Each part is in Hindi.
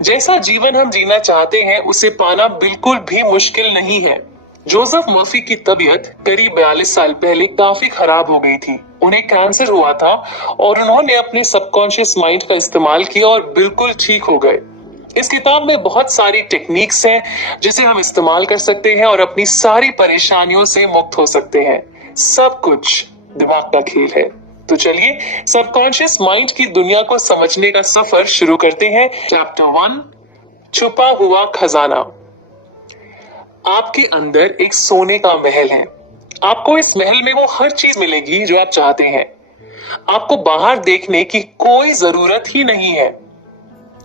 जैसा जीवन हम जीना चाहते हैं उसे पाना बिल्कुल भी मुश्किल नहीं है। जोसेफ मर्फी की तबीयत करीब 42 साल पहले काफी खराब हो गई थी। उन्हें कैंसर हुआ था और उन्होंने अपने सबकॉन्शियस माइंड का इस्तेमाल किया और बिल्कुल ठीक हो गए। इस किताब में बहुत सारी टेक्निक्स हैं जिसे हम इस्तेमाल कर सकते हैं और अपनी सारी परेशानियों से मुक्त हो सकते हैं। सब कुछ दिमाग का खेल है। तो चलिए सबकॉन्शियस माइंड की दुनिया को समझने का सफर शुरू करते हैं। चैप्टर 1, छुपा हुआ खजाना। आपके अंदर एक सोने का महल है। आपको इस महल में वो हर चीज मिलेगी जो आप चाहते हैं। आपको बाहर देखने की कोई जरूरत ही नहीं है।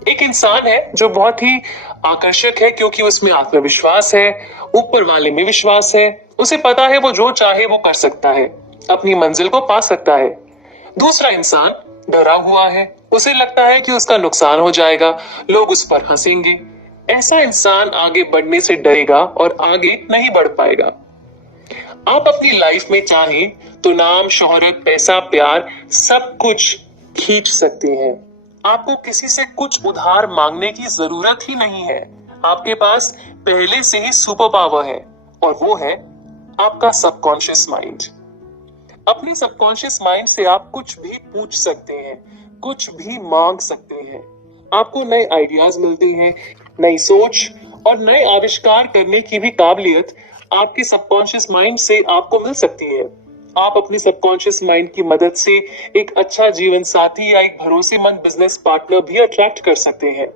एक इंसान है जो बहुत ही आकर्षक है क्योंकि उसमें आत्मविश्वास है, ऊपर वाले में विश्वास है। उसे पता है वो जो चाहे वो कर सकता है, अपनी मंजिल को पा सकता है। दूसरा इंसान डरा हुआ है, उसे लगता है कि उसका नुकसान हो जाएगा, लोग उस पर हंसेंगे। ऐसा इंसान आगे बढ़ने से डरेगा और आगे नहीं बढ़ पाएगा। आप अपनी लाइफ में चाहें तो नाम, शोहरत, पैसा, प्यार सब कुछ खींच सकते हैं। आपको किसी से कुछ उधार मांगने की जरूरत ही नहीं है। आपके पास पहले से ही सुपर पावर है और वो है आपका सबकॉन्शियस माइंड। अपने सबकॉन्शियस माइंड से आप कुछ भी पूछ सकते हैं, कुछ भी मांग सकते हैं। आपको नए आइडियाज मिलते हैं, नई सोच और नए आविष्कार करने की भी काबिलियत आपके सबकॉन्शियस माइंड से आपको मिल सकती है। आप अपने सबकॉन्शियस माइंड की मदद से एक अच्छा जीवन साथी या एक भरोसेमंद बिजनेस पार्टनर भी अट्रैक्ट कर सकते हैं।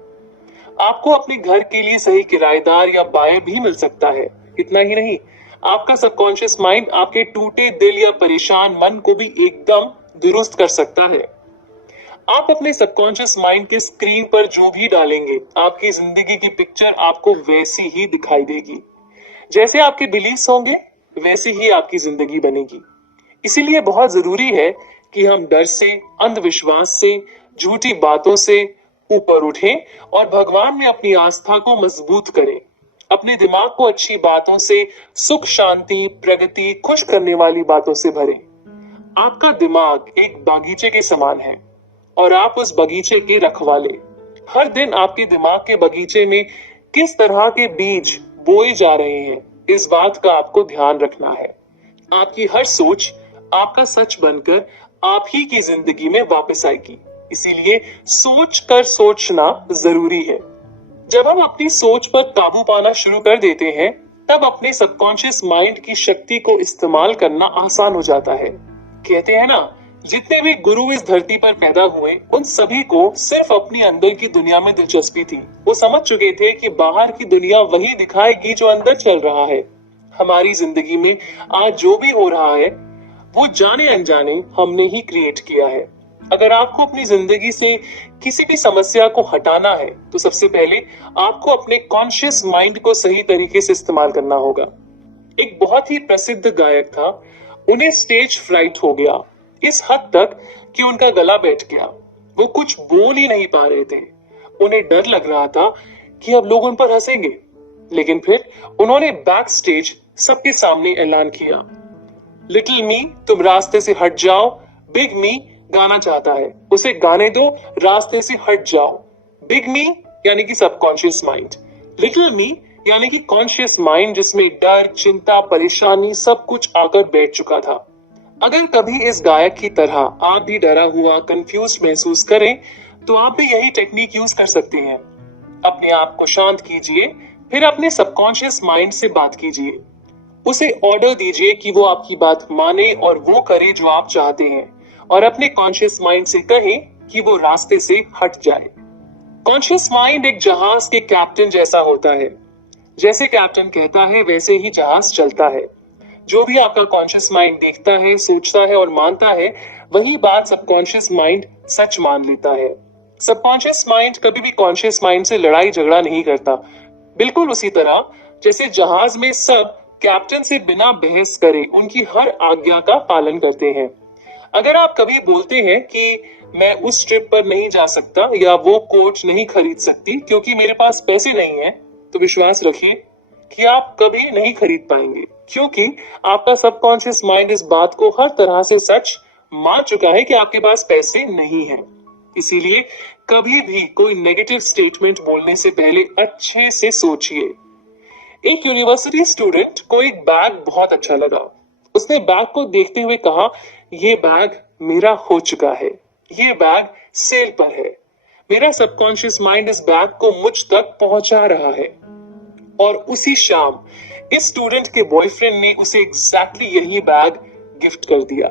आपको अपने घर के लिए सही किराएदार या बायर भी मिल सकता है। इतना ही नहीं, आपका सबकॉन्शियस माइंड आपके टूटे दिल या परेशान मन को भी एकदम दुरुस्त कर सकता है। आप अपने सबकॉन्शियस माइंड के स्क्रीन पर जो भी डालेंगे, आपकी जिंदगी की पिक्चर आपको वैसी ही दिखाई देगी। जैसे आपके बिलीफ्स होंगे वैसी ही आपकी जिंदगी बनेगी। इसीलिए बहुत जरूरी है कि हम डर से, अंधविश्वास से, झूठी बातों से ऊपर उठें और भगवान में अपनी आस्था को मजबूत करें। अपने दिमाग को अच्छी बातों से, सुख, शांति, प्रगति, खुश करने वाली बातों से भरें। आपका दिमाग एक बागीचे के समान है और आप उस बगीचे के रखवाले। हर दिन आपके दिमाग के बगीचे में किस तरह के बीज बोए जा रहे हैं, इस बात का आपको ध्यान रखना है। आपकी हर सोच आपका सच बनकर आप ही की जिंदगी में वापस आएगी। इसीलिए सोच कर सोचना जरूरी है। जब हम अपनी सोच पर काबू पाना शुरू कर देते हैं, तब अपने सबकॉन्शियस माइंड की शक्ति को इस्तेमाल करना आसान हो जाता है। कहते हैं ना, जितने भी गुरु इस धरती पर पैदा हुए, उन सभी को सिर्फ अपनी अंदर की दुनिया में दिलचस्पी थी। वो समझ चुके थे कि बाहर की दुनिया वही दिखाएगी जो अंदर चल रहा है। हमारी जिंदगी में आज जो भी हो रहा है वो जाने अनजाने हमने ही क्रिएट किया है। अगर आपको अपनी जिंदगी से किसी भी समस्या को हटाना है तो सबसे पहले आपको अपने कॉन्शियस माइंड को सही तरीके से इस्तेमाल करना होगा। एक बहुत ही प्रसिद्ध गायक था, उन्हें स्टेज फ्राइट हो गया, इस हद तक कि उनका गला बैठ गया। वो कुछ बोल ही नहीं पा रहे थे। उन्हें डर लग रहा था कि अब लोग उन पर हंसेंगे। लेकिन फिर उन्होंने बैक स्टेज सबके सामने ऐलान किया, लिटिल मी तुम रास्ते से हट जाओ, बिग मी गाना चाहता है, उसे गाने दो, रास्ते से हट जाओ। बिग मी यानी कि सबकॉन्शियस माइंड, लिटिल मी यानी कि कॉन्शियस माइंड जिसमें डर, चिंता, परेशानी सब कुछ आकर बैठ चुका था। अगर कभी इस गायक की तरह आप भी डरा हुआ, कंफ्यूज महसूस करें तो आप भी यही टेक्निक यूज कर सकते हैं। अपने आप को शांत कीजिए, फिर अपने सबकॉन्शियस माइंड से बात कीजिए। उसे ऑर्डर दीजिए कि वो आपकी बात माने और वो करे जो आप चाहते हैं, और अपने कॉन्शियस माइंड से कहें कि वो रास्ते से हट जाए। कॉन्शियस माइंड एक जहाज के कैप्टन जैसा होता है। जैसे कैप्टन कहता है वैसे ही जहाज चलता है। जो भी आपका कॉन्शियस माइंड देखता है, सोचता है और मानता है, वही बात सबकॉन्शियस माइंड सच मान लेता है। सबकॉन्शियस माइंड कभी भी कॉन्शियस माइंड से लड़ाई झगड़ा नहीं करता। बिल्कुल उसी तरह जैसे जहाज में सब कैप्टन से बिना बहस करे उनकी हर आज्ञा का पालन करते हैं। अगर आप कभी बोलते हैं कि मैं उस ट्रिप पर नहीं जा सकता या वो कोट नहीं खरीद सकती क्योंकि मेरे पास पैसे नहीं है, तो विश्वास रखिए कि आप कभी नहीं खरीद पाएंगे, क्योंकि आपका सबकॉन्शियस माइंड इस बात को हर तरह से सच मान चुका है कि आपके पास पैसे नहीं हैं। इसीलिए कभी भी कोई नेगेटिव स्टेटमेंट बोलने से पहले अच्छे से सोचिए। एक यूनिवर्सिटी स्टूडेंट को एक बैग बहुत अच्छा लगा। उसने बैग को देखते हुए कहा, यह बैग मेरा हो चुका है, यह बैग सेल पर है। मेरा सबकॉन्शियस माइंड इस बैग को मुझ तक पहुंचा रहा है। और उसी शाम इस स्टूडेंट के बॉयफ्रेंड ने उसे एग्जैक्टली यही बैग गिफ्ट कर दिया।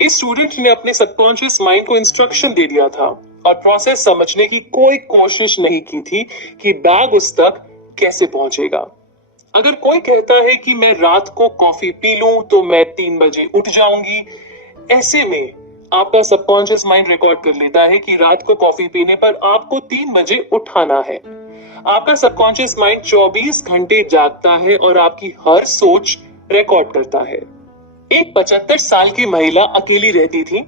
इस स्टूडेंट ने अपने सबकॉन्शियस माइंड को इंस्ट्रक्शन दे दिया था और प्रोसेस समझने की कोई कोशिश नहीं की थी कि बैग उस तक कैसे पहुंचेगा। अगर कोई कहता है कि मैं रात को कॉफी पी लूं तो मैं 3 बजे उठ जाऊंगी, ऐसे में आपका सबकॉन्शियस माइंड रिकॉर्ड कर लेता है कि रात को कॉफी पीने पर आपको 3 बजे उठाना है। आपका सबकॉन्शियस माइंड 24 घंटे जागता है और आपकी हर सोच रिकॉर्ड करता है। एक 75 साल की महिला अकेली रहती थी।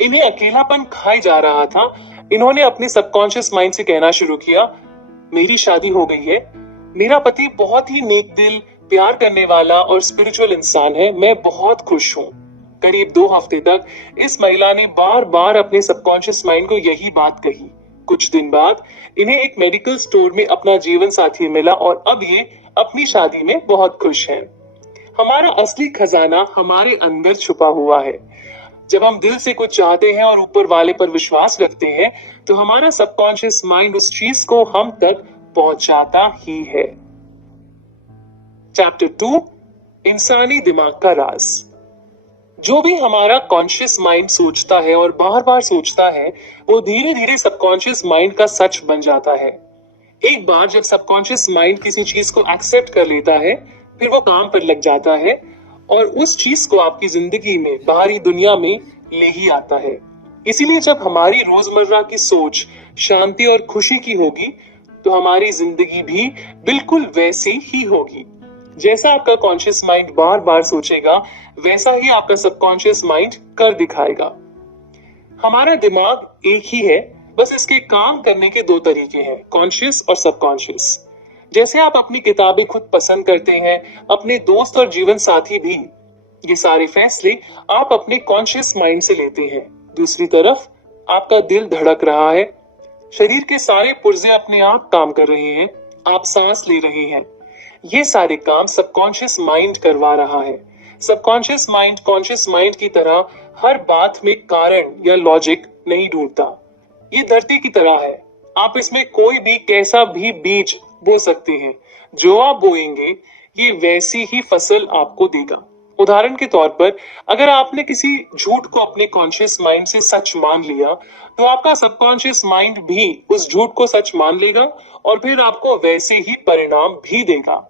इन्हें अकेलापन खाए जा रहा था। इन्होंने अपने सबकॉन्शियस माइंड से कहना शुरू किया, मेरी शादी हो गई है, मेरा पति बहुत ही नेक दिल, प्यार करने वाला और स्पिरिचुअल इंसान है, मैं बहुत खुश हूं। करीब 2 हफ्ते तक इस महिला ने बार बार अपने सबकॉन्शियस माइंड को यही बात कही। कुछ दिन बाद इन्हें एक मेडिकल स्टोर में अपना जीवन साथी मिला और अब ये अपनी शादी में बहुत खुश हैं। हमारा असली खजाना हमारे अंदर छुपा हुआ है। जब हम दिल से कुछ चाहते हैं और ऊपर वाले पर विश्वास रखते हैं तो हमारा सबकॉन्शियस माइंड उस चीज को हम तक पहुंचाता ही है। चैप्टर 2, इंसानी दिमाग का राज। जो भी हमारा कॉन्शियस माइंड सोचता है और बार बार सोचता है, वो धीरे धीरे सबकॉन्शियस माइंड का सच बन जाता है। एक बार जब सबकॉन्शियस माइंड किसी चीज को एक्सेप्ट कर लेता है, फिर वो काम पर लग जाता है और उस चीज को आपकी जिंदगी में, बाहरी दुनिया में ले ही आता है। इसीलिए जब हमारी रोजमर्रा की सोच शांति और खुशी की होगी तो हमारी जिंदगी भी बिल्कुल वैसी ही होगी। जैसा आपका कॉन्शियस माइंड बार बार सोचेगा, वैसा ही आपका सबकॉन्शियस माइंड कर दिखाएगा। हमारा दिमाग एक ही है, बस इसके काम करने के 2 तरीके हैं, कॉन्शियस और सबकॉन्शियस। जैसे आप अपनी किताबें खुद पसंद करते हैं, अपने दोस्त और जीवन साथी भी, ये सारे फैसले आप अपने कॉन्शियस माइंड से लेते हैं। दूसरी तरफ आपका दिल धड़क रहा है, शरीर के सारे पुर्जे अपने आप काम कर रहे हैं, आप सांस ले रहे हैं। ये सारे काम सबकॉन्शियस माइंड करवा रहा है। सबकॉन्शियस माइंड कॉन्शियस माइंड की तरह हर बात में कारण या लॉजिक नहीं ढूंढता। ये धरती की तरह है, आप इसमें कोई भी कैसा भी बीज बो सकते हैं। जो आप बोएंगे ये वैसी ही फसल आपको देगा। उदाहरण के तौर पर अगर आपने किसी झूठ को अपने कॉन्शियस माइंड से सच मान लिया तो आपका सबकॉन्शियस माइंड भी उस झूठ को सच मान लेगा और फिर आपको वैसे ही परिणाम भी देगा।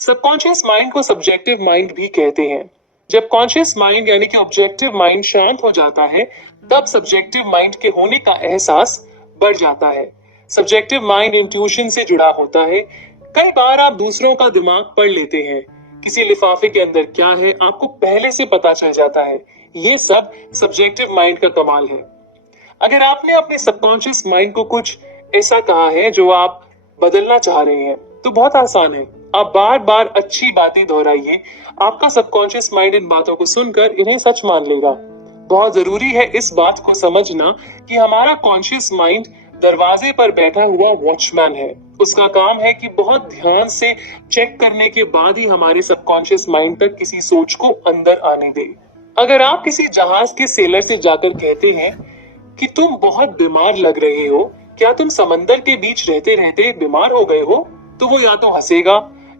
सबकॉन्शियस माइंड को सब्जेक्टिव माइंड भी कहते हैं। जब कॉन्शियस माइंड यानी कि ऑब्जेक्टिव माइंड शांत हो जाता है, तब सब्जेक्टिव माइंड के होने का एहसास बढ़ जाता है। सब्जेक्टिव माइंड इंट्यूशन से जुड़ा होता है। कई बार आप दूसरों का दिमाग पढ़ लेते हैं, किसी लिफाफे के अंदर क्या है आपको पहले से पता चल जाता है। ये सब सब्जेक्टिव माइंड का कमाल है। अगर आपने अपने सबकॉन्शियस माइंड को कुछ ऐसा कहा है जो आप बदलना चाह रहे हैं तो बहुत आसान है, आप बार बार अच्छी बातें दोहराइए। आपका सबकॉन्शियस माइंड इन बातों को सुनकर इन्हें सच मान लेगा। बहुत जरूरी है इस बात को समझना कि हमारा कॉन्शियस माइंड दरवाजे पर बैठा हुआ वॉचमैन है। उसका काम है कि बहुत ध्यान से चेक करने के बाद ही हमारे सबकॉन्शियस माइंड तक किसी सोच को अंदर आने दे। अगर आप किसी जहाज के सेलर से जाकर कहते हैं कि तुम बहुत बीमार लग रहे हो, क्या तुम समंदर के बीच रहते रहते बीमार हो गए हो, तो वो या तो हंसेगा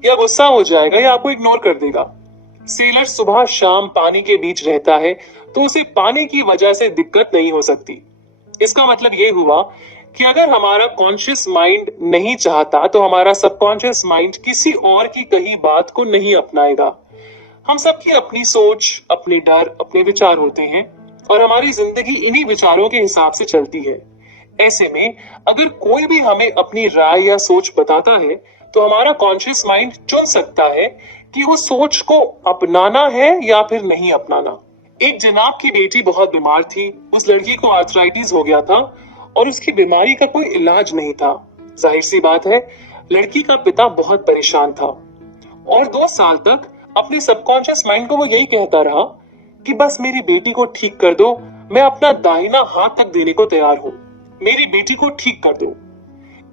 या गुस्सा हो जाएगा या आपको इग्नोर कर देगा। सेलर सुबह शाम पानी के बीच रहता है तो उसे पानी की वजह से दिक्कत नहीं हो सकती। इसका मतलब ये हुआ कि अगर हमारा कॉन्शियस माइंड नहीं चाहता तो हमारा सबकॉन्शियस माइंड किसी और की कही बात को नहीं अपनाएगा। हम सबकी अपनी सोच, अपने डर, अपने विचार होते हैं और हमारी जिंदगी इन्हीं विचारों के हिसाब से चलती है। ऐसे में अगर कोई भी हमें अपनी राय या सोच बताता है तो हमारा कॉन्शियस माइंड चुन सकता है कि वो सोच को अपनाना है या फिर नहीं अपनाना। एक जनाब की बेटी बहुत बीमार थी। उस लड़की को आर्थराइटिस हो गया था और उसकी बीमारी का कोई इलाज नहीं था। जाहिर सी बात है, लड़की का पिता बहुत परेशान था और 2 साल तक अपने सबकॉन्शियस माइंड को वो यही कहता रहा कि बस मेरी बेटी को ठीक कर दो, मैं अपना दाहिना हाथ तक देने को तैयार हूँ। मेरी बेटी को ठीक कर दो।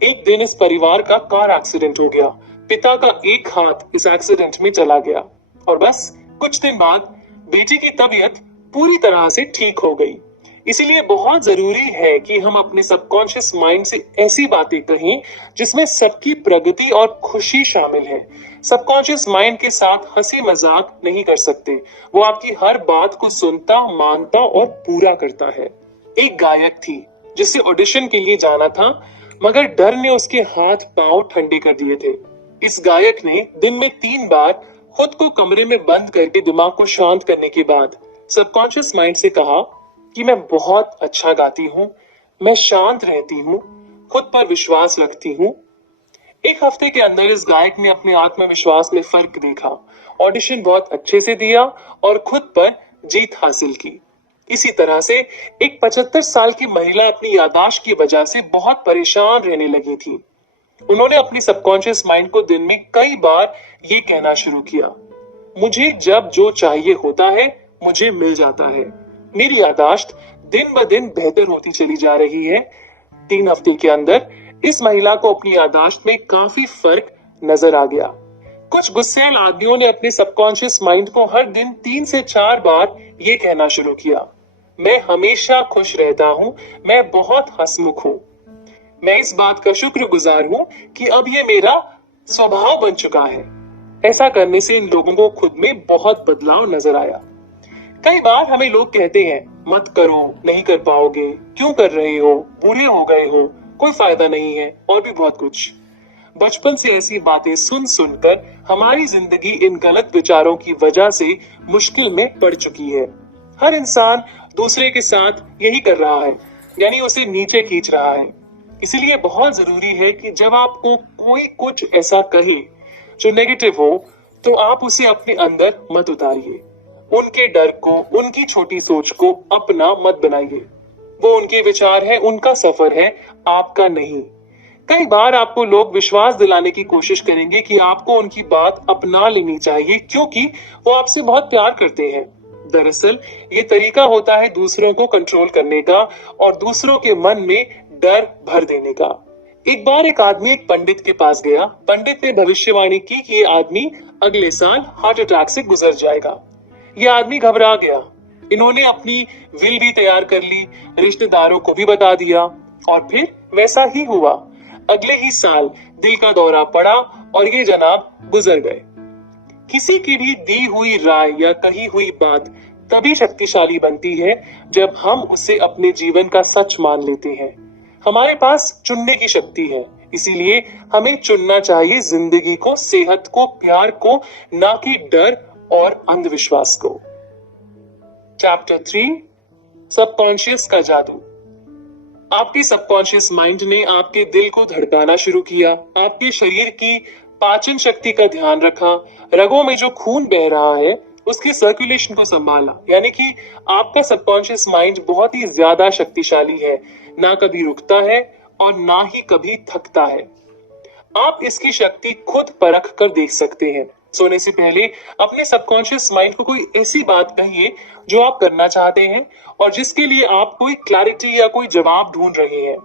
एक दिन इस परिवार का कार एक्सीडेंट हो गया। पिता का एक हाथ इस एक्सीडेंट में चला गया और बस कुछ दिन बाद बेटी की तबीयत पूरी तरह से ठीक हो गई। इसीलिए बहुत जरूरी है कि हम अपने सबकॉन्शियस माइंड से ऐसी बातें कहें जिसमें सबकी प्रगति और खुशी शामिल है। सबकॉन्शियस माइंड के साथ हंसी मजाक नहीं कर सकते। वो आपकी हर बात को सुनता, मानता और पूरा करता है। एक गायक थी जिसे ऑडिशन के लिए जाना था, मगर डर ने उसके हाथ पांव ठंडे कर दिए थे। इस गायक ने दिन में 3 बार खुद को कमरे में बंद करके दिमाग को शांत करने के बाद सबकॉन्शियस माइंड से कहा कि मैं बहुत अच्छा गाती हूँ, मैं शांत रहती हूँ, खुद पर विश्वास रखती हूँ। एक हफ्ते के अंदर इस गायक ने अपने आत्मविश्वास में फर्क देखा, ऑडिशन बहुत अच्छे से दिया और खुद पर जीत हासिल की। इसी तरह से एक 75 साल की महिला अपनी याददाश्त की वजह से बहुत परेशान रहने लगी थी। उन्होंने अपनी सबकॉन्शियस माइंड को दिन में कई बार ये कहना शुरू किया, मुझे जब जो चाहिए होता है मुझे मिल जाता है। मेरी याददाश्त दिन ब दिन बेहतर होती चली जा रही है। 3 हफ्ते के अंदर इस महिला को अपनी याददाश्त में काफी फर्क नजर आ गया। कुछ गुस्सैल आदमियों ने अपने सबकॉन्शियस माइंड को हर दिन 3 से 4 बार ये कहना शुरू किया, मैं हमेशा खुश रहता हूँ, मैं बहुत हंसमुख हूँ, मैं इस बात का शुक्रगुजार हूँ कि अब ये मेरा स्वभाव बन चुका है। ऐसा करने से इन लोगों को खुद में बहुत बदलाव नजर आया। कई बार हमें लोग कहते हैं, मत करो, नहीं कर पाओगे, क्यों कर रहे हो, बूढ़े हो गए हो, कोई फायदा नहीं है, और भी बहुत कुछ। बचपन से ऐसी बातें सुन सुनकर हमारी जिंदगी इन गलत विचारों की वजह से मुश्किल में पड़ चुकी है। हर इंसान दूसरे के साथ यही कर रहा है, यानी उसे नीचे खींच रहा है। इसलिए बहुत जरूरी है कि जब आपको कोई कुछ ऐसा कहे जो नेगेटिव हो, तो आप उसे अपने अंदर मत उतारिए। उनके डर को, उनकी छोटी सोच को अपना मत बनाइए। वो उनके विचार है, उनका सफर है, आपका नहीं। कई बार आपको लोग विश्वास दिलाने की कोशिश करेंगे कि आपको उनकी बात अपना लेनी चाहिए क्योंकि वो आपसे बहुत प्यार करते हैं। दरअसल ये तरीका होता है दूसरों को कंट्रोल करने का और दूसरों के मन में डर भर देने का। एक बार एक आदमी एक पंडित के पास गया। पंडित ने भविष्यवाणी की कि ये आदमी अगले साल हार्ट अटैक से गुजर जाएगा। ये आदमी घबरा गया। इन्होंने अपनी विल भी तैयार कर ली, रिश्तेदारों को भी बता दिया और फिर वैसा ही हुआ। अगले ही साल दिल का दौरा पड़ा और ये जनाब गुजर गए। किसी की भी दी हुई राय या कही हुई बात तभी शक्तिशाली बनती है जब हम उसे अपने जीवन का सच मान लेते हैं। हमारे पास चुनने की शक्ति है, इसीलिए हमें चुनना चाहिए जिंदगी को, सेहत को, प्यार को, ना कि डर और अंधविश्वास को। चैप्टर 3, सबकॉन्शियस का जादू। आपके सबकॉन्शियस माइंड ने आपके दिल को धड़काना शुरू किया, आपके शरीर की पाचन शक्ति का ध्यान रखा, रगों में जो खून बह रहा है उसकी सर्कुलेशन को संभाला। यानी कि आपका सबकॉन्शियस माइंड बहुत ही ज्यादा शक्तिशाली है, ना कभी रुकता है और ना ही कभी थकता है। आप इसकी शक्ति खुद परख कर देख सकते हैं। सोने से पहले अपने सबकॉन्शियस माइंड को कोई ऐसी बात कहिए जो आप करना चाहते हैं और जिसके लिए आप कोई क्लैरिटी या कोई जवाब ढूंढ रहे हैं।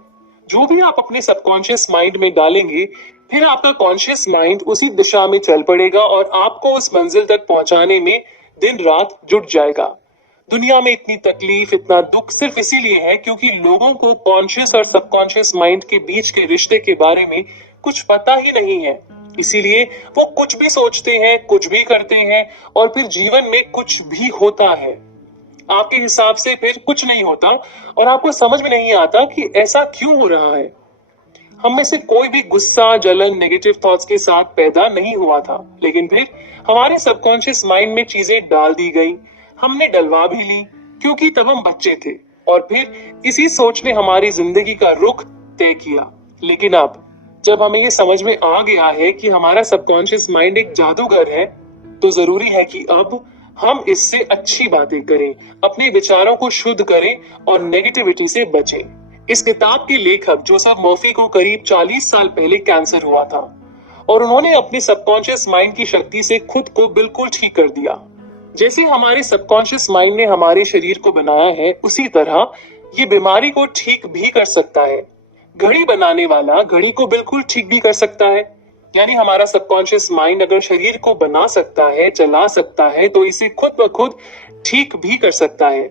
जो भी आप अपने सबकॉन्शियस माइंड में डालेंगे, फिर आपका कॉन्शियस माइंड उसी दिशा में चल पड़ेगा और आपको उस मंजिल तक पहुंचाने में दिन रात जुट जाएगा। दुनिया में इतनी तकलीफ, इतना दुख सिर्फ इसीलिए है क्योंकि लोगों को कॉन्शियस और सबकॉन्शियस माइंड के बीच के रिश्ते के बारे में कुछ पता ही नहीं है। इसीलिए वो कुछ भी सोचते हैं, कुछ भी करते हैं और फिर जीवन में कुछ भी होता है आपके हिसाब से फिर कुछ नहीं होता और आपको समझ में नहीं आता कि ऐसा क्यों हो रहा है। हम में से कोई भी गुस्सा, जलन, नेगेटिव थॉट्स के साथ पैदा नहीं हुआ था, लेकिन फिर हमारे सबकॉन्शियस माइंड में चीजें डाल दी गई, हमने डलवा भी ली क्योंकि तब हम बच्चे थे और फिर इसी सोच ने हमारी जिंदगी का रुख तय किया। लेकिन अब जब हमें ये समझ में आ गया है कि हमारा सबकॉन्शियस माइंड एक जादूगर है, तो जरूरी है कि अब हम इससे अच्छी बातें करें, अपने विचारों को शुद्ध करें और नेगेटिविटी से बचें। इस किताब के लेखक जोसेफ मर्फी को करीब 40 साल पहले कैंसर हुआ था और उन्होंने अपनी सबकॉन्शियस माइंड की शक्ति से खुद को बिल्कुल ठीक कर दिया। जैसे हमारे सबकॉन्शियस माइंड ने हमारे शरीर को बनाया है, उसी तरह ये बीमारी को ठीक भी कर सकता है। घड़ी बनाने वाला घड़ी को बिल्कुल ठीक भी कर सकता है। यानी हमारा सबकॉन्शियस माइंड अगर शरीर को बना सकता है, चला सकता है, तो इसे खुद ब खुद ठीक भी कर सकता है।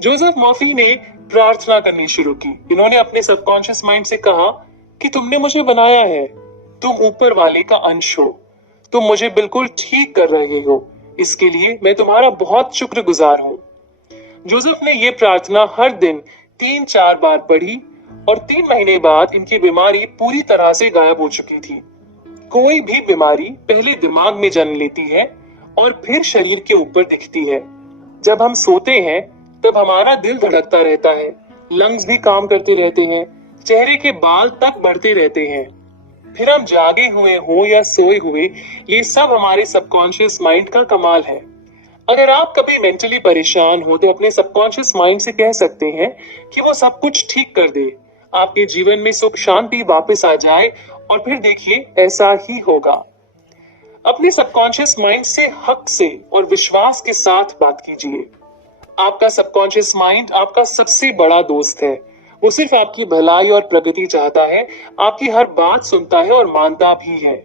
जोसेफ मर्फी ने प्रार्थना करनी शुरू की। इन्होंने अपने सबकॉन्शियस माइंड से कहा कि तुमने मुझे बनाया है, तुम ऊपर वाले का अंश हो, तुम मुझे बिल्कुल ठीक कर रहे हो, इसके लिए मैं तुम्हारा बहुत शुक्रगुजार हूं। जोसेफ ने यह प्रार्थना हर दिन 3-4 बार पढ़ी और 3 महीने बाद इनकी बीमारी पूरी तरह से गायब हो चुकी थी। कोई भी बीमारी पहले दिमाग में जन्म लेती है और फिर शरीर के ऊपर दिखती है। जब हम सोते हैं तब हमारा दिल धड़कता रहता है, लंग्स भी काम करते रहते हैं, चेहरे के बाल तक बढ़ते रहते हैं। फिर हम जागे हुए हो या सोए हुए, ये सब हमारे सबकॉन्शियस माइंड का कमाल है। अगर आप कभी मेंटली परेशान हो तो अपने सबकॉन्शियस माइंड से कह सकते हैं कि वो सब कुछ ठीक कर दे, आपके जीवन में सुख शांति वापस आ जाए, और फिर देखिए ऐसा ही होगा। अपने सबकॉन्शियस माइंड से हक से और विश्वास के साथ बात कीजिए। आपका सबकॉन्शियस माइंड आपका सबसे बड़ा दोस्त है। वो सिर्फ आपकी भलाई और प्रगति चाहता है, आपकी हर बात सुनता है और मानता भी है।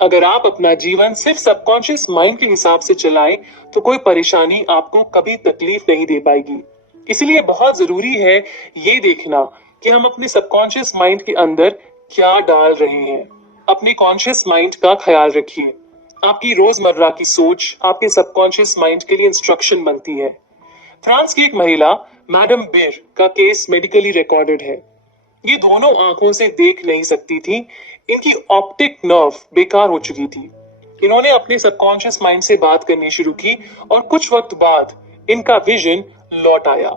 अगर आप अपना जीवन सिर्फ सबकॉन्शियस माइंड के हिसाब से चलाएं, तो कोई परेशानी आपको कभी तकलीफ नहीं दे पाएगी। इसलिए बहुत जरूरी है ये देखना कि हम अपने सबकॉन्शियस माइंड के अंदर क्या डाल रहे हैं। अपने कॉन्शियस माइंड का ख्याल रखिए। आपकी रोजमर्रा की सोच आपके सबकॉन्शियस माइंड के लिए इंस्ट्रक्शन बनती है। फ्रांस की एक महिला मैडम बिर का केस मेडिकली रिकॉर्डेड है। ये दोनों आंखों से देख नहीं सकती थी, इनकी ऑप्टिक नर्व बेकार हो चुकी थी। इन्होंने अपने सबकॉन्शियस माइंड से बात करनी शुरू की और कुछ वक्त बाद इनका विजन लौट आया।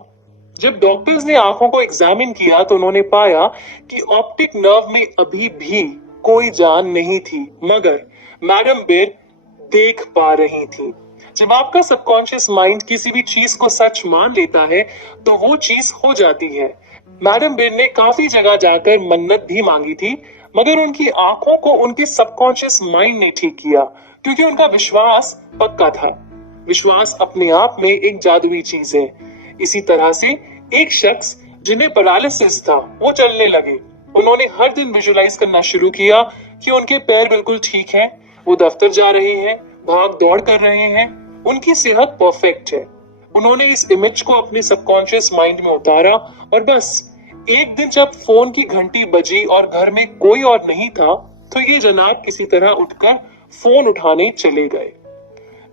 जब डॉक्टर्स ने आंखों को एग्जामिन किया तो उन्होंने पाया कि ऑप्टिक नर्व में अभी भी कोई जान नहीं थी, मगर मैडम बिर देख पा रही थी। जब आपका सबकॉन्शियस माइंड किसी भी चीज को सच मान लेता है तो वो चीज हो जाती है। मैडम बिर ने काफी जगह जाकर मन्नत भी मांगी थी, मगर उनकी आंखों को उनके सबकॉन्शियस माइंड ने ठीक किया, क्योंकि उनका विश्वास पक्का था। विश्वास अपने आप में एक जादुई चीज है। इसी तरह से एक शख्स जिन्हें पैरालिसिस था वो चलने लगे। उन्होंने हर दिन विजुलाइज करना शुरू किया कि उनके पैर बिल्कुल ठीक हैं, वो दफ्तर जा रहे हैं, भाग दौड़ कर रहे हैं, उनकी सेहत परफेक्ट है। उन्होंने इस इमेज को अपने सबकॉन्शियस माइंड में उतारा और बस एक दिन जब फोन की घंटी बजी और घर में कोई और नहीं था, तो ये जनाब किसी तरह उठकर फोन उठाने चले गए।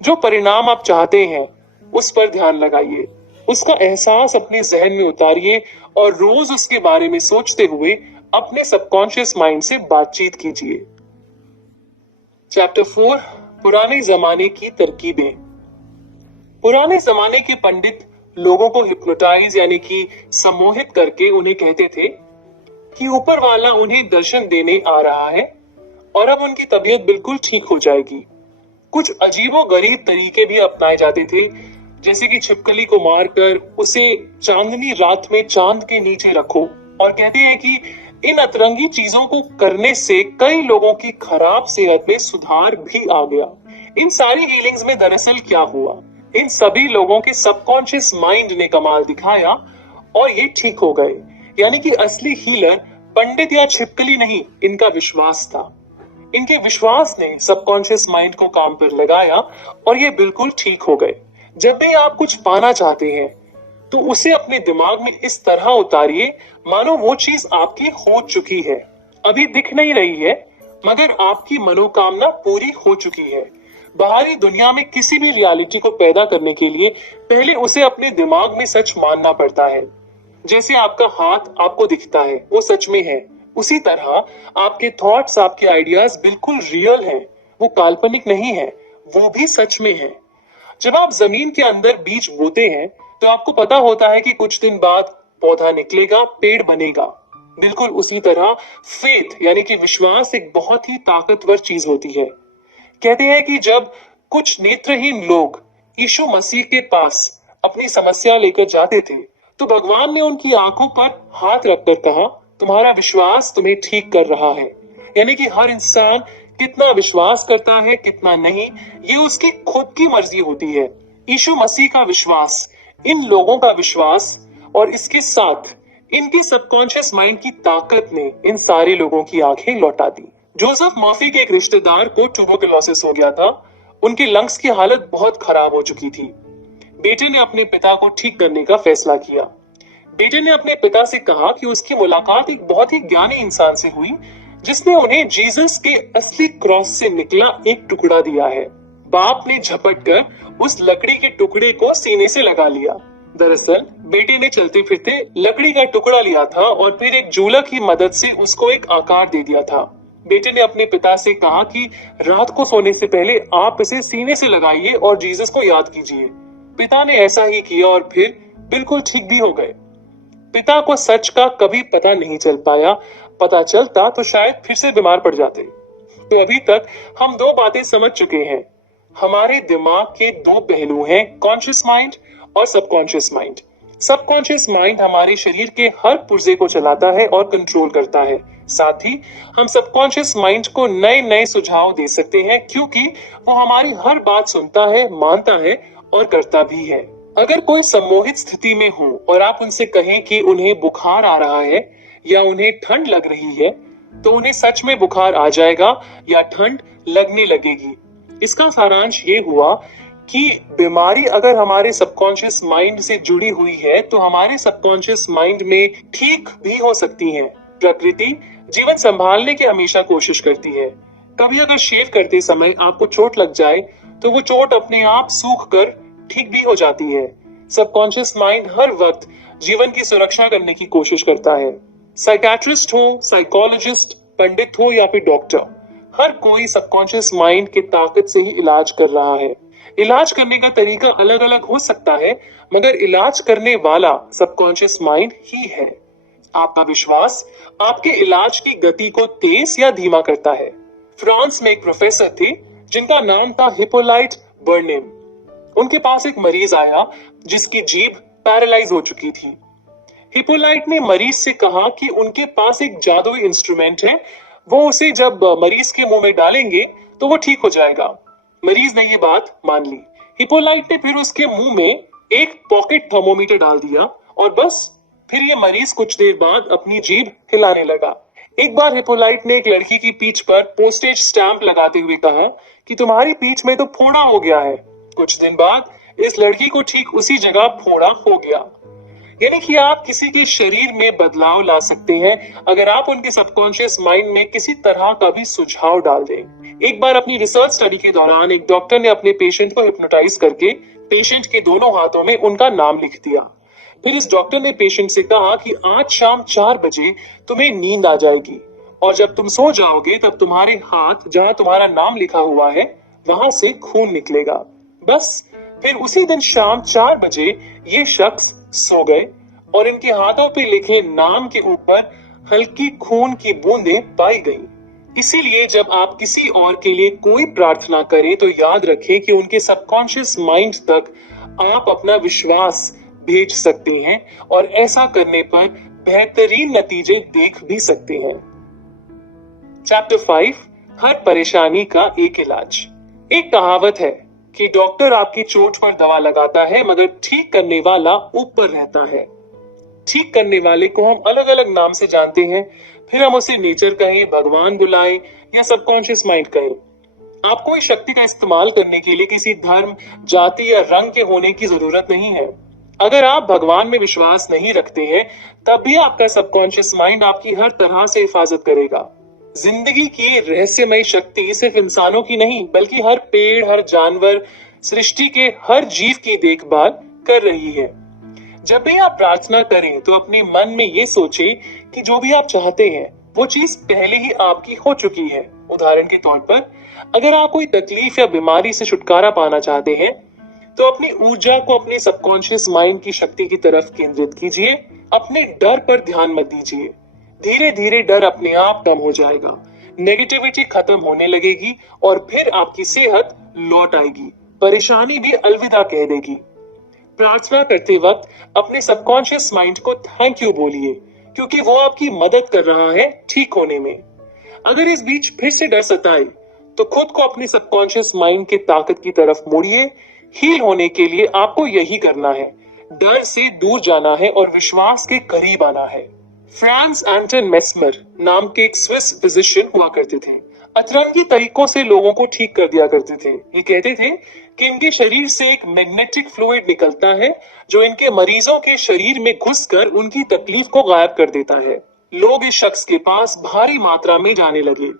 जो परिणाम आप चाहते हैं उस पर ध्यान लगाइए, उसका एहसास अपने जहन में उतारिए और रोज उसके बारे में सोचते हुए अपने सबकॉन्शियस माइंड से बातचीत कीजिए। चैप्टर 4, पुराने जमाने की तरकीबें। पुराने जमाने के पंडित लोगों को हिप्नोटाइज यानी कि सम्मोहित करके उन्हें कहते थे कि ऊपर वाला उन्हें दर्शन देने आ रहा है और अब उनकी तबीयत बिल्कुल ठीक हो जाएगी। कुछ अजीबोगरीब तरीके भी अपनाए जाते थे, जैसे कि छिपकली को मारकर उसे चांदनी रात में चांद के नीचे रखो, और कहते हैं कि इन अतरंगी चीजों को करने से कई लोगों की खराब सेहत में सुधार भी आ गया। इन सारी हीलिंग्स में दरअसल क्या हुआ, इन सभी लोगों के सबकॉन्शियस माइंड ने कमाल दिखाया और ये ठीक हो गए। यानी कि असली हीलर पंडित या छिपकली नहीं, इनका विश्वास था। इनके विश्वास ने सबकॉन्शियस माइंड को काम पर लगाया और ये बिल्कुल ठीक हो गए। जब भी आप कुछ पाना चाहते हैं तो उसे अपने दिमाग में इस तरह उतारिए मानो वो चीज आपकी हो चुकी है। अभी दिख नहीं रही है, मगर आपकी मनोकामना पूरी हो चुकी है। बाहरी दुनिया में किसी भी रियलिटी को पैदा करने के लिए पहले उसे अपने दिमाग में सच मानना पड़ता है। जैसे आपका हाथ आपको दिखता है वो सच में है, उसी तरह आपके थॉट्स, आपके आइडियाज बिल्कुल रियल हैं, वो काल्पनिक नहीं है, वो भी सच में है। जब आप जमीन के अंदर बीज बोते हैं तो आपको पता होता है कि कुछ दिन बाद पौधा निकलेगा, पेड़ बनेगा। बिल्कुल उसी तरह फेथ यानी कि विश्वास एक बहुत ही ताकतवर चीज होती है। कहते हैं कि जब कुछ नेत्रहीन लोग यीशु मसीह के पास अपनी समस्या लेकर जाते थे तो भगवान ने उनकी आंखों पर हाथ रखकर कहा, तुम्हारा विश्वास तुम्हें ठीक कर रहा है। यानी कि हर इंसान कितना विश्वास करता है कितना नहीं, ये उसकी खुद की मर्जी होती है। यीशु मसीह का विश्वास, इन लोगों का विश्वास और इसके साथ इनकी सबकॉन्शियस माइंड की ताकत ने इन सारे लोगों की आंखें लौटा दी। जोसेफ मर्फी के एक रिश्तेदार को ट्यूबरकुलोसिस हो गया था। उनके लंग्स की हालत बहुत खराब हो चुकी थी। बेटे ने अपने पिता को ठीक करने का फैसला किया। बेटे ने अपने पिता से कहा कि उसकी मुलाकात एक बहुत ही ज्ञानी इंसान से हुई जिसने उन्हें जीसस के असली क्रॉस से निकला एक टुकड़ा दिया है। बाप ने झपट कर उस लकड़ी के टुकड़े को सीने से लगा लिया। दरअसल बेटे ने चलते फिरते लकड़ी का टुकड़ा लिया था और फिर एक जूलक की मदद से उसको एक आकार दे दिया था। बेटे ने अपने पिता से कहा कि रात को सोने से पहले आप इसे सीने से लगाइए और जीसस को याद कीजिए। पिता ने ऐसा ही किया और फिर बिल्कुल ठीक भी हो गए। पिता को सच का कभी पता नहीं चल पाया। पता चलता तो शायद फिर से बीमार पड़ जाते। तो अभी तक हम दो बातें समझ चुके हैं। हमारे दिमाग के दो पहलू हैं, कॉन्शियस माइंड और सबकॉन्शियस माइंड। सबकॉन्शियस माइंड हमारे शरीर के हर पुर्जे को चलाता है और कंट्रोल करता है। साथ ही हम सबकॉन्शियस माइंड को नए नए सुझाव दे सकते हैं क्योंकि वो हमारी हर बात सुनता है, मानता है और करता भी है। अगर कोई सम्मोहित स्थिति में हो और आप उनसे कहें कि उन्हें बुखार आ रहा है या उन्हें ठंड लग रही है, तो उन्हें सच में बुखार आ जाएगा या ठंड लगने लगेगी। इसका सारांश ये हुआ कि बीमारी अगर हमारे सबकॉन्शियस माइंड से जुड़ी हुई है तो हमारे सबकॉन्शियस माइंड में ठीक भी हो सकती है। प्रकृति जीवन संभालने की हमेशा कोशिश करती है। कभी अगर शेव करते समय आपको चोट लग जाए तो वो चोट अपने आप सूख कर ठीक भी हो जाती है। सबकॉन्शियस माइंड हर वक्त जीवन की सुरक्षा करने की कोशिश करता है। साइकियाट्रिस्ट हो, साइकोलॉजिस्ट, पंडित हो या फिर डॉक्टर, हर कोई सबकॉन्शियस माइंड की ताकत से ही इलाज कर रहा है। इलाज करने का तरीका अलग अलग हो सकता है मगर इलाज करने वाला सबकॉन्शियस माइंड ही है। आपका विश्वास आपके इलाज की गति को तेज या धीमा करता है। फ्रांस में एक प्रोफेसर थे जिनका नाम था हिप्पोलाइट बर्नेम। उनके पास एक मरीज आया जिसकी जीभ पैरालाइज हो चुकी थी। हिप्पोलाइट ने मरीज से कहा कि उनके पास एक जादुई इंस्ट्रूमेंट है, वो उसे जब मरीज के मुंह में डालेंगे तो वो ठीक हो जाएगा। मरीज ने ये बात मान ली। हिप्पोलाइट ने फिर उसके मुंह में एक पॉकेट थर्मोमीटर डाल दिया और बस फिर ये मरीज कुछ देर बाद अपनी जीभ हिलाने लगा। एक बार हिप्पोलाइट ने एक लड़की की पीठ पर पोस्टेज स्टैंप लगाते हुए कहा कि तुम्हारी पीठ में तो फोड़ा हो गया है। कुछ दिन बाद इस लड़की को ठीक उसी जगह फोड़ा हो गया। यानी कि आप किसी के शरीर में बदलाव ला सकते हैं अगर आप उनके सबकॉन्शियस माइंड में किसी तरह का भी सुझाव डाल दें। एक बार अपनी रिसर्च स्टडी के दौरान एक डॉक्टर ने अपने पेशेंट को हिप्नोटाइज करके पेशेंट के दोनों हाथों में उनका नाम लिख दिया। फिर इस डॉक्टर ने पेशेंट से कहा कि आज शाम 4 बजे तुम्हें नींद आ जाएगी और जब तुम सो जाओगे तब तुम्हारे हाथ जहां तुम्हारा नाम लिखा हुआ है वहां से खून निकलेगा। बस फिर उसी दिन शाम 4 बजे ये शख्स सो गए और इनके हाथों पे लिखे नाम के ऊपर हल्की खून की बूंदें पाई गईं। इसीलिए जब आप किसी और के लिए कोई प्रार्थना करें तो याद रखें कि उनके सबकॉन्शियस माइंड तक आप अपना विश्वास भेज सकते हैं और ऐसा करने पर बेहतरीन नतीजे देख भी सकते हैं। चैप्टर 5, हर परेशानी का एक इलाज। एक कहावत है कि डॉक्टर आपकी चोट पर दवा लगाता है मगर ठीक करने वाला ऊपर रहता है। ठीक करने वाले को हम अलग अलग नाम से जानते हैं, फिर हम उसे नेचर कहें, भगवान बुलाएं या सबकॉन्शियस माइंड कहें। आपको इस शक्ति का इस्तेमाल करने के लिए किसी धर्म, जाति या रंग के होने की जरूरत नहीं है। अगर आप भगवान में विश्वास नहीं रखते हैं तब भी आपका सबकॉन्शियस माइंड आपकी हर तरह से हिफाजत करेगा। जिंदगी की रहस्यमय शक्ति सिर्फ इंसानों की नहीं बल्कि हर पेड़, हर जानवर, सृष्टि के हर जीव की देखभाल कर रही है। जब भी आप प्रार्थना करें तो अपने मन में ये सोचें कि जो भी आप चाहते हैं वो चीज पहले ही आपकी हो चुकी है। उदाहरण के तौर पर अगर आप कोई तकलीफ या बीमारी से छुटकारा पाना चाहते हैं तो अपनी ऊर्जा को अपने सबकॉन्शियस माइंड की शक्ति की तरफ केंद्रित कीजिए। अपने डर पर ध्यान मत दीजिए। धीरे धीरे डर अपने आप कम हो जाएगा, नेगेटिविटी खत्म होने लगेगी और फिर आपकी सेहत लौट आएगी, परेशानी भी अलविदा कह देगी। प्रार्थना करते वक्त अपने सबकॉन्शियस माइंड को थैंक यू बोलिए क्योंकि वो आपकी मदद कर रहा है ठीक होने में। अगर इस बीच फिर से डर सताए तो खुद को अपने सबकॉन्शियस माइंड की ताकत की तरफ मोड़िए। हील होने के लिए आपको यही करना है, डर से दूर जाना है और विश्वास के करीब आना है। फ्रांस एंटन मेस्मर नाम के एक स्विस फिजिशियन हुआ करते थे। अतरंगी तरीकों से लोगों को ठीक कर दिया करते थे। ये कहते थे कि इनके शरीर से एक मैग्नेटिक फ्लूइड निकलता है जो इनके मरीजों के शरीर में घुसकर उनकी तकलीफ को गायब कर देता है। लोग इस शख्स के पास भारी मात्रा में जाने लगे।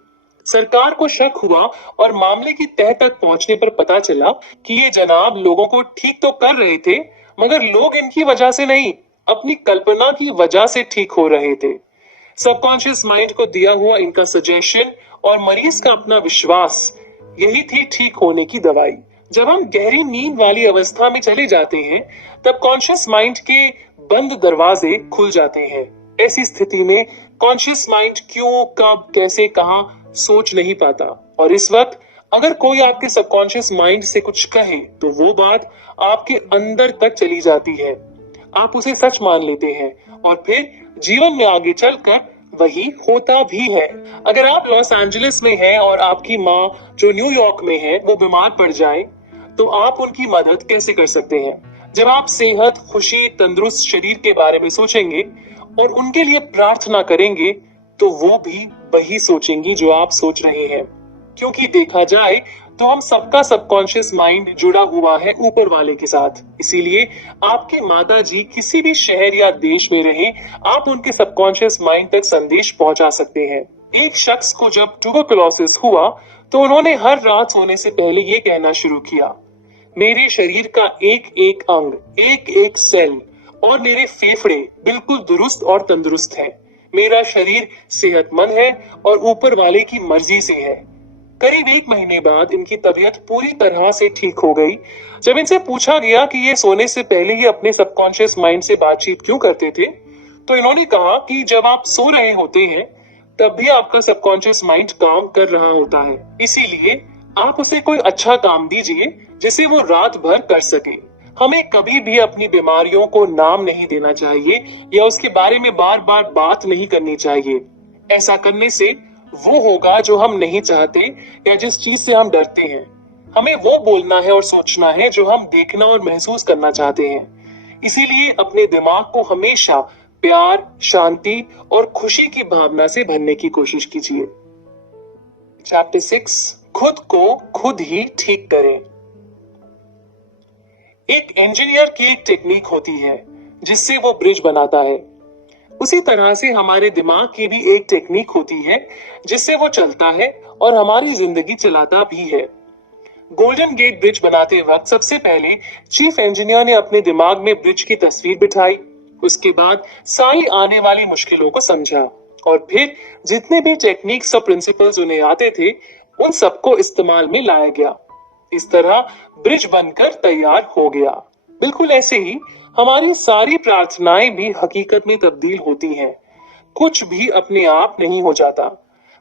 सरकार को शक हुआ और मामले की तह तक पहुंचने पर पता चला कि ये जनाब लोगों को ठीक तो कर रहे थे, मगर लोग इनकी वजह से नहीं, अपनी कल्पना की वजह से ठीक हो रहे थे। सबकॉन्शियस माइंड को दिया हुआ इनका सजेशन और मरीज का अपना विश्वास, यही थी ठीक होने की दवाई। जब हम गहरी नींद वाली अवस्था में चले जाते हैं, तब कॉन्शियस माइंड के बंद दरवाजे खुल जाते हैं। ऐसी स्थिति में कॉन्शियस माइंड क्यों, कब, कैसे, कहां सोच नहीं पाता। और इस वक्त अगर कोई आपके सबकॉन्शियस माइंड से कुछ कहे तो वो बात आपके अंदर तक चली जाती है। आप उसे सच मान लेते हैं और फिर जीवन में आगे चलकर वही होता भी है। अगर आप लॉस एंजलिस में हैं और आपकी माँ जो न्यूयॉर्क में है वो बीमार पड़ जाए, तो आप उनकी मदद कैसे कर सकते हैं? जब आप सेहत, खुशी, तंदुरुस्त शरीर के बारे में सोचेंगे और उनके लिए प्रार्थना करेंगे, तो वो भी वही सोचेंगी जो आप सोच रहे हैं। क्योंकि देखा जाए तो हम सबका सबकॉन्शियस माइंड जुड़ा हुआ है ऊपर वाले के साथ। इसीलिए आपकी माता जी किसी भी शहर या देश में रहे, आप उनके सबकॉन्शियस माइंड तक संदेश पहुंचा सकते हैं। एक शख्स को जब ट्यूबरकुलोसिस हुआ तो उन्होंने हर रात सोने से पहले ये कहना शुरू किया, मेरे शरीर का एक एक अंग, एक एक सेल और मेरे फेफड़े बिल्कुल दुरुस्त और तंदुरुस्त हैं। मेरा शरीर सेहतमंद है और ऊपर वाले की मर्जी से है। करीब 1 महीने बाद इनकी तबीयत पूरी तरह से ठीक हो गई। जब इनसे पूछा गया कि ये सोने से पहले ही अपने सबकॉन्शियस माइंड से बातचीत क्यों करते थे, तो इन्होंने कहा कि जब आप सो रहे होते हैं तब भी आपका सबकॉन्शियस माइंड काम कर रहा होता है। इसीलिए आप उसे कोई अच्छा काम दीजिए जिसे वो रात भर कर सके। हमें कभी भी अपनी बीमारियों को नाम नहीं देना चाहिए या उसके बारे में बार बार बात नहीं करनी चाहिए। ऐसा करने से वो होगा जो हम नहीं चाहते या जिस चीज से हम डरते हैं। हमें वो बोलना है और सोचना है जो हम देखना और महसूस करना चाहते हैं। इसीलिए अपने दिमाग को हमेशा प्यार, शांति और खुशी की भावना से भरने की कोशिश कीजिए। चैप्टर 6, खुद को खुद ही ठीक करें। एक इंजीनियर की एक टेक्निक होती है जिससे वो ब्रिज बनाता है। उसी तरह से हमारे दिमाग की भी एक टेक्निक होती है जिससे वो चलता है और हमारी जिंदगी चलाता भी है। गोल्डन गेट ब्रिज बनाते वक्त सबसे पहले चीफ इंजीनियर ने अपने दिमाग में ब्रिज की तस्वीर बिठाई। उसके बाद सारी आने वाली मुश्किलों को समझा और फिर जितने भी टेक्निक्स और प्रिंसिपल्स उन्हें आते थे उन सबको इस्तेमाल में लाया गया। इस तरह ब्रिज बनकर तैयार हो गया। बिल्कुल ऐसे ही हमारी सारी प्रार्थनाएं भी हकीकत में तब्दील होती हैं। कुछ भी अपने आप नहीं हो जाता।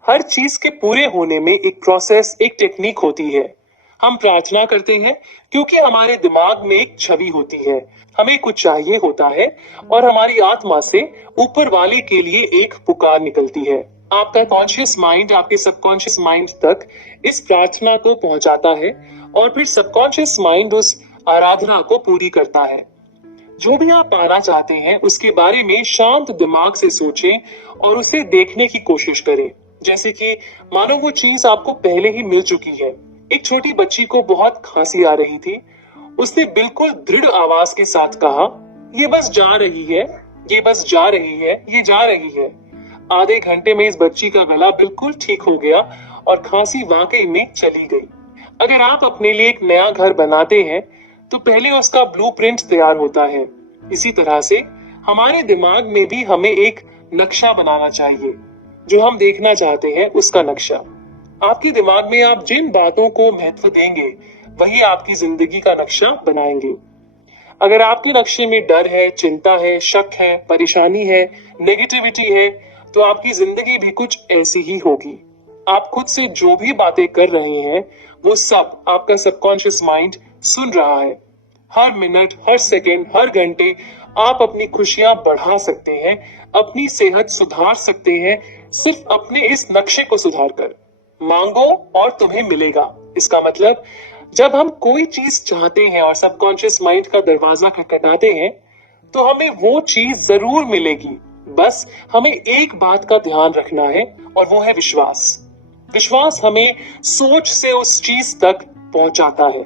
हर चीज के पूरे होने में एक प्रोसेस, एक टेक्निक होती है। हम प्रार्थना करते हैं क्योंकि हमारे दिमाग में एक छवि होती है, हमें कुछ चाहिए होता है और हमारी आत्मा से ऊपर वाले के लिए एक पुकार निकलती है। आपका कॉन्शियस माइंड आपके सबकॉन्शियस माइंड तक इस प्रार्थना को पहुंचाता है और फिर सबकॉन्शियस माइंड उस आराधना को पूरी करता है। जो भी आप पाना चाहते हैं उसके बारे में शांत दिमाग से सोचें और उसे देखने की कोशिश करें, जैसे कि मानो वो चीज आपको पहले ही मिल चुकी है। एक छोटी बच्ची को बहुत खांसी आ रही थी। उसने बिल्कुल दृढ़ आवाज के साथ कहा, ये बस जा रही है, ये बस जा रही है, ये जा रही है। आधे घंटे में इस बच्ची का गला बिल्कुल ठीक हो गया और खांसी वाकई में चली गई। अगर आप अपने लिए एक नया घर बनाते हैं तो पहले उसका ब्लूप्रिंट तैयार होता है। इसी तरह से हमारे दिमाग में भी हमें एक नक्शा बनाना चाहिए, जो हम देखना चाहते हैं उसका नक्शा। आपके दिमाग में आप जिन बातों को महत्व देंगे वही आपकी जिंदगी का नक्शा बनाएंगे। अगर आपके नक्शे में डर है, चिंता है, शक है, परेशानी है, नेगेटिविटी है, तो आपकी जिंदगी भी कुछ ऐसी ही होगी। आप खुद से जो भी बातें कर रहे हैं वो सब आपका सबकॉन्शियस माइंड सुन रहा है। हर मिनट, हर सेकंड, हर घंटे आप अपनी खुशियां बढ़ा सकते हैं, अपनी सेहत सुधार सकते हैं, सिर्फ अपने इस नक्शे को सुधार कर। मांगो और तुम्हें मिलेगा। इसका मतलब जब हम कोई चीज चाहते हैं और सबकॉन्शियस माइंड का दरवाजा खटखटाते हैं, तो हमें वो चीज जरूर मिलेगी। बस हमें एक बात का ध्यान रखना है, और वो है विश्वास। विश्वास हमें सोच से उस चीज तक पहुंचाता है।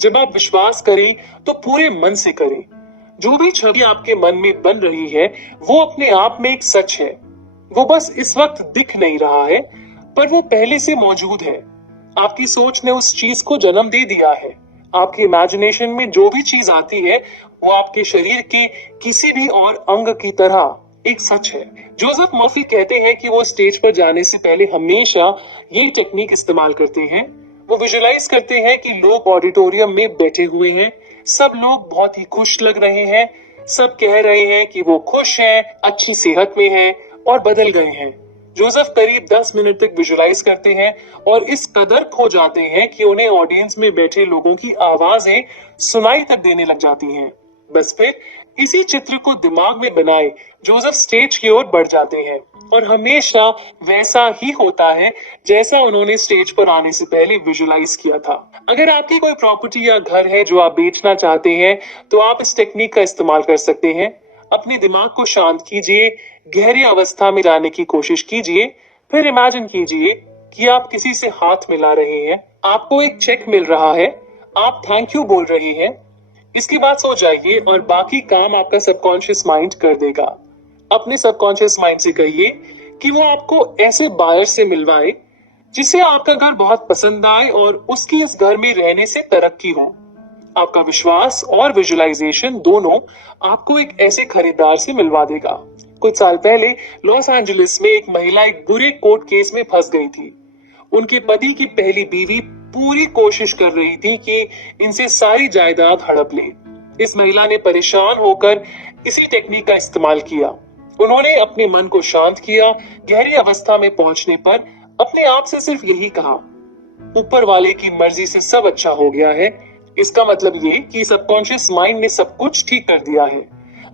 जब आप विश्वास करें तो पूरे मन से करें। जो भी छवि आपके मन में बन रही है वो अपने आप में एक सच है। वो बस इस वक्त दिख नहीं रहा है, पर वो पहले से मौजूद है। आपकी सोच ने उस चीज को जन्म दे दिया है। आपकी इमेजिनेशन में जो भी चीज आती है वो आपके शरीर के किसी भी और अंग की तरह एक सच है। जोसेफ मर्फी कहते हैं कि वो स्टेज पर जाने से पहले हमेशा ये टेक्निक इस्तेमाल करते हैं। वो विजुलाइज करते हैं कि लोग ऑडिटोरियम में बैठे हुए हैं, सब लोग बहुत ही खुश लग रहे हैं, सब कह रहे हैं कि वो खुश हैं, अच्छी सेहत में हैं और बदल गए हैं। जोसेफ करीब 10 मिनट तक विजुलाइज करते हैं और इस कदर खो जाते हैं कि उन्हें ऑडियंस में बैठे लोगों की आवाजें सुनाई तक देने लग जाती हैं। बस फिर इसी चित्र को दिमाग में बनाए जोसेफ स्टेज की ओर बढ़ जाते हैं, और हमेशा वैसा ही होता है जैसा उन्होंने स्टेज पर आने से पहले विजुलाइज किया था। अगर आपकी कोई प्रॉपर्टी या घर है जो आप बेचना चाहते हैं, तो आप इस टेक्निक का इस्तेमाल कर सकते हैं। अपने दिमाग को शांत कीजिए, गहरी अवस्था में जाने की कोशिश कीजिए, फिर इमेजिन कीजिए कि आप किसी से हाथ मिला रहे हैं, आपको एक चेक मिल रहा है, आप थैंक यू बोल रहे हैं। इसके बाद सो जाइए और बाकी काम आपका सबकॉन्शियस माइंड कर देगा। अपने सबकॉन्शियस माइंड से कहिए कि वो आपको ऐसे बायर से मिलवाए जिसे आपका घर बहुत पसंद आए और उसकी इस घर में रहने से तरक्की हो। आपका विश्वास और विजुलाइजेशन दोनों आपको एक ऐसे खरीदार से मिलवा देगा। कुछ साल पहले लॉस एंजलिस में एक महिला एक बुरे कोर्ट केस में फंस गई थी। उनके पति की पहली बीवी पूरी कोशिश कर रही थी कि इनसे सारी जायदाद हड़प ले। इस महिला ने परेशान होकर इसी टेक्निक का इस्तेमाल किया। उन्होंने अपने मन को शांत किया। गहरी अवस्था में पहुंचने पर अपने आप से सिर्फ यही कहा, ऊपर वाले की मर्जी से सब अच्छा हो गया है। इसका मतलब ये कि सबकॉन्शियस माइंड ने सब कुछ ठीक कर दिया है।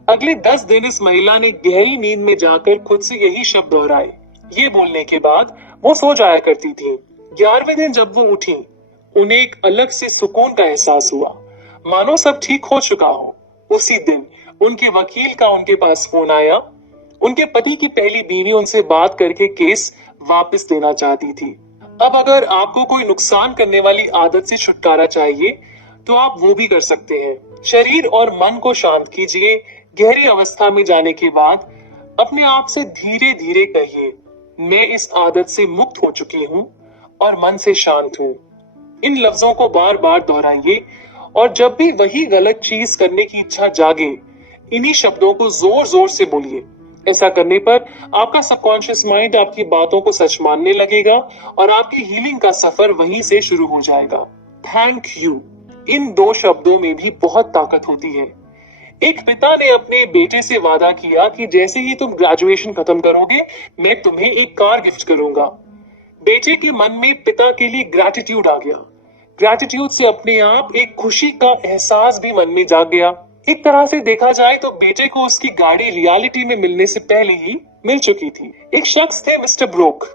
अगले 10 दिन इस महिला ने गहरी नींद में जाकर खुद से यही शब्द दोहराए। ये बोलने के बाद वो सो जाया करती थी। 11वें दिन जब वो उठी, उन्हें एक अलग से सुकून का एहसास हुआ, मानो सब ठीक हो चुका हो। उसी दिन उनके वकील का उनके पास फोन आया। उनके पति की पहली बीवी उनसे बात करके केस वापस देना चाहती थी। अब अगर आपको कोई नुकसान करने वाली आदत से छुटकारा चाहिए तो आप वो भी कर सकते हैं। शरीर और मन को शांत कीजिए। गहरी अवस्था में जाने के बाद अपने आप से धीरे धीरे कहिए, मैं इस आदत से मुक्त हो चुकी हूँ और मन से शांत हूँ। इन लफ्जों को बार बार दोहराइए, और जब भी वही गलत चीज करने की इच्छा जागे, इन्हीं शब्दों को जोर जोर से बोलिए। ऐसा करने पर आपका सबकॉन्शियस माइंड आपकी बातों को सच मानने लगेगा और आपकी हीलिंग का सफर वहीं से शुरू हो जाएगा। थैंक यू, इन 2 शब्दों में भी बहुत ताकत होती है। एक पिता ने अपने बेटे से वादा किया कि जैसे ही तुम ग्रेजुएशन खत्म करोगे, मैं तुम्हें एक कार गिफ्ट करूंगा। बेटे के मन में पिता के लिए ग्रैटिट्यूड आ गया। ग्रैटिट्यूड से अपने आप एक खुशी का एहसास भी मन में जाग गया। एक तरह से देखा जाए तो बेटे को उसकी गाड़ी रियलिटी में मिलने से पहले ही मिल चुकी थी। एक शख्स थे मिस्टर ब्रोक।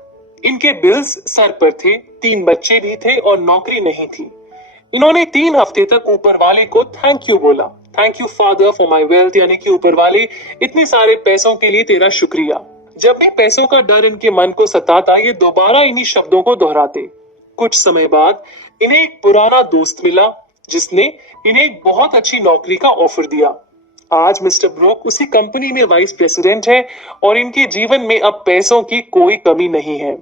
इनके बिल्स सर पर थे, 3 बच्चे भी थे और नौकरी नहीं थी। इन्होंने 3 हफ्ते तक ऊपर वाले को थैंक यू बोला। Thank you father for my wealth, यानी कि ऊपर वाले, इतने सारे पैसों के लिए तेरा शुक्रिया। जब भी पैसों का डर इनके मन को सताता, ये दोबारा इन्हीं शब्दों को दोहराते। कुछ समय बाद इन्हें एक पुराना दोस्त मिला जिसने इन्हें एक बहुत अच्छी नौकरी का ऑफर दिया। आज मिस्टर ब्रोक उसी कंपनी में वाइस प्रेसिडेंट है और इनके जीवन में अब पैसों की कोई कमी नहीं है।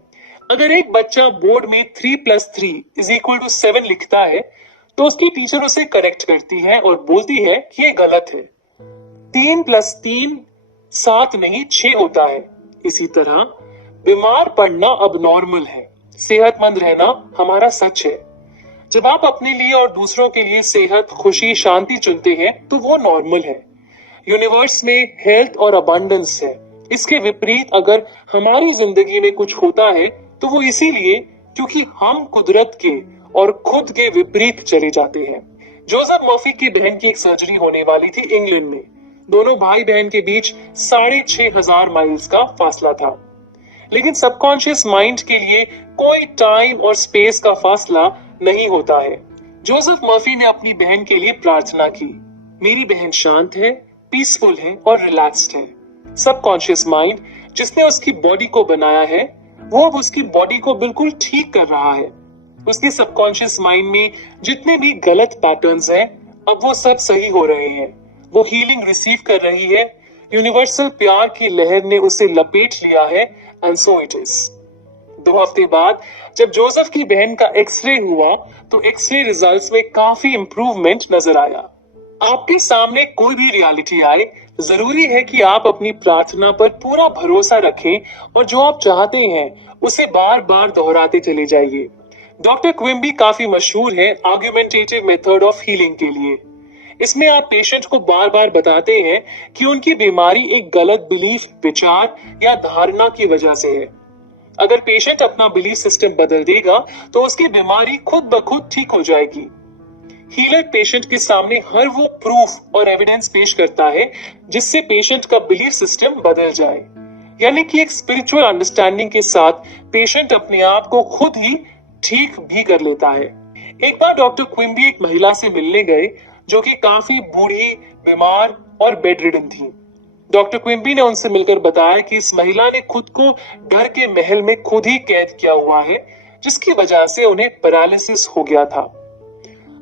अगर एक बच्चा बोर्ड में 3 + 3 = 7 लिखता है तो उसकी टीचर उसे करेक्ट करती है और बोलती है कि ये गलत है। 3 + 3 7 नहीं 6 होता है। इसी तरह बीमार पड़ना अब नॉर्मल है, सेहतमंद रहना हमारा सच है। जब आप अपने लिए और दूसरों के लिए सेहत, खुशी, शांति चुनते हैं तो वो नॉर्मल है। यूनिवर्स में हेल्थ और अबंडेंस है। इसके विपरीत अगर हमारी जिंदगी में कुछ होता है तो वो इसीलिए क्योंकि हम कुदरत के और खुद के विपरीत चले जाते हैं। जोसेफ मर्फी की बहन की एक सर्जरी होने वाली थी इंग्लैंड में। दोनों भाई बहन के बीच 6500 माइल्स का फासला था, लेकिन सबकॉन्शियस माइंड के लिए कोई टाइम और स्पेस का फासला नहीं होता है। जोसेफ मर्फी ने अपनी बहन के लिए प्रार्थना की। मेरी बहन शांत है, पीसफुल है और रिलैक्स्ड है। सबकॉन्शियस माइंड जिसने उसकी बॉडी को बनाया है, वो अब उसकी बॉडी को बिल्कुल ठीक कर रहा है। उसके सबकॉन्शियस माइंड में जितने भी गलत पैटर्न्स हैं, अब वो सब सही हो रहे हैं। वो हीलिंग रिसीव कर रही है। यूनिवर्सल प्यार की लहर ने उसे लपेट लिया है, एंड सो इट इज। 2 हफ्ते बाद जब जोसेफ की बहन का एक्सरे हुआ तो एक्सरे रिजल्ट्स में काफी इंप्रूवमेंट नजर आया। आपके सामने कोई भी रियलिटी आए, जरूरी है कि आप अपनी प्रार्थना पर पूरा भरोसा रखें और जो आप चाहते हैं उसे बार बार दोहराते चले जाइए। डॉक्टर क्विम्बी काफी मशहूर है आर्गुमेंटेटिव मेथड ऑफ हीलिंग के लिए। इसमें आप पेशेंट को बार बार बताते हैं कि उनकी बीमारी एक गलत बिलीफ, विचार या धारणा की वजह से है। अगर पेशेंट अपना बिलीफ सिस्टम बदल देगा तो उसकी बीमारी खुद ब खुद ठीक हो जाएगी। हीलर पेशेंट के सामने हर वो प्रूफ और एविडेंस पेश करता है जिससे पेशेंट का बिलीफ सिस्टम बदल जाए। यानी कि एक स्पिरिचुअल अंडरस्टैंडिंग के साथ पेशेंट अपने आप को खुद ही ठीक भी कर लेता है। एक बार डॉक्टर क्विम्बी एक महिला से मिलने गए जो कि काफी बूढ़ी, बीमार और बेड रिडन थी। डॉक्टर क्विम्बी ने उनसे मिलकर बताया कि इस महिला ने खुद को डर के महल में खुद ही कैद किया हुआ है, जिसकी वजह से उन्हें पैरालिसिस हो गया था।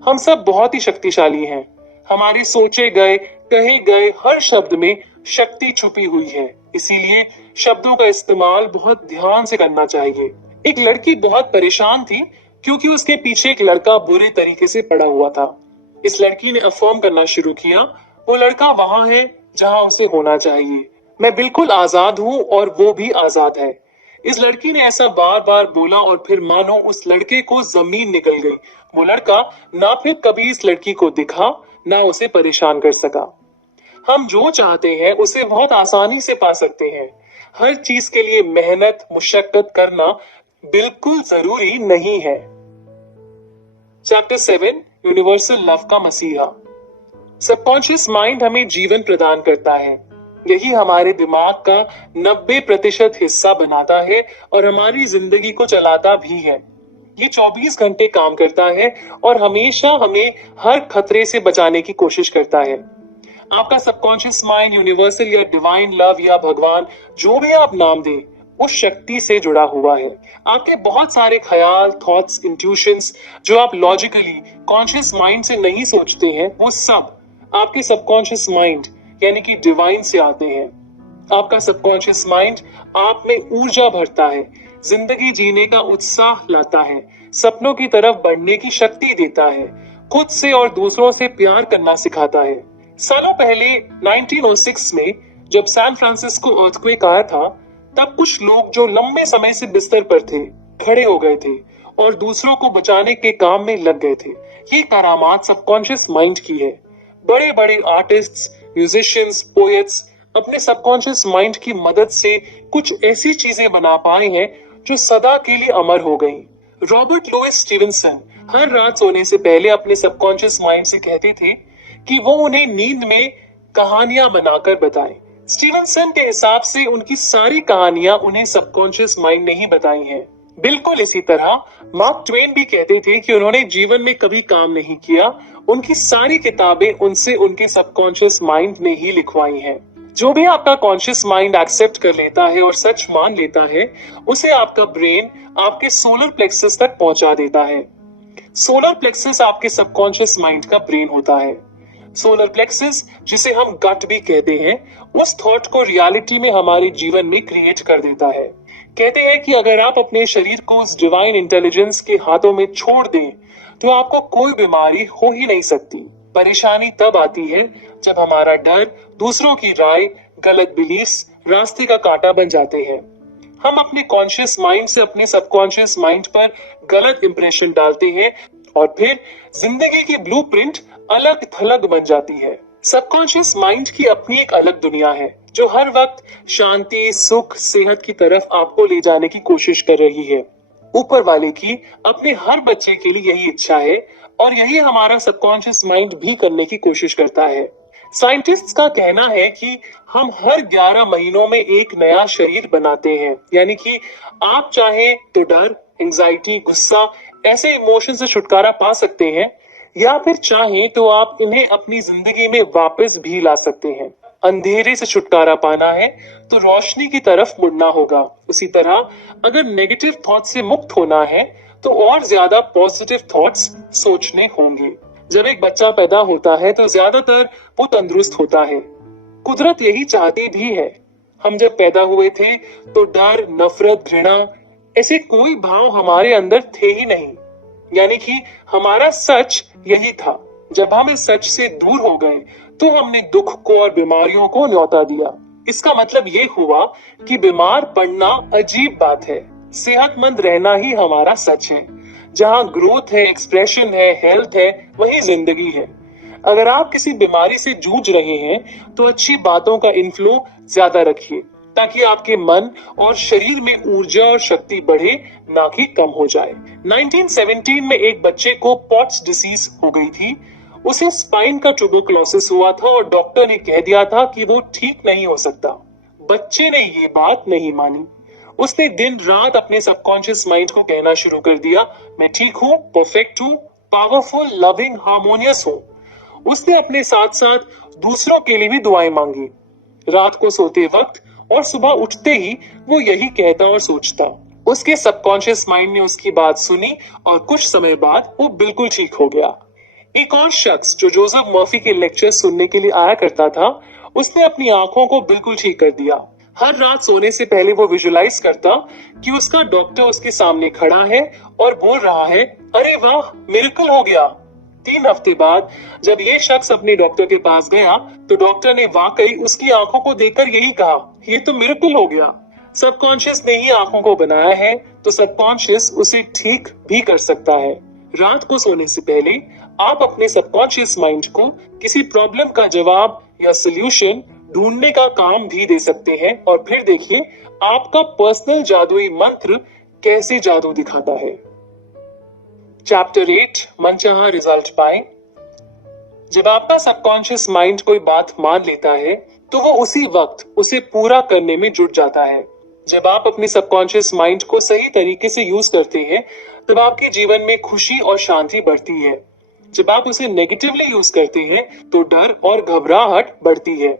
हम सब बहुत ही शक्तिशाली हैं। हमारे सोचे गए, कहे गए हर शब्द में शक्ति छुपी हुई है। इसीलिए शब्दों का इस्तेमाल बहुत ध्यान से करना चाहिए। एक लड़की बहुत परेशान थी क्योंकि उसके पीछे एक लड़का बुरे तरीके से पड़ा हुआ था। इस लड़की ने अफर्म करना शुरू किया, वो लड़का वहां है जहां उसे होना चाहिए। मैं बिल्कुल आजाद हूँ और वो भी आजाद है। इस लड़की ने ऐसा बार बार बोला और फिर मानो उस लड़के को जमीन निकल गई। वो लड़का ना फिर कभी इस लड़की को दिखा, ना उसे परेशान कर सका। हम जो चाहते हैं उसे बहुत आसानी से पा सकते हैं। हर चीज के लिए मेहनत, मुशक्कत करना बिल्कुल जरूरी नहीं है। चैप्टर 7, यूनिवर्सल लव का मसीहा। सबकॉन्शियस माइंड हमें जीवन प्रदान करता है। यही हमारे दिमाग का 90% हिस्सा बनाता है और हमारी जिंदगी को चलाता भी है। ये 24 घंटे काम करता है और हमेशा हमें हर खतरे से बचाने की कोशिश करता है। आपका सबकॉन्शियस माइंड यूनिवर्सल या डिवाइन लव या भगवान, जो भी आप नाम दें, उस शक्ति से जुड़ा हुआ है। आपके बहुत सारे ख्याल, थॉट्स, इंट्यूशंस जो आप लॉजिकली कॉन्शियस माइंड से नहीं सोचते हैं, वो सब आपके सबकॉन्शियस माइंड यानी कि डिवाइन से आते हैं। आपका सबकॉन्शियस माइंड आप में ऊर्जा भरता है, जिंदगी जीने का उत्साह लाता है, सपनों की तरफ बढ़ने की शक्ति देता है, खुद से और दूसरों से प्यार करना सिखाता है। सालों पहले 1906 में जब सैन फ्रांसिस्को अर्थक्वेक आया था, तब कुछ लोग जो लंबे समय से बिस्तर पर थे, खड़े हो गए थे और दूसरों को बचाने के काम में लग गए थे। ये करामात सबकॉन्शियस माइंड की है। बड़े बड़े आर्टिस्ट्स, म्यूजिशियंस, पोएट्स अपने सबकॉन्शियस माइंड की मदद से कुछ ऐसी चीजें बना पाए हैं जो सदा के लिए अमर हो गई। रॉबर्ट लुइस स्टीवेंसन हर रात सोने से पहले अपने सबकॉन्शियस माइंड से कहते थे कि वो उन्हें नींद में कहानियां बनाकर बताएं। स्टीवेंसन के हिसाब से उनकी सारी कहानियां उन्हें सबकॉन्शियस माइंड ने ही बताई हैं। बिल्कुल इसी तरह मार्क ट्वेन भी कहते थे कि उन्होंने जीवन में कभी काम नहीं किया, उनकी सारी किताबें उनसे उनके सबकॉन्शियस माइंड ने ही लिखवाई हैं। जो भी आपका कॉन्शियस माइंड एक्सेप्ट कर लेता है और सच मान लेता है, उसे आपका ब्रेन आपके सोलर प्लेक्सस तक पहुंचा देता है। सोलर प्लेक्सस आपके सबकॉन्शियस माइंड का ब्रेन होता है। सोलर प्लेक्सस, जिसे हम गट भी कहते हैं, उस थॉट को रियलिटी में हमारे जीवन में क्रिएट कर देता है। कहते हैं कि अगर आप अपने शरीर को उस डिवाइन इंटेलिजेंस के हाथों में छोड़ दें तो आपको कोई बीमारी हो ही नहीं सकती। परेशानी तब आती है जब हमारा डर, दूसरों की राय, गलत बिलीफ्स रास्ते का कांटा बन जाते हैं। हम अपने कॉन्शियस माइंड से अपने सबकॉन्शियस माइंड पर गलत इंप्रेशन डालते हैं और फिर जिंदगी की ब्लूप्रिंट अलग थलग बन जाती है। सबकॉन्शियस माइंड की अपनी एक अलग दुनिया है जो हर वक्त शांति, सुख, सेहत की तरफ आपको ले जाने की कोशिश कर रही है। ऊपर वाले की अपने हर बच्चे के लिए यही इच्छा है और यही हमारा सबकॉन्शियस माइंड भी करने की कोशिश करता है। साइंटिस्ट्स का कहना है कि हम हर 11 महीनों में एक नया शरीर बनाते हैं। यानी कि आप चाहें तो डर, एंजाइटी, गुस्सा ऐसे इमोशन से छुटकारा पा सकते हैं, या फिर चाहें तो आप इन्हें अपनी जिंदगी में वापस भी ला सकते हैं। अंधेरे से छुटकारा पाना है तो रोशनी की तरफ मुड़ना होगा। उसी तरह अगर नेगेटिव थॉट से मुक्त होना है तो और ज्यादा पॉजिटिव थॉट्स सोचने होंगे। जब एक बच्चा पैदा होता है तो ज्यादातर वो तंदुरुस्त होता है। कुदरत यही चाहती भी है। हम जब पैदा हुए थे तो डर, नफरत, घृणा ऐसे कोई भाव हमारे अंदर थे ही नहीं। यानी कि हमारा सच यही था। जब हम इस सच से दूर हो गए तो हमने दुख को और बीमारियों को न्योता दिया। इसका मतलब ये हुआ कि बीमार पड़ना अजीब बात है। सेहतमंद रहना ही हमारा सच है। जहाँ ग्रोथ है, एक्सप्रेशन है, हेल्थ है, वही जिंदगी है। अगर आप किसी बीमारी से जूझ रहे हैं तो अच्छी बातों का इनफ्लो ज्यादा रखिए ताकि आपके मन और शरीर में ऊर्जा और शक्ति बढ़े, ना कि कम हो जाए। 1917 में एक बच्चे को पॉट्स डिसीज हो गई थी। उसे स्पाइन का ट्यूबरकुलोसिस हुआ था और डॉक्टर ने कह दिया था कि वो ठीक नहीं हो सकता। बच्चे ने ये बात नहीं मानी। उसने दिन रात अपने सबकॉन्शियस माइंड को कहना शुरू कर दिया, मैं ठीक हूँ, परफेक्ट हूँ, पावरफुल, लविंग, हार्मोनियस हूँ। उसने अपने साथ साथ दूसरों के लिए भी दुआएं मांगी। रात को सोते वक्त और सुबह उठते ही वो यही कहता और सोचता। उसके सबकॉन्शियस माइंड ने उसकी बात सुनी और कुछ समय बाद वो बिल्कुल ठीक हो गया। एक और शख्स जो जोसेफ मर्फी के लेक्चर सुनने के लिए आया करता था, उसने अपनी आंखों को बिल्कुल ठीक कर दिया। हर रात सोने से पहले वो विजुलाइज करता कि उसका डॉक्टर उसके सामने खड़ा है और बोल रहा है, अरे वाह, मिरेकल हो गया। 3 हफ्ते बाद जब ये शख्स अपने डॉक्टर के पास गया तो डॉक्टर ने वाकई उसकी आंखों को देखकर यही कहा, ये तो मिरेकल हो गया। सबकॉन्शियस ने ही आंखों को बनाया है तो सबकॉन्शियस उसे ठीक भी कर सकता है। रात को सोने से पहले आप अपने सबकॉन्शियस माइंड को किसी प्रॉब्लम का जवाब या सोल्यूशन ढूंढने का काम भी दे सकते हैं और फिर देखिए आपका पर्सनल जादुई मंत्र कैसे जादू दिखाता है। चैप्टर 8, मनचाहा रिजल्ट पाएं। जब आपका सबकॉन्शियस माइंड कोई बात मान लेता है तो वो उसी वक्त उसे पूरा करने में जुट जाता है। जब आप अपने सबकॉन्शियस माइंड को सही तरीके से यूज करते हैं तब आपके जीवन में खुशी और शांति बढ़ती है। जब आप उसे नेगेटिवली यूज करते हैं तो डर और घबराहट बढ़ती है।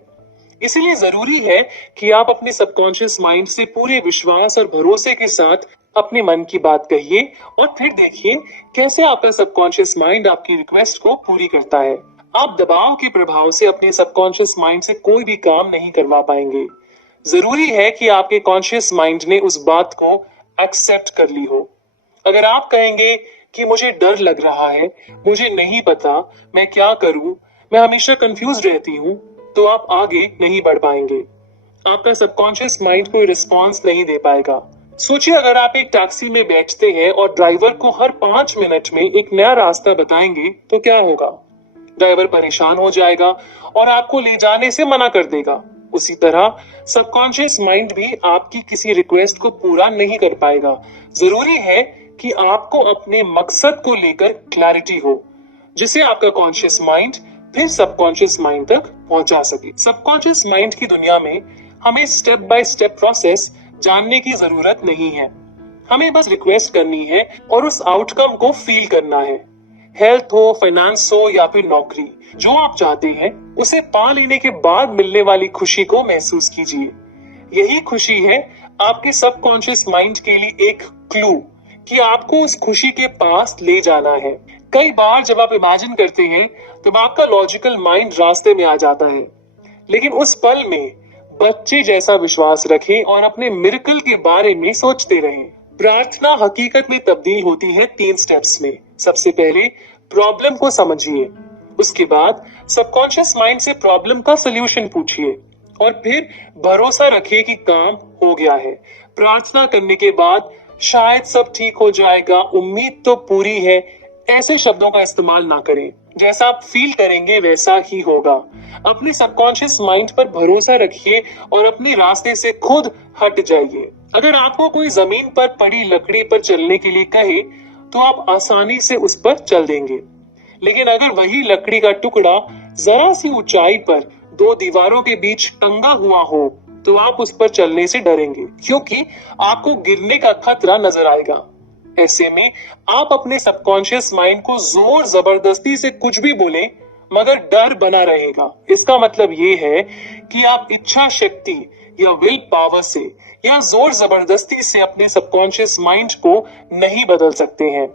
इसीलिए जरूरी है कि आप अपने सबकॉन्शियस माइंड से पूरे विश्वास और भरोसे के साथ अपने मन की बात कहिए और फिर देखिए कैसे आपका सबकॉन्शियस माइंड आपकी रिक्वेस्ट को पूरी करता है। आप दबाव के प्रभाव से अपने सबकॉन्शियस माइंड से कोई भी काम नहीं करवा पाएंगे। जरूरी है कि आपके कॉन्शियस माइंड ने उस बात को एक्सेप्ट कर ली हो। अगर आप कहेंगे कि मुझे डर लग रहा है, मुझे नहीं पता मैं क्या करूं, मैं हमेशा कंफ्यूज रहती हूं, तो आप आगे नहीं बढ़ पाएंगे। आपका सबकॉन्शियस माइंड कोई रिस्पॉन्स नहीं दे पाएगा। सोचिए अगर आप एक टैक्सी में बैठते हैं और ड्राइवर को हर 5 मिनट में एक नया रास्ता बताएंगे तो क्या होगा? ड्राइवर परेशान हो जाएगा और आपको ले जाने से मना कर देगा। उसी तरह सबकॉन्शियस माइंड भी आपकी किसी रिक्वेस्ट को पूरा नहीं कर पाएगा। जरूरी है कि आपको अपने मकसद को लेकर क्लैरिटी हो जिसे आपका कॉन्शियस माइंड फिर सबकॉन्शियस माइंड तक पहुंचा सके। सबकॉन्शियस माइंड की दुनिया में हमें स्टेप बाय स्टेप प्रोसेस जानने की जरूरत नहीं है। हमें बस रिक्वेस्ट करनी है और उस आउटकम को फील करना है। हेल्थ हो, फाइनेंस हो या फिर नौकरी, जो आप चाहते हैं उसे पा लेने के बाद मिलने वाली खुशी को महसूस कीजिए। यही खुशी है आपके सबकॉन्शियस माइंड के लिए एक क्लू कि आपको उस खुशी के पास ले जाना है। कई बार जब आप इमेजिन करते हैं तब आपका लॉजिकल माइंड रास्ते में आ जाता है, लेकिन उस पल में बच्चे जैसा विश्वास रखें और अपने मिरेकल के बारे में सोचते रहें। प्रार्थना हकीकत में तब्दील होती है 3 स्टेप्स में। सबसे पहले प्रॉब्लम को समझिए, उसके बाद सबकॉन्शियस माइंड से प्रॉब्लम का सलूशन पूछिए और फिर भरोसा रखिए कि काम हो गया है। प्रार्थना करने के बाद शायद सब ठीक हो जाएगा, उम्मीद तो पूरी है, ऐसे शब्दों का इस्तेमाल ना करें। जैसा आप फील करेंगे वैसा ही होगा। अपने सबकॉन्शियस माइंड पर भरोसा रखिए और अपने रास्ते से खुद हट जाइए। अगर आपको कोई जमीन पर पड़ी लकड़ी पर चलने के लिए कहे तो आप आसानी से उस पर चल देंगे, लेकिन अगर वही लकड़ी का टुकड़ा जरा सी ऊंचाई पर 2 दीवारों के बीच टंगा हुआ हो तो आप उस पर चलने से डरेंगे क्योंकि आपको गिरने का खतरा नजर आएगा। ऐसे में आप अपने सबकॉन्शियस माइंड को जोर जबरदस्ती से कुछ भी बोलें मगर डर बना रहेगा। इसका मतलब ये है कि आप इच्छा शक्ति या विल पावर से या जोर जबरदस्ती से अपने सबकॉन्शियस माइंड को नहीं बदल सकते हैं।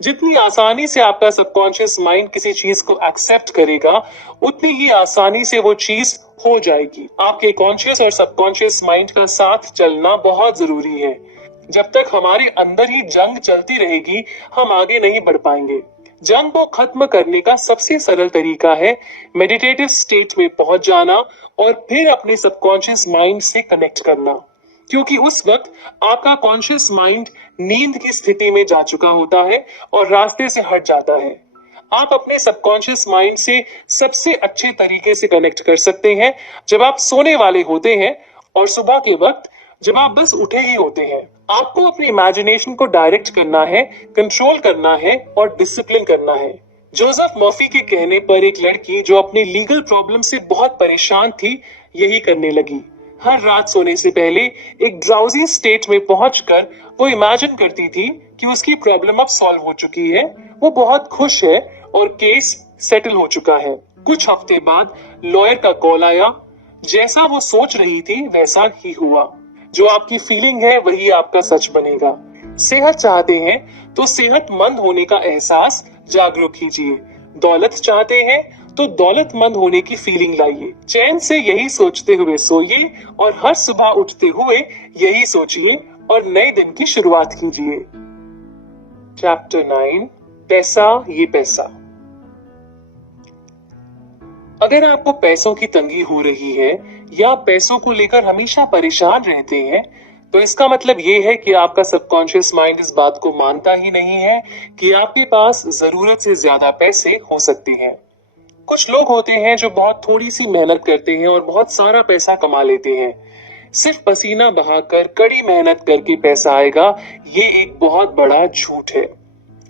जितनी आसानी से आपका सबकॉन्शियस माइंड किसी चीज को एक्सेप्ट करेगा उतनी ही आसानी से वो चीज हो जाएगी। आपके कॉन्शियस और सबकॉन्शियस माइंड का साथ चलना बहुत जरूरी है। जब तक हमारे अंदर ही जंग चलती रहेगी हम आगे नहीं बढ़ पाएंगे। जंग को खत्म करने का सबसे सरल तरीका है मेडिटेटिव स्टेट में पहुंच जाना और फिर अपने सबकॉन्शियस माइंड से कनेक्ट करना, क्योंकि उस वक्त आपका कॉन्शियस माइंड नींद की स्थिति में जा चुका होता है और रास्ते से हट जाता है। आप अपने सबकॉन्शियस माइंड से सबसे अच्छे तरीके से कनेक्ट कर सकते हैं जब आप सोने वाले होते हैं और सुबह के वक्त जब आप बस उठे ही होते हैं। आपको अपनी इमेजिनेशन को डायरेक्ट करना है, कंट्रोल करना है और डिसिप्लिन करना है। जोसेफ मर्फी के कहने पर एक लड़की जो अपनी लीगल प्रॉब्लम से बहुत परेशान थी यही करने लगी। हर रात सोने से पहले एक ड्राउजी स्टेट में पहुंचकर वो इमेजिन करती थी कि उसकी प्रॉब्लम अब सॉल्व हो चुकी है, वो बहुत खुश है और केस सेटल हो चुका है। कुछ हफ्ते बाद लॉयर का कॉल आया। जैसा वो सोच रही थी वैसा ही हुआ। जो आपकी फीलिंग है वही आपका सच बनेगा। सेहत चाहते हैं तो सेहतमंद होने का एहसास जागरूक कीजिए। दौलत चाहते हैं तो दौलतमंद होने की फीलिंग लाइए। चैन से यही सोचते हुए सोइए और हर सुबह उठते हुए यही सोचिए और नए दिन की शुरुआत कीजिए। चैप्टर 9, पैसा ये पैसा। अगर आपको पैसों की तंगी हो रही है या पैसों को लेकर हमेशा परेशान रहते हैं तो इसका मतलब ये है कि आपका सबकॉन्शियस माइंड इस बात को मानता ही नहीं है कि आपके पास जरूरत से ज्यादा पैसे हो सकते हैं। कुछ लोग होते हैं जो बहुत थोड़ी सी मेहनत करते हैं और बहुत सारा पैसा कमा लेते हैं। सिर्फ पसीना बहाकर कड़ी मेहनत करके पैसा आएगा, ये एक बहुत बड़ा झूठ है।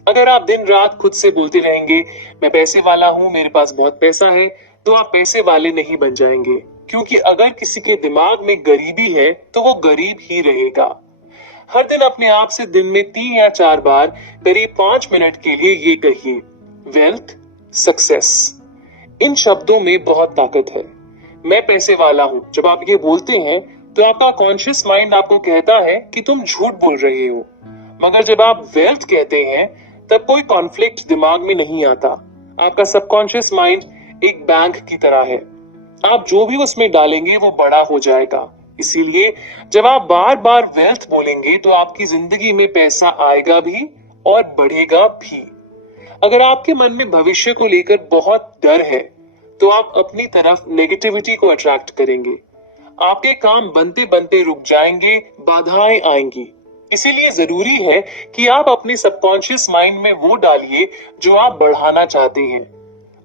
अगर आप दिन रात खुद से बोलते रहेंगे मैं पैसे वाला हूँ, मेरे पास बहुत पैसा है, तो आप पैसे वाले नहीं बन जाएंगे। क्योंकि अगर किसी के दिमाग में गरीबी है तो वो गरीब ही रहेगा। हर दिन अपने आप से दिन में 3 या 4 बार करीब 5 मिनट के लिए ये कहिए, वेल्थ, सक्सेस। इन शब्दों में बहुत ताकत है। मैं पैसे वाला हूँ जब आप ये बोलते हैं तो आपका कॉन्शियस माइंड आपको कहता है कि तुम झूठ बोल रहे हो। मगर जब आप वेल्थ कहते हैं तब कोई कॉन्फ्लिक्ट दिमाग में नहीं आता। आपका सबकॉन्शियस माइंड एक बैंक की तरह है। आप जो भी उसमें डालेंगे वो बड़ा हो जाएगा। इसीलिए जब आप बार बार वेल्थ बोलेंगे तो आपकी जिंदगी में पैसा आएगा भी और बढ़ेगा भी। अगर आपके मन में भविष्य को लेकर बहुत डर है तो आप अपनी तरफ नेगेटिविटी को अट्रैक्ट करेंगे। आपके काम बनते बनते रुक जाएंगे, बाधाएं आएंगी। इसीलिए जरूरी है कि आप अपने सबकॉन्शियस माइंड में वो डालिए जो आप बढ़ाना चाहते हैं।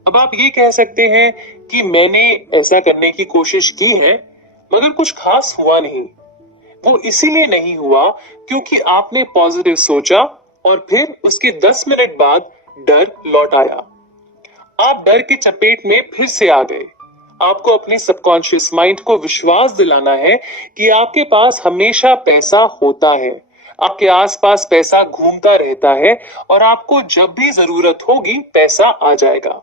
अब आप ये कह सकते हैं कि मैंने ऐसा करने की कोशिश की है मगर कुछ खास हुआ नहीं। वो इसीलिए नहीं हुआ क्योंकि आपने पॉजिटिव सोचा और फिर उसके 10 मिनट बाद डर लौट आया। आप डर के चपेट में फिर से आ गए। आपको अपने सबकॉन्शियस माइंड को विश्वास दिलाना है कि आपके पास हमेशा पैसा होता है। आपके आसपास पैसा घूमता रहता है और आपको जब भी जरूरत होगी पैसा आ जाएगा।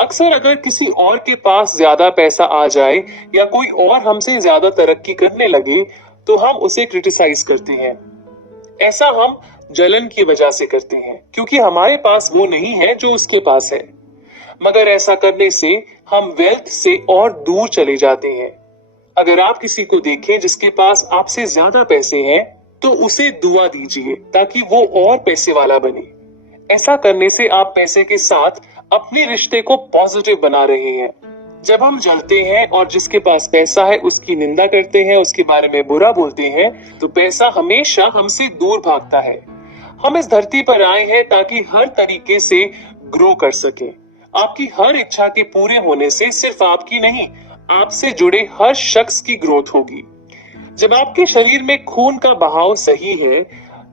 अक्सर अगर किसी और के पास ज्यादा पैसा आ जाए या कोई और हमसे ज्यादा तरक्की करने लगे तो हम उसे क्रिटिसाइज करते हैं। ऐसा हम जलन की वजह से करते हैं क्योंकि हमारे पास वो नहीं है जो उसके पास है। मगर ऐसा करने से हम वेल्थ से और दूर चले जाते हैं। अगर आप किसी को देखें जिसके पास आपसे ज्यादा पैसे हैं तो उसे दुआ दीजिए ताकि वो और पैसे वाला बने। ऐसा करने से आप पैसे के साथ अपने रिश्ते को पॉजिटिव बना रहे हैं। जब हम जलते हैं और जिसके पास पैसा है उसकी निंदा करते हैं, उसके बारे में बुरा बोलते हैं, तो पैसा हमेशा हमसे दूर भागता है। हम इस धरती पर आए हैं ताकि हर तरीके से ग्रो कर सकें। आपकी हर इच्छा के पूरे होने से सिर्फ आपकी नहीं, आपसे जुड़े हर शख्स की ग्रोथ होगी। जब आपके शरीर में खून का बहाव सही है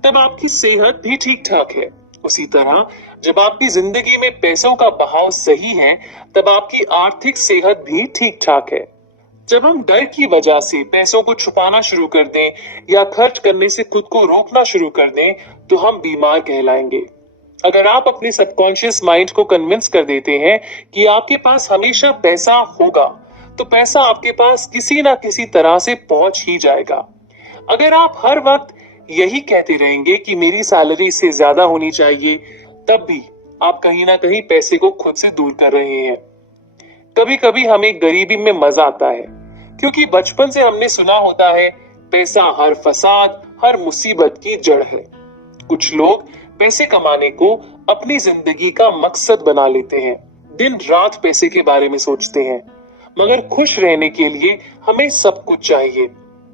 तब आपकी सेहत भी ठीक ठाक है। उसी तरह जब आपकी जिंदगी में पैसों का बहाव सही है तब आपकी आर्थिक सेहत भी ठीक ठाक है। जब हम डर की वजह से पैसों को छुपाना शुरू कर दें या खर्च करने से खुद को रोकना शुरू कर दें, तो हम बीमार कहलाएंगे। अगर आप अपने सबकॉन्शियस माइंड को कन्विंस कर देते हैं कि आपके पास हमेशा पैसा होगा, तो पैसा आपके पास किसी ना किसी तरह से पहुंच ही जाएगा। अगर आप हर वक्त यही कहते रहेंगे कि मेरी सैलरी इससे ज्यादा होनी चाहिए, तब भी आप कहीं ना कहीं पैसे को खुद से दूर कर रहे हैं। कभी कभी हमें गरीबी में मजा आता है, क्योंकि बचपन से हमने सुना होता है पैसा हर फसाद, हर मुसीबत की जड़ है। कुछ लोग पैसे कमाने को अपनी जिंदगी का मकसद बना लेते हैं, दिन रात पैसे के बारे में सोचते हैं। मगर खुश रहने के लिए हमें सब कुछ चाहिए।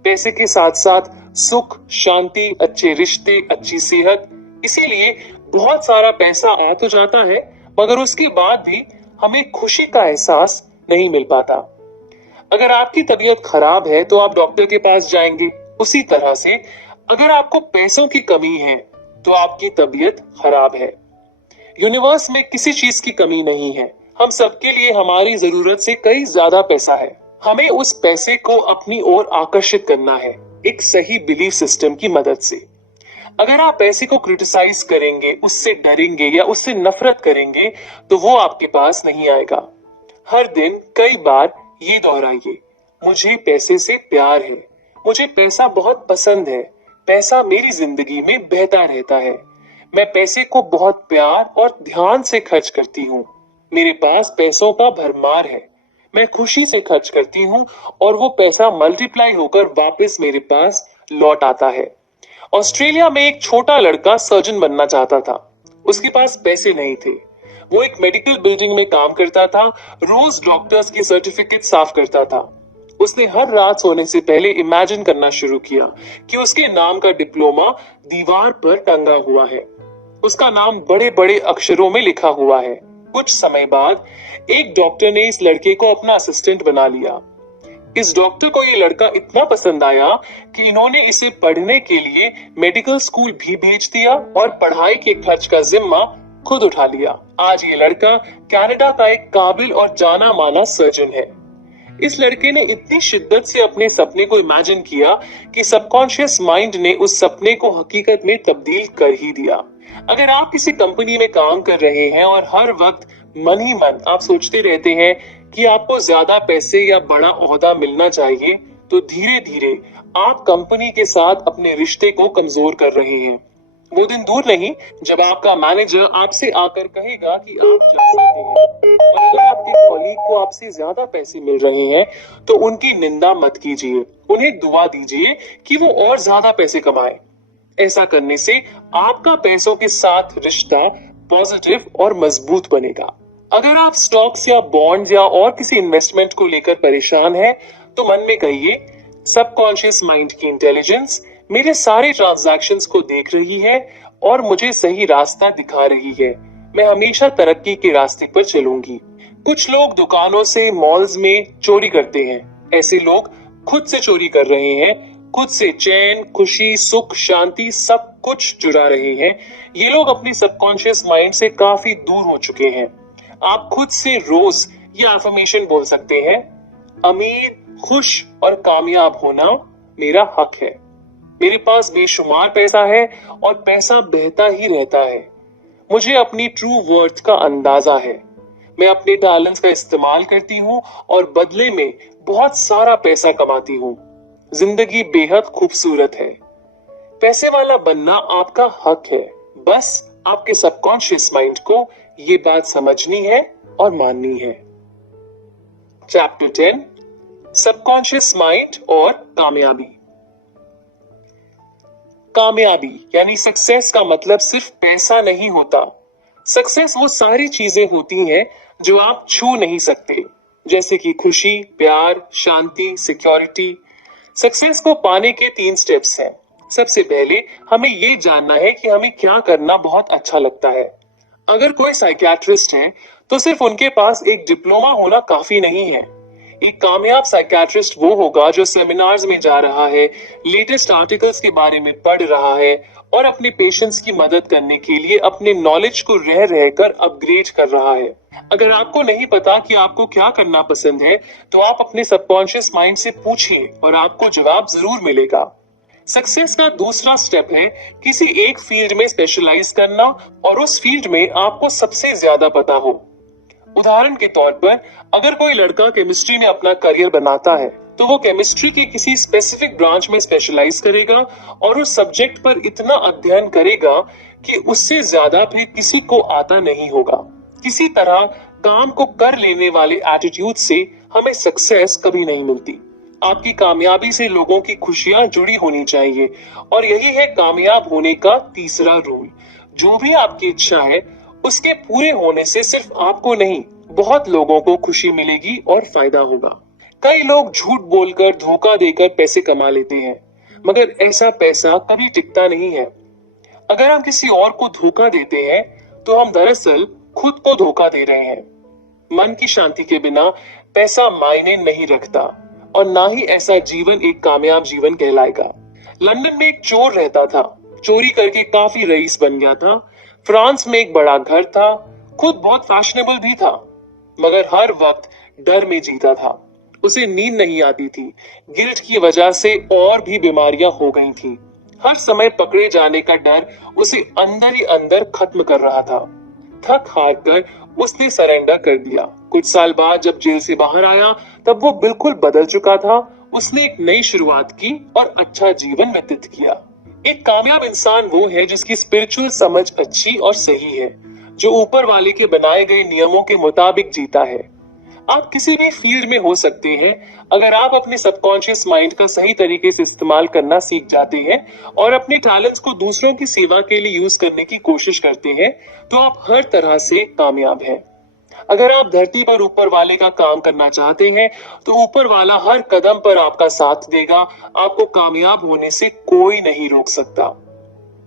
पैसे के साथ साथ सुख, शांति, अच्छे रिश्ते, अच्छी सेहत। इसीलिए बहुत सारा पैसा आ तो जाता है, मगर उसके बाद भी हमें खुशी का एहसास नहीं मिल पाता। अगर आपकी तबीयत खराब है तो आप डॉक्टर के पास जाएंगे। उसी तरह से अगर आपको पैसों की कमी है तो आपकी तबीयत खराब है। यूनिवर्स में किसी चीज की कमी नहीं है। हम सबके लिए हमारी जरूरत से कई ज्यादा पैसा है। हमें उस पैसे को अपनी ओर आकर्षित करना है, एक सही बिलीफ सिस्टम की मदद से। अगर आप पैसे को क्रिटिसाइज करेंगे, उससे डरेंगे या उससे नफरत करेंगे, तो वो आपके पास नहीं आएगा। हर दिन कई बार ये दोहराइए, मुझे पैसे से प्यार है, मुझे पैसा बहुत पसंद है, पैसा मेरी जिंदगी में बहता रहता है, मैं पैसे को बहुत प्यार और ध्यान से खर्च करती हूँ, मेरे पास पैसों का भरमार है, मैं खुशी से खर्च करती हूँ और वो पैसा मल्टीप्लाई होकर वापस मेरे पास लौट आता है। ऑस्ट्रेलिया में एक छोटा लड़का सर्जन बनना चाहता था। उसके पास पैसे नहीं थे। वो एक मेडिकल बिल्डिंग में काम करता था, रोज डॉक्टर्स की सर्टिफिकेट साफ करता था। उसने हर रात सोने से पहले इमेजिन करना शुरू किया कि उसके नाम का डिप्लोमा दीवार पर टंगा हुआ है, उसका नाम बड़े बड़े अक्षरों में लिखा हुआ है। कुछ समय बाद एक डॉक्टर ने इस लड़के को अपना असिस्टेंट बना लिया। इस डॉक्टर को ये लड़का इतना पसंद आया कि इन्होंने इसे पढ़ने के लिए मेडिकल स्कूल भी भेज दिया और पढ़ाई के खर्च का जिम्मा खुद उठा लिया। आज ये लड़का कनाडा का एक काबिल और जाना माना सर्जन है। इस लड़के ने इतनी शिद्दत से अपने सपने को इमेजिन किया कि सबकॉन्शियस माइंड ने उस सपने को हकीकत में तब्दील कर ही दिया। अगर आप किसी कंपनी में काम कर रहे हैं और हर वक्त मन ही मन आप सोचते रहते हैं कि आपको ज्यादा पैसे या बड़ा ओहदा मिलना चाहिए, तो धीरे धीरे आप कंपनी के साथ अपने रिश्ते को कमजोर कर रहे हैं। वो दिन दूर नहीं जब आपका मैनेजर आपसे आकर कहेगा कि आप जा सकते हैं। और अगर आपके कॉलीग को आपसे ज्यादा पैसे मिल रहे हैं तो उनकी निंदा मत कीजिए, उन्हें दुआ दीजिए कि वो और ज्यादा पैसे कमाए। ऐसा करने से आपका पैसों के साथ रिश्ता पॉजिटिव और मजबूत बनेगा। अगर आप स्टॉक्स या बॉन्ड्स या और किसी इन्वेस्टमेंट को लेकर परेशान हैं, तो मन में कहिए, सबकॉन्शियस माइंड की इंटेलिजेंस मेरे सारे ट्रांजैक्शंस को देख रही है और मुझे सही रास्ता दिखा रही है। मैं हमेशा तरक्की के रास्ते पर चलूंगी। कुछ लोग दुकानों से, मॉल्स में चोरी करते हैं। ऐसे लोग खुद से चोरी कर रहे हैं, खुद से चैन, खुशी, सुख, शांति सब कुछ चुरा रहे हैं। ये लोग अपने सबकॉन्शियस माइंड से काफी दूर हो चुके हैं। आप खुद से रोज ये अफर्मेशन बोल सकते हैं, अमीर, खुश और कामयाब होना मेरा हक है। मेरे पास बेशुमार पैसा है और पैसा बहता ही रहता है। मुझे अपनी ट्रू वर्थ का अंदाजा है। मैं अपने टैलेंट्स का इस्तेमाल करती हूँ और बदले में बहुत सारा पैसा कमाती हूँ। जिंदगी बेहद खूबसूरत है। पैसे वाला बनना आपका हक है। बस आपके सबकॉन्शियस माइंड को ये बात समझनी है और माननी है। चैप्टर 10, सबकॉन्शियस माइंड और कामयाबी। कामयाबी यानी सक्सेस का मतलब सिर्फ पैसा नहीं होता। सक्सेस वो सारी चीजें होती हैं जो आप छू नहीं सकते, जैसे कि खुशी, प्यार, शांति, सिक्योरिटी। सक्सेस को पाने के 3 स्टेप्स हैं। सबसे पहले हमें ये जानना है कि हमें क्या करना बहुत अच्छा लगता है। अगर कोई साइकियाट्रिस्ट है तो सिर्फ उनके पास एक डिप्लोमा होना काफी नहीं है। एक कामयाब साइकियाट्रिस्ट वो होगा जो सेमिनार्स में जा रहा है, लेटेस्ट आर्टिकल्स के बारे में पढ़ रहा है और अपने पेशेंट्स की मदद करने के लिए अपने नॉलेज को रह रहकर अपग्रेड कर रहा है। अगर आपको नहीं पता कि आपको क्या करना पसंद है, तो आप अपने सबकॉन्शियस माइंड से पूछिए और आपको जवाब जरूर मिलेगा। सक्सेस का दूसरा स्टेप है किसी एक फील्ड में स्पेशलाइज करना और उस फील्ड में आपको सबसे ज्यादा पता हो। उदाहरण के तौर पर अगर कोई लड़का केमिस्ट्री में अपना करियर बनाता है, तो वो केमिस्ट्री के किसी स्पेसिफिक ब्रांच में स्पेशलाइज करेगा और उस सब्जेक्ट पर इतना अध्ययन करेगा कि उससे ज्यादा फिर किसी को आता नहीं होगा। किसी तरह काम को कर लेने वाले एटीट्यूड से हमें सक्सेस कभी नहीं मिलती। आपकी कामयाबी से लोगों की खुशियां जुड़ी होनी चाहिए और यही है कामयाब होने का तीसरा रूल। जो भी आपकी इच्छा है उसके पूरे होने से सिर्फ आपको नहीं, बहुत लोगों को खुशी मिलेगी और फायदा होगा। कई लोग झूठ बोलकर, धोखा देकर पैसे कमा लेते हैं, मगर ऐसा पैसा कभी टिकता नहीं है। अगर हम किसी और को धोखा देते हैं, तो हम दरअसल खुद को धोखा दे रहे हैं। मन की शांति के बिना पैसा मायने नहीं रखता और ना ही ऐसा जीवन एक कामयाब जीवन कहलाएगा। लंदन में एक चोर रहता था, चोरी करके काफी रईस बन गया था। फ्रांस में एक बड़ा घर था, खुद बहुत फैशनेबल भी था, मगर हर वक्त डर में जीता था। उसे नींद नहीं आती थी, गिल्ट की वजह से और भी बीमारियां हो गई थी। हर समय पकड़े जाने का डर उसे अंदर ही अंदर खत्म कर रहा था। थक हार कर उसने सरेंडर कर दिया। कुछ साल बाद जब जेल से बाहर आया, तब वो बिल्कुल बदल चुका था। उसने एक नई शुरुआत की और अच्छा जीवन व्यतीत किया। एक कामयाब इंसान वो है जिसकी स्पिरिचुअल समझ अच्छी और सही है, जो ऊपर वाले के बनाए गए नियमों के मुताबिक जीता है। आप किसी भी फील्ड में हो सकते हैं, अगर आप अपने सबकॉन्शियस माइंड का सही तरीके से इस्तेमाल करना सीख जाते हैं और अपने टैलेंट्स को दूसरों की सेवा के लिए यूज करने की कोशिश करते हैं, तो आप हर तरह से कामयाब हैं। अगर आप धरती पर ऊपर वाले का काम करना चाहते हैं, तो ऊपर वाला हर कदम पर आपका साथ देगा। आपको कामयाब होने से कोई नहीं रोक सकता।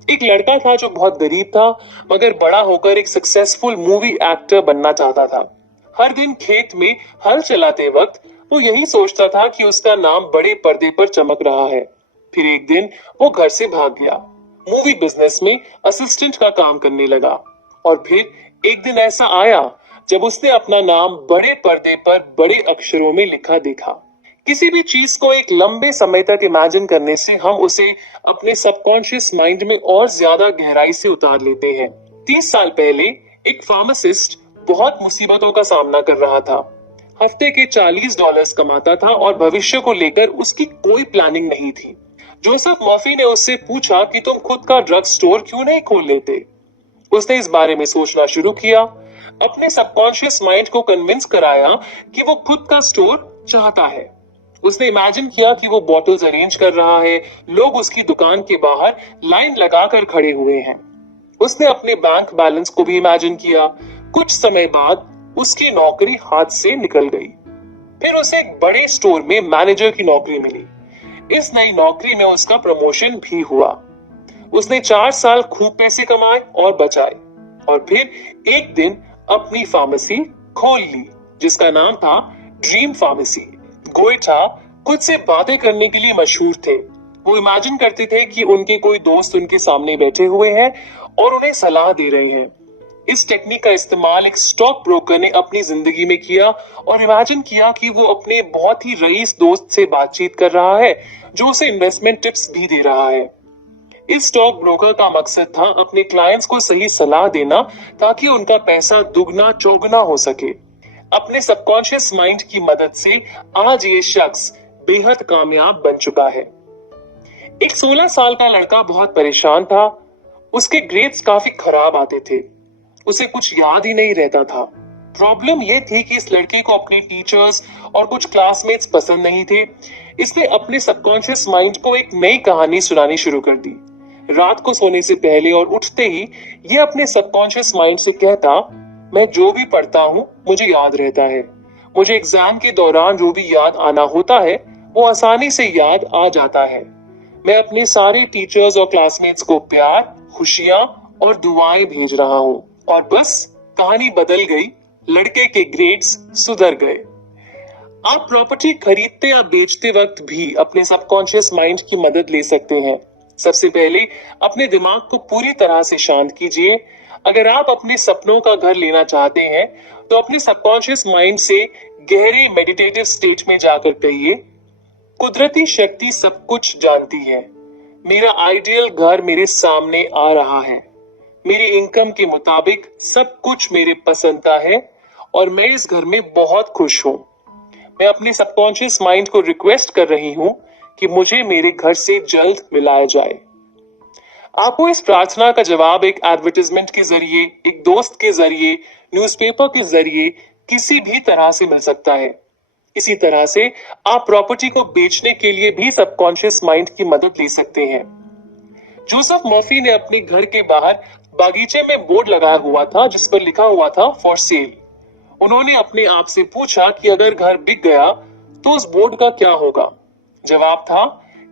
एक लड़का था जो बहुत गरीब था, मगर बड़ा होकर एक सक्सेसफुल मूवी एक्टर बनना चाहता था। हर दिन खेत में हल चलाते वक्त वो यही सोचता था कि उसका नाम बड़े पर्दे पर चमक रहा है। फिर एक दिन वो घर से भाग गया, मूवी बिजनेस में असिस्टेंट का काम करने लगा। और फिर एक दिन ऐसा आया जब उसने अपना नाम बड़े पर्दे पर बड़े अक्षरों में लिखा देखा। किसी भी चीज को एक लंबे समय तक इमेजिन करने से हम उसे अपने सबकॉन्शियस माइंड में और ज्यादा गहराई से उतार लेते हैं। 30 साल पहले एक फार्मासिस्ट बहुत मुसीबतों का सामना कर रहा था। हफ्ते के $40 कमाता था और भविष्य को लेकर उसकी कोई प्लानिंग नहीं थी। जोसेफ मर्फी ने उससे पूछा कि तुम खुद का ड्रग स्टोर क्यों नहीं खोल लेते। उसने इस बारे में सोचना शुरू किया, अपने सबकॉन्शियस माइंड को कन्विंस कराया कि वो खुद का स्टोर चाहता है। उसने इमेजिन किया कि वो बॉटल्स अरेंज कर रहा है, लोग उसकी दुकान के बाहर लाइन लगाकर खड़े हुए हैं। उसने अपने बैंक बैलेंस को भी इमेजिन किया। कुछ समय बाद उसकी नौकरी हाथ से निकल गई। फिर उसे एक बड़े स्टोर में मैनेजर की नौकरी मिली। इस नई नौकरी में उसका प्रमोशन भी हुआ। उसने 4 साल खूब पैसे कमाए और बचाए और फिर एक दिन अपनी फार्मेसी खोल ली, जिसका नाम था ड्रीम फार्मेसी। गोइठा खुद से बातें करने के लिए मशहूर थे। वो इमेजिन करते थे कि उनके कोई दोस्त उनके सामने बैठे हुए हैं और उन्हें सलाह दे रहे हैं। इस टेक्निक का इस्तेमाल एक स्टॉक ब्रोकर ने अपनी जिंदगी में किया और इमेजिन किया कि वो अपने बहुत ही रईस दोस्त से बातचीत कर रहा है, जो उसे इन्वेस्टमेंट टिप्स भी दे रहा है। इस स्टॉक ब्रोकर का मकसद था अपने क्लाइंट्स को सही सलाह देना, ताकि उनका पैसा दुगना चौगुना हो सके। अपने सबकॉन्शियस माइंड की मदद से आज ये शख्स बेहद कामयाब बन चुका है। एक 16 साल का लड़का बहुत परेशान था। उसके ग्रेड्स काफी खराब आते थे, उसे कुछ याद ही नहीं रहता था। प्रॉब्लम यह थी कि इस लड़के को अपने टीचर्स और कुछ क्लासमेट्स पसंद नहीं थे। इसने अपने सबकॉन्शियस माइंड को एक नई कहानी सुनानी शुरू कर दी। रात को सोने से पहले और उठते ही ये अपने सबकॉन्शियस माइंड से कहता, मैं जो भी पढ़ता हूँ मुझे याद रहता है। मुझे एग्जाम के दौरान जो भी याद आना होता है वो आसानी से याद आ जाता है। मैं अपने सारे टीचर्स और क्लासमेट्स को प्यार, खुशियां और दुआएं भेज रहा हूँ। और बस कहानी बदल गई, लड़के के ग्रेड्स सुधर गए। आप प्रॉपर्टी खरीदते या बेचते वक्त भी अपने सबकॉन्शियस माइंड की मदद ले सकते हैं। सबसे पहले अपने दिमाग को पूरी तरह से शांत कीजिए। अगर आप अपने सपनों का घर लेना चाहते हैं तो अपने सबकॉन्शियस माइंड से गहरे मेडिटेटिव स्टेट में जाकर कहिए, कुदरती शक्ति सब कुछ जानती है। मेरा आइडियल घर मेरे सामने आ रहा है। मेरी इनकम के मुताबिक सब कुछ मेरे पसंद का है और मैं इस घर में बहुत खुश हूं। मैं अपने सबकॉन्शियस माइंड को रिक्वेस्ट कर रही हूं कि मुझे मेरे घर से जल्द मिलाया जाए। आपको इस प्रार्थना का जवाब एक एडवर्टाइजमेंट के जरिए, एक दोस्त के जरिए, न्यूज़पेपर के जरिए किसी भी तरह से मिल सकता है। इसी तरह से आप प्रॉपर्टी को बेचने के लिए भी सबकॉन्शियस माइंड की मदद ले सकते हैं। जोसेफ मर्फी ने अपने घर के बाहर बागीचे में बोर्ड लगाया हुआ था जिस पर लिखा हुआ था फॉर सेल। उन्होंने अपने आप से पूछा कि अगर घर बिक गया तो उस बोर्ड का क्या होगा। जवाब था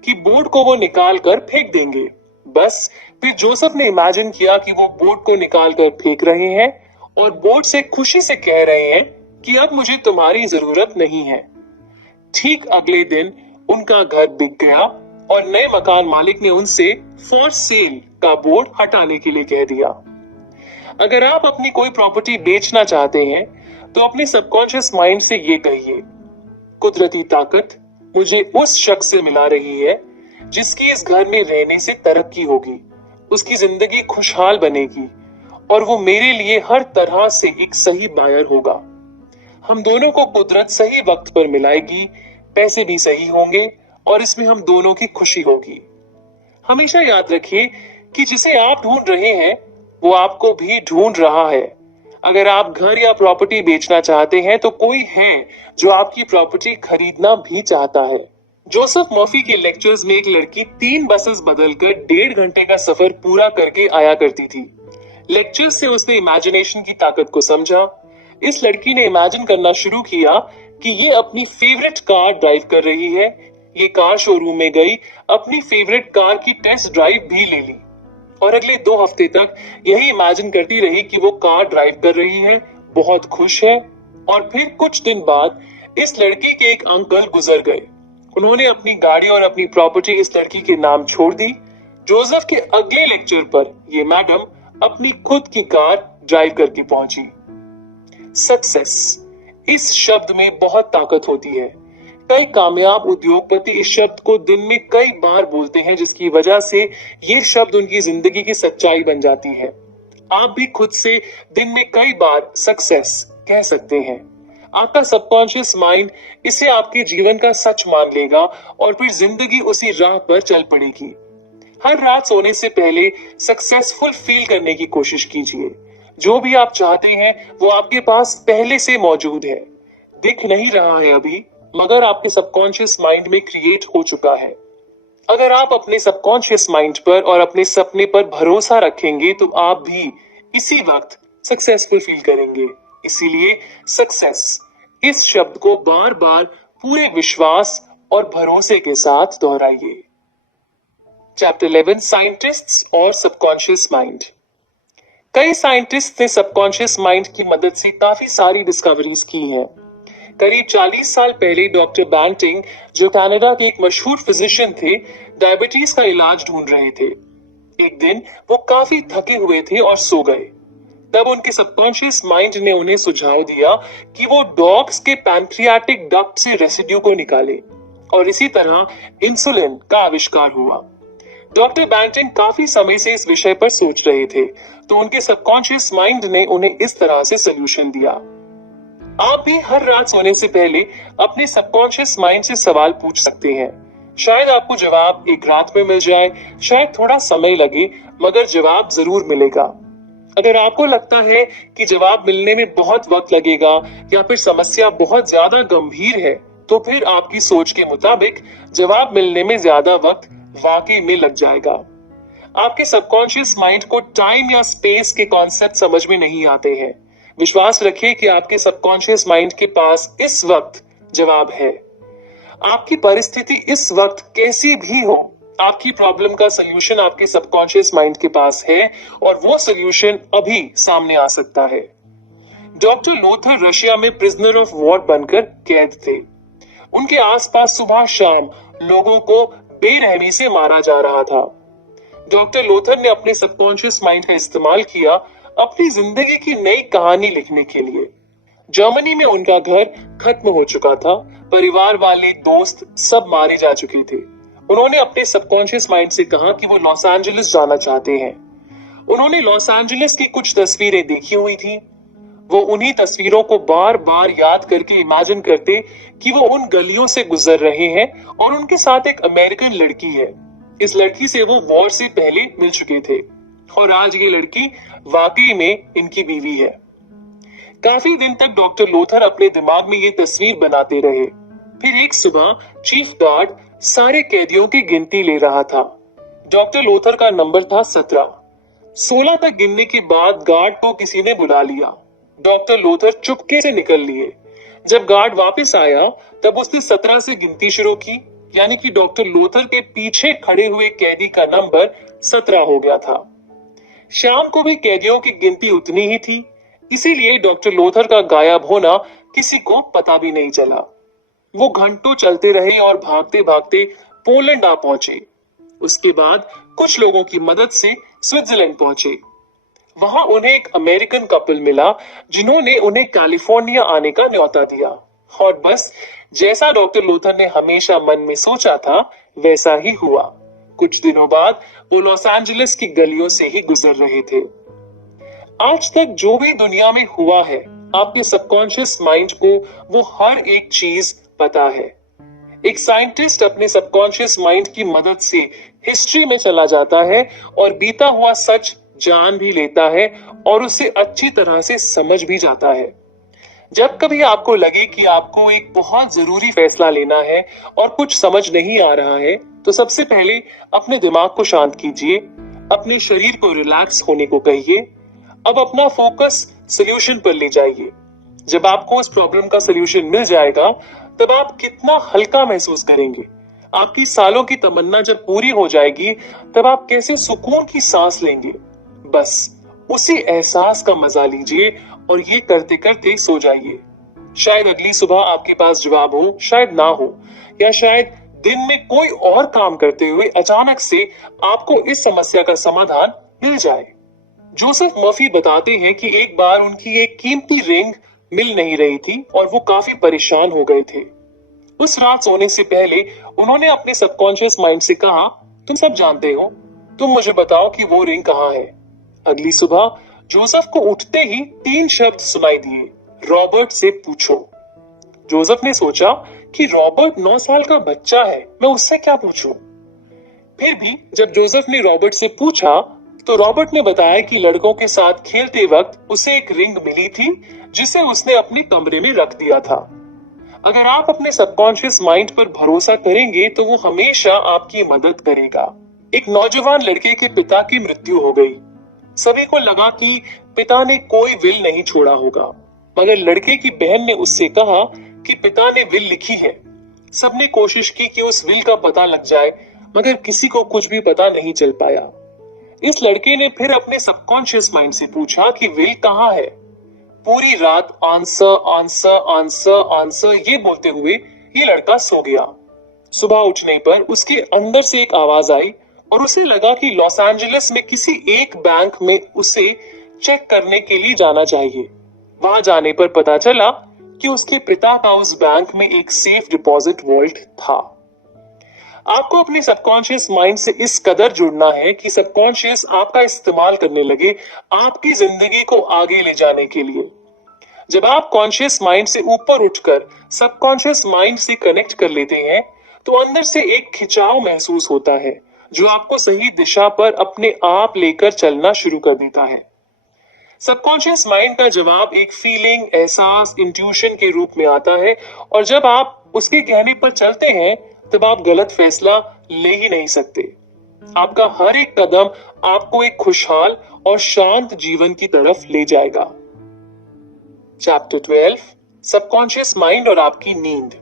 कि बोर्ड को वो निकाल कर फेंक देंगे। बस फिर जोसेफ ने इमेजिन किया कि वो बोर्ड को निकाल कर फेंक रहे हैं और बोर्ड से खुशी से कह रहे हैं कि अब मुझे तुम्हारी जरूरत नहीं है। ठीक अगले दिन उनका घर बिक गया और नए मकान मालिक ने उनसे फॉर सेल का बोर्ड हटाने के लिए कह दिया। अगर आप अपनी कोई प्रॉपर्टी बेचना चाहते हैं तो अपने सबकॉन्शियस माइंड से ये कहिए, कुदरती ताकत मुझे उस शख्स से मिला रही है जिसकी इस घर में रहने से तरक्की होगी, उसकी जिंदगी खुशहाल बनेगी और वो मेरे लिए हर तरह से एक सही बायर होगा। हम दोनों को कुदरत सही वक्त पर मिलाएगी, पैसे भी सही होंगे और इसमें हम दोनों की खुशी होगी। हमेशा याद रखिए कि जिसे आप ढूंढ रहे हैं वो आपको भी ढूंढ रहा है। अगर आप घर या प्रॉपर्टी बेचना चाहते हैं तो कोई है जो आपकी प्रॉपर्टी खरीदना भी चाहता है। जोसेफ मर्फी के लेक्चर्स में एक लड़की 3 बसेस बदलकर 1.5 घंटे का सफर पूरा करके आया करती थी। लेक्चर्स से उसने इमेजिनेशन की ताकत को समझा। इस लड़की ने इमेजिन करना शुरू किया कि ये अपनी फेवरेट कार ड्राइव कर रही है। ये कार शोरूम में गई, अपनी फेवरेट कार की टेस्ट ड्राइव भी ले ली और अगले 2 हफ्ते तक यही इमेजिन करती रही कि वो कार ड्राइव कर रही है, बहुत खुश है। और फिर कुछ दिन बाद इस लड़की के एक अंकल गुजर गए। उन्होंने अपनी गाड़ी और अपनी प्रॉपर्टी इस लड़की के नाम छोड़ दी। जोसेफ के अगले लेक्चर पर ये मैडम अपनी खुद की कार ड्राइव करके पहुंची। सक्सेस, इस शब्द में बहुत ताकत होती है। कई कामयाब उद्योगपति इस शब्द को दिन में कई बार बोलते हैं जिसकी वजह से ये शब्द उनकी जिंदगी की सच्चाई बन जाती है। आप भी खुद से दिन में कई बार सक्सेस कह सकते हैं। आपका सबकॉन्शियस माइंड इसे आपके जीवन का सच मान लेगा और फिर जिंदगी उसी राह पर चल पड़ेगी। हर रात सोने से पहले सक्सेसफुल फील करने की कोशिश कीजिए। जो भी आप चाहते हैं वो आपके पास पहले से मौजूद है, दिख नहीं रहा है अभी, मगर आपके सबकॉन्शियस माइंड में क्रिएट हो चुका है। अगर आप अपने सबकॉन्शियस माइंड पर और अपने सपने पर भरोसा रखेंगे तो आप भी इसी वक्त सक्सेसफुल फील करेंगे। इसीलिए सक्सेस इस शब्द को बार बार पूरे विश्वास और भरोसे के साथ दोहराइए। चैप्टर 11, साइंटिस्ट्स और सबकॉन्शियस माइंड। कई साइंटिस्ट ने सबकॉन्शियस माइंड की मदद से काफी सारी डिस्कवरीज की हैं। करीब 40 साल पहले डॉक्टर बैंटिंग, जो कनाडा के एक मशहूर फिजिशियन थे, डायबिटीज का इलाज ढूंढ रहे थे। एक दिन वो काफी थके हुए थे और सो गए। तब उनके सबकॉन्शियस माइंड ने उन्हें सुझाव दिया कि वो डॉग्स के पैंक्रियाटिक डक्ट से रेसिड्यू को निकाले और इसी तरह इंसुलिन का आविष्कार हुआ। डॉक्टर बैंटिंग काफी समय से इस विषय पर सोच रहे थे तो उनके सबकॉन्शियस माइंड ने उन्हें इस तरह से सलूशन दिया। आप भी हर रात सोने से पहले अपने सबकॉन्शियस माइंड से सवाल पूछ सकते हैं। शायद आपको जवाब एक रात में मिल जाए, शायद थोड़ा समय लगे, मगर जवाब जरूर मिलेगा। अगर आपको लगता है कि जवाब मिलने में बहुत वक्त लगेगा या फिर समस्या बहुत ज्यादा गंभीर है तो फिर आपकी सोच के मुताबिक जवाब मिलने में ज्यादा वक्त वाकई में लग जाएगा। आपके सबकॉन्शियस माइंड को टाइम या स्पेस के कॉन्सेप्ट समझ में नहीं आते हैं। विश्वास रखिए कि आपके सबकॉन्शियस माइंड के पास इस वक्त जवाब है। आपकी परिस्थिति इस वक्त कैसी भी हो, आपकी प्रॉब्लम का सलूशन आपके सबकॉन्शियस माइंड के पास है और वो सलूशन अभी सामने आ सकता है। डॉक्टर लोथर रशिया में प्रिजनर ऑफ वॉर बनकर कैद थे। उनके आसपास सुबह शाम लोगों को बेरहमी से मारा जा रहा था। डॉक्टर लोथर ने अपने सबकॉन्शियस माइंड का इस्तेमाल किया अपनी जिंदगी की नई कहानी लिखने के लिए। जर्मनी में उनका घर खत्म हो चुका था, परिवार वाले, दोस्त सब मारे जा चुके थे। उन्होंने अपने सबकॉन्शियस माइंड से कहा कि वो लॉस एंजलिस जाना चाहते हैं। उन्होंने लॉस एंजलिस की कुछ तस्वीरें देखी हुई थी। वो उन्हीं तस्वीरों को बार बार याद करके इमेजिन करते कि वो उन गलियों से गुजर रहे हैं और उनके साथ एक अमेरिकन लड़की है। इस लड़की से वो वॉर से पहले मिल चुके थे और आज ये लड़की वाकई में इनकी बीवी है। काफी दिन तक डॉक्टर लोथर अपने दिमाग में ये तस्वीर बनाते रहे। फिर एक सुबह चीफ गार्ड सारे कैदियों की गिनती ले रहा था। डॉक्टर लोथर का नंबर था 17। 16 तक गिनने के बाद गार्ड को किसी ने बुला लिया। डॉक्टर लोथर चुपके से निकल लिए। जब गार्ड वापस आया तब उसने 17 से गिनती शुरू की, यानी कि डॉक्टर लोथर के पीछे खड़े हुए कैदी का नंबर 17 हो गया था। शाम को भी कैदियों की गिनती उतनी ही थी, इसीलिए डॉक्टर लोथर का गायब होना किसी को पता भी नहीं चला। वो घंटों चलते रहे और भागते भागते पोलैंड आ पहुंचे। उसके बाद कुछ लोगों की मदद से स्विट्जरलैंड पहुंचे। वहां उन्हें एक अमेरिकन कपल मिला जिन्होंने उन्हें कैलिफोर्निया आने का न्योता दिया। और बस जैसा डॉक्टर लोथर ने हमेशा मन में सोचा था वैसा ही हुआ। कुछ दिनों बाद वो लॉस एंजलिस की गलियों से ही गुजर रहे थे। आज तक जो भी दुनिया में हुआ है, आपके सबकॉन्शियस माइंड को वो हर एक चीज पता है। एक साइंटिस्ट अपने सबकॉन्शियस माइंड की मदद से हिस्ट्री में चला जाता है और बीता हुआ सच जान भी लेता है और उसे अच्छी तरह से समझ भी जाता है। जब कभी आपको लगे कि आपको एक बहुत जरूरी फैसला लेना है और कुछ समझ नहीं आ रहा है, तो सबसे पहले अपने दिमाग को शांत कीजिए, अपने शरीर को रिलैक्स होने को कहिए। अब अपना फोकस सॉल्यूशन पर ले जाइए। जब आपको उस प्रॉब्लम का सॉल्यूशन मिल जाएगा तब आप कितना हल्का महसूस करेंगे। आपकी सालों की तमन्ना जब पूरी हो जाएगी तब आप कैसे सुकून की सांस लेंगे। बस उसी एहसास का मजा लीजिए और ये करते करते सो जाइए। शायद अगली सुबह आपके पास जवाब हो, शायद ना हो, या शायद दिन में कोई और काम करते हुए अचानक से आपको इस समस्या का समाधान मिल जाए। जोसेफ मर्फी बताते हैं कि एक बार उनकी एक कीमती रिंग मिल नहीं रही थी और वो काफी परेशान हो गए थे। उस रात सोने से पहले उन्होंने अपने सबकॉन्शियस माइंड से कहा, तुम सब जानते हो, तुम मुझे बताओ कि वो रिंग कहाँ है। अगली सुबह जोसेफ को उठते ही 3 शब्द सुनाई दिए, रॉबर्ट से पूछो। जोसेफ ने सोचा कि रॉबर्ट 9 साल का बच्चा है, मैं उससे क्या पूछूं। फिर भी जब जोसेफ ने रॉबर्ट से पूछा तो रॉबर्ट ने बताया कि लड़कों के साथ खेलते वक्त उसे एक रिंग मिली थी जिसे उसने अपने कमरे में रख दिया था। अगर आप अपने सबकॉन्शियस माइंड पर भरोसा करेंगे तो वो हमेशा आपकी मदद करेगा। एक नौजवान लड़के के पिता की मृत्यु हो गई। सभी को लगा कि पिता ने कोई विल नहीं छोड़ा होगा, मगर लड़के की बहन ने उससे कहा कि पिता ने विल लिखी है। सबने कोशिश की कि उस विल का पता लग जाए, मगर किसी को कुछ भी पता नहीं चल पाया। इस लड़के ने फिर अपने सबकॉन्शियस माइंड से पूछा कि विल कहाँ है। पूरी रात आंसर आंसर आंसर आंसर ये बोलते हुए ये लड़का सो गया। सुबह उठने पर उसके अंदर से एक आवाज आई और उसे लगा कि लॉस एंजलिस में किसी एक बैंक में उसे चेक करने के लिए जाना चाहिए। वहां जाने पर पता चला कि उसके पिता का उस बैंक में एक सेफ डिपॉजिट वॉल्ट था। आपको अपने सबकॉन्शियस माइंड से इस कदर जुड़ना है कि सबकॉन्शियस आपका इस्तेमाल करने लगे आपकी जिंदगी को आगे ले जाने के लिए। जब आप कॉन्शियस माइंड से ऊपर उठकर सबकॉन्शियस माइंड से कनेक्ट कर लेते हैं तो अंदर से एक खिंचाव महसूस होता है जो आपको सही दिशा पर अपने आप लेकर चलना शुरू कर देता है। सबकॉन्शियस माइंड का जवाब एक फीलिंग, एहसास, इंट्यूशन के रूप में आता है और जब आप उसके कहने पर चलते हैं तब आप गलत फैसला ले ही नहीं सकते। आपका हर एक कदम आपको एक खुशहाल और शांत जीवन की तरफ ले जाएगा। चैप्टर 12, सबकॉन्शियस माइंड और आपकी नींद।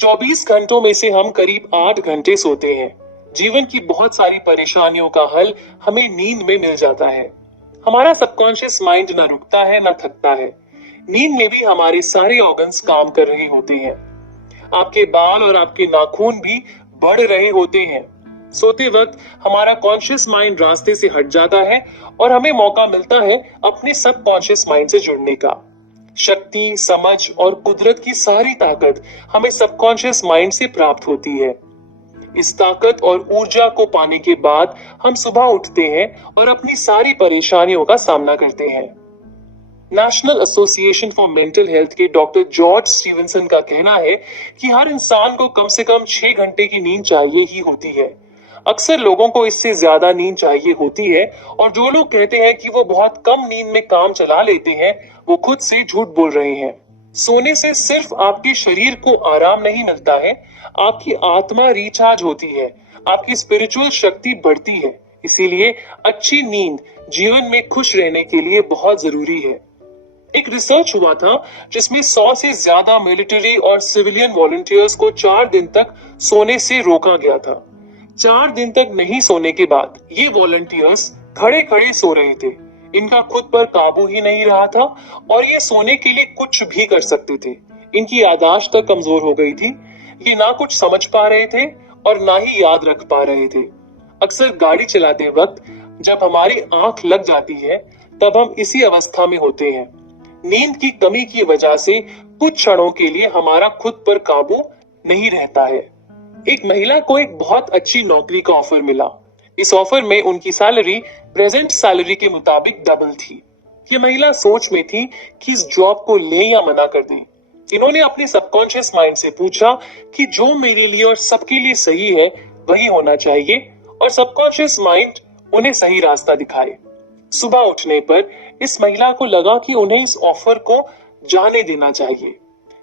24 घंटों में से हम करीब 8 घंटे सोते हैं। जीवन की बहुत सारी परेशानियों का हल हमें नींद में मिल जाता है। हमारा सबकॉन्शियस माइंड न रुकता है न थकता है। नींद में भी हमारे सारे ऑर्गन्स काम कर रहे होते हैं। आपके बाल और आपके नाखून भी बढ़ रहे होते हैं। सोते वक्त हमारा कॉन्शियस माइंड रास्ते से हट जाता है और हमें मौका मिलता है अपने सब कॉन्शियस माइंड से जुड़ने का। शक्ति, समझ और कुदरत की सारी ताकत हमें सबकॉन्शियस माइंड से प्राप्त होती है। इस ताकत और ऊर्जा को पाने के बाद हम सुबह उठते हैं और अपनी सारी परेशानियों का सामना करते हैं। National association for mental health के डॉक्टर जॉर्ज स्टीवनसन का कहना है कि हर इंसान को कम से कम 6 घंटे की नींद चाहिए ही होती है। अक्सर लोगों को इससे ज्यादा नींद चाहिए होती है और जो लोग कहते हैं कि वो बहुत कम नींद में काम चला लेते हैं, वो खुद से झूठ बोल रहे हैं। सोने से सिर्फ आपके शरीर को आराम नहीं मिलता है, आपकी आत्मा रिचार्ज होती है, आपकी स्पिरिचुअल शक्ति बढ़ती है। इसीलिए अच्छी नींद जीवन में खुश रहने के लिए बहुत जरूरी है। एक रिसर्च हुआ था जिसमें 100 से ज्यादा मिलिट्री और सिविलियन वॉलंटियर्स को 4 दिन तक सोने से रोका गया था। 4 दिन तक नहीं सोने के बाद ये वॉलंटियर्स खड़े खड़े सो रहे थे। इनका खुद पर काबू ही नहीं रहा था और ये सोने के लिए कुछ भी कर सकते थे। इनकी याददाश्त तक कमजोर हो गई थी। ये ना कुछ समझ पा रहे थे और ना ही याद रख पा रहे थे। अक्सर गाड़ी चलाते वक्त जब हमारी आंख लग जाती है तब हम इसी अवस्था में होते हैं। नींद की कमी की वजह से कुछ क्षणों के लिए हमारा खुद पर काबू नहीं रहता है। एक महिला को एक बहुत अच्छी नौकरी का ऑफर मिला। इस ऑफर में उनकी सैलरी प्रेजेंट सैलरी के मुताबिक डबल थी। ये महिला सोच में थी कि इस जॉब को ले या मना कर दे। इन्होंने अपने सबकॉन्शियस माइंड से पूछा कि जो मेरे लिए और सबके लिए सही है वही होना चाहिए और सबकॉन्शियस माइंड उन्हें सही रास्ता दिखाए। सुबह उठने पर इस महिला को लगा कि उन्हें इस ऑफर को जाने देना चाहिए।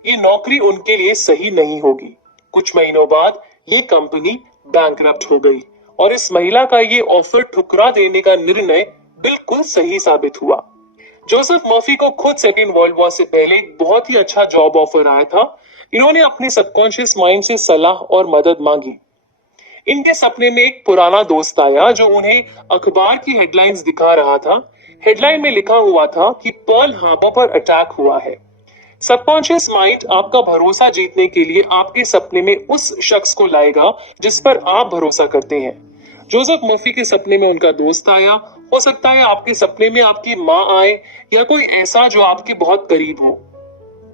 ये नौकरी उनके लिए सही नहीं होगी। कुछ महीनों बाद ये कंपनी बैंकरप्ट हो गई और इस महिला का ये ऑफर ठुकरा देने का निर्णय बिल्कुल सही साबित हुआ। जोसेफ मर्फी को खुद सेकेंड वर्ल्ड वॉर से पहले एक बहुत ही अच्छा जॉब ऑफर आया था। इन्होंने अपने सबकॉन्शियस माइंड से सलाह और मदद मांगी। इनके सपने में एक पुराना दोस्त आया जो उन्हें अखबार की हेडलाइंस दिखा रहा था। हेडलाइन में लिखा हुआ था कि पर्ल हार्बर पर अटैक हुआ है। सबकॉन्शियस माइंड आपका भरोसा जीतने के लिए आपके सपने में उस शख्स को लाएगा जिस पर आप भरोसा करते हैं। जोसेफ मर्फी के सपने में उनका दोस्त आया। हो सकता है आपके सपने में आपकी माँ आए या कोई ऐसा जो आपके बहुत करीब हो।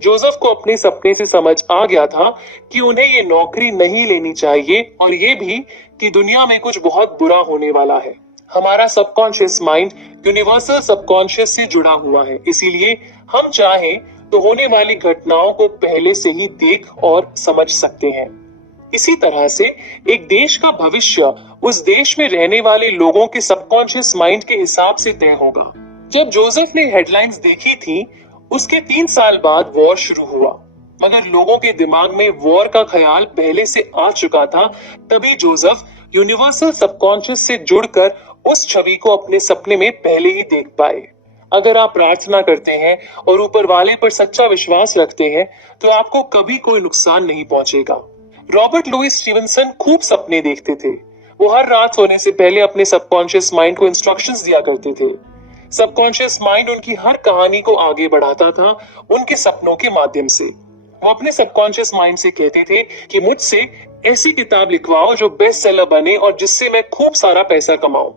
जोसेफ को अपने सपने से समझ आ गया था कि उन्हें ये नौकरी नहीं लेनी चाहिए और ये भी कि दुनिया में कुछ बहुत बुरा होने वाला है। हमारा सबकॉन्शियस माइंड यूनिवर्सल सबकॉन्शियस से जुड़ा हुआ है, इसीलिए हम चाहें तो होने वाली घटनाओं को पहले से ही देख और समझ सकते हैं। इसी तरह से एक देश का भविष्य उस देश में रहने वाले लोगों के सबकॉन्शियस माइंड के हिसाब से तय होगा। जब जोसेफ ने हेडलाइंस देखी थी उसके 3 साल बाद वॉर शुरू हुआ, मगर लोगों के दिमाग में वॉर का ख्याल पहले से आ चुका था। तभी जोसेफ यूनिवर्सल सबकॉन्शियस से जुड़कर उस छवि को अपने सपने में पहले ही देख पाए। अगर आप प्रार्थना करते हैं और ऊपर वाले पर सच्चा विश्वास रखते हैं तो आपको कभी कोई नुकसान नहीं पहुंचेगा। रॉबर्ट लुइस स्टीवनसन खूब सपने देखते थे। वो हर रात सोने से पहले अपने सबकॉन्शियस माइंड को इंस्ट्रक्शंस दिया करते थे। सबकॉन्शियस माइंड उनकी हर कहानी को आगे बढ़ाता था उनके सपनों के माध्यम से। वो अपने सबकॉन्शियस माइंड से कहते थे कि मुझसे ऐसी किताब लिखवाओ जो बेस्ट सेलर बने और जिससे मैं खूब सारा पैसा कमाऊं।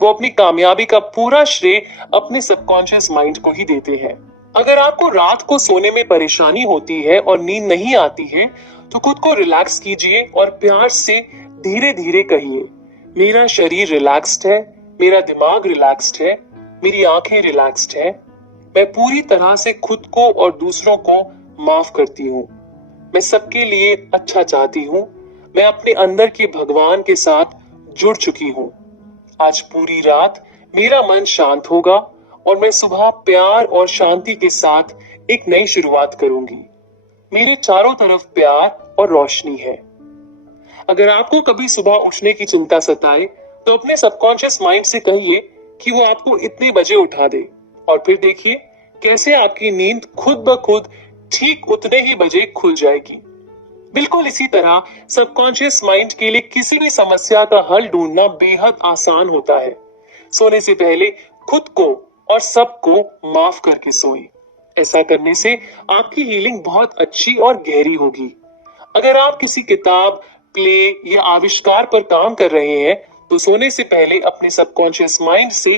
वो अपनी कामयाबी का पूरा श्रेय अपने सबकॉन्शियस माइंड को ही देते हैं। अगर आपको रात को सोने में परेशानी होती है और नींद नहीं आती है तो खुद को रिलैक्स कीजिए और प्यार से धीरे धीरे कहिए, मेरा शरीर रिलैक्स्ड है, मेरा दिमाग रिलैक्स्ड है, मेरी आंखें रिलैक्स्ड है, मैं पूरी तरह से खुद को और दूसरों को माफ करती हूँ, मैं सबके लिए अच्छा चाहती हूँ, मैं अपने अंदर के भगवान के साथ जुड़ चुकी हूँ। आज पूरी रात मेरा मन शांत होगा और मैं सुबह प्यार और शांति के साथ एक नई शुरुआत करूंगी। मेरे चारों तरफ प्यार और रोशनी है। अगर आपको कभी सुबह उठने की चिंता सताए तो अपने सबकॉन्शियस माइंड से कहिए कि वो आपको इतने बजे उठा दे और फिर देखिए कैसे आपकी नींद खुद ब खुद ठीक उतने ही बजे खुल जाएगी। बिल्कुल इसी तरह सबकॉन्शियस माइंड के लिए किसी भी समस्या का हल ढूंढना बेहद आसान होता है। सोने से पहले खुद को और सबको माफ करके सोएं। ऐसा करने से आपकी हीलिंग बहुत अच्छी और गहरी होगी। अगर आप किसी किताब, प्ले या आविष्कार पर काम कर रहे हैं तो सोने से पहले अपने सबकॉन्शियस माइंड से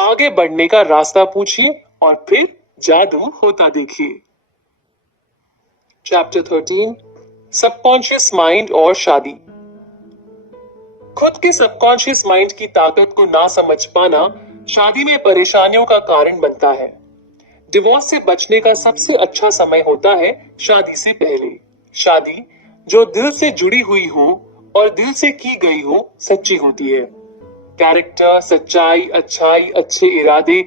आगे बढ़ने का रास्ता पूछिए और फिर जादू होता देखिए। चैप्टर 13, सबकॉन्शियस माइंड और शादी। खुद के सबकॉन्शियस माइंड की ताकत को ना समझ पाना शादी में परेशानियों का कारण बनता है। डिवोर्स से बचने का सबसे अच्छा समय होता है शादी से पहले। शादी जो दिल से जुड़ी हुई हो और दिल से की गई हो सच्ची होती है। कैरेक्टर, सच्चाई, अच्छाई, अच्छे इरादे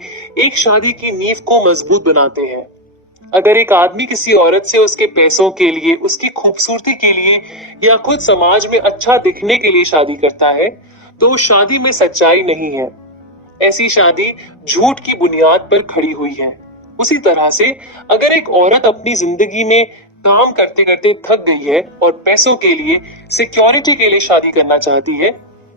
एक शादी की नींव को मजबूत बनाते हैं। अगर एक आदमी किसी औरत से उसके पैसों के लिए, उसकी खूबसूरती के लिए या खुद समाज में अच्छा दिखने के लिए शादी करता है तो उस शादी में सच्चाई नहीं है। ऐसी शादी झूठ की बुनियाद पर खड़ी हुई है। उसी तरह से अगर एक औरत अपनी जिंदगी में काम करते करते थक गई है और पैसों के लिए, सिक्योरिटी के लिए शादी करना चाहती है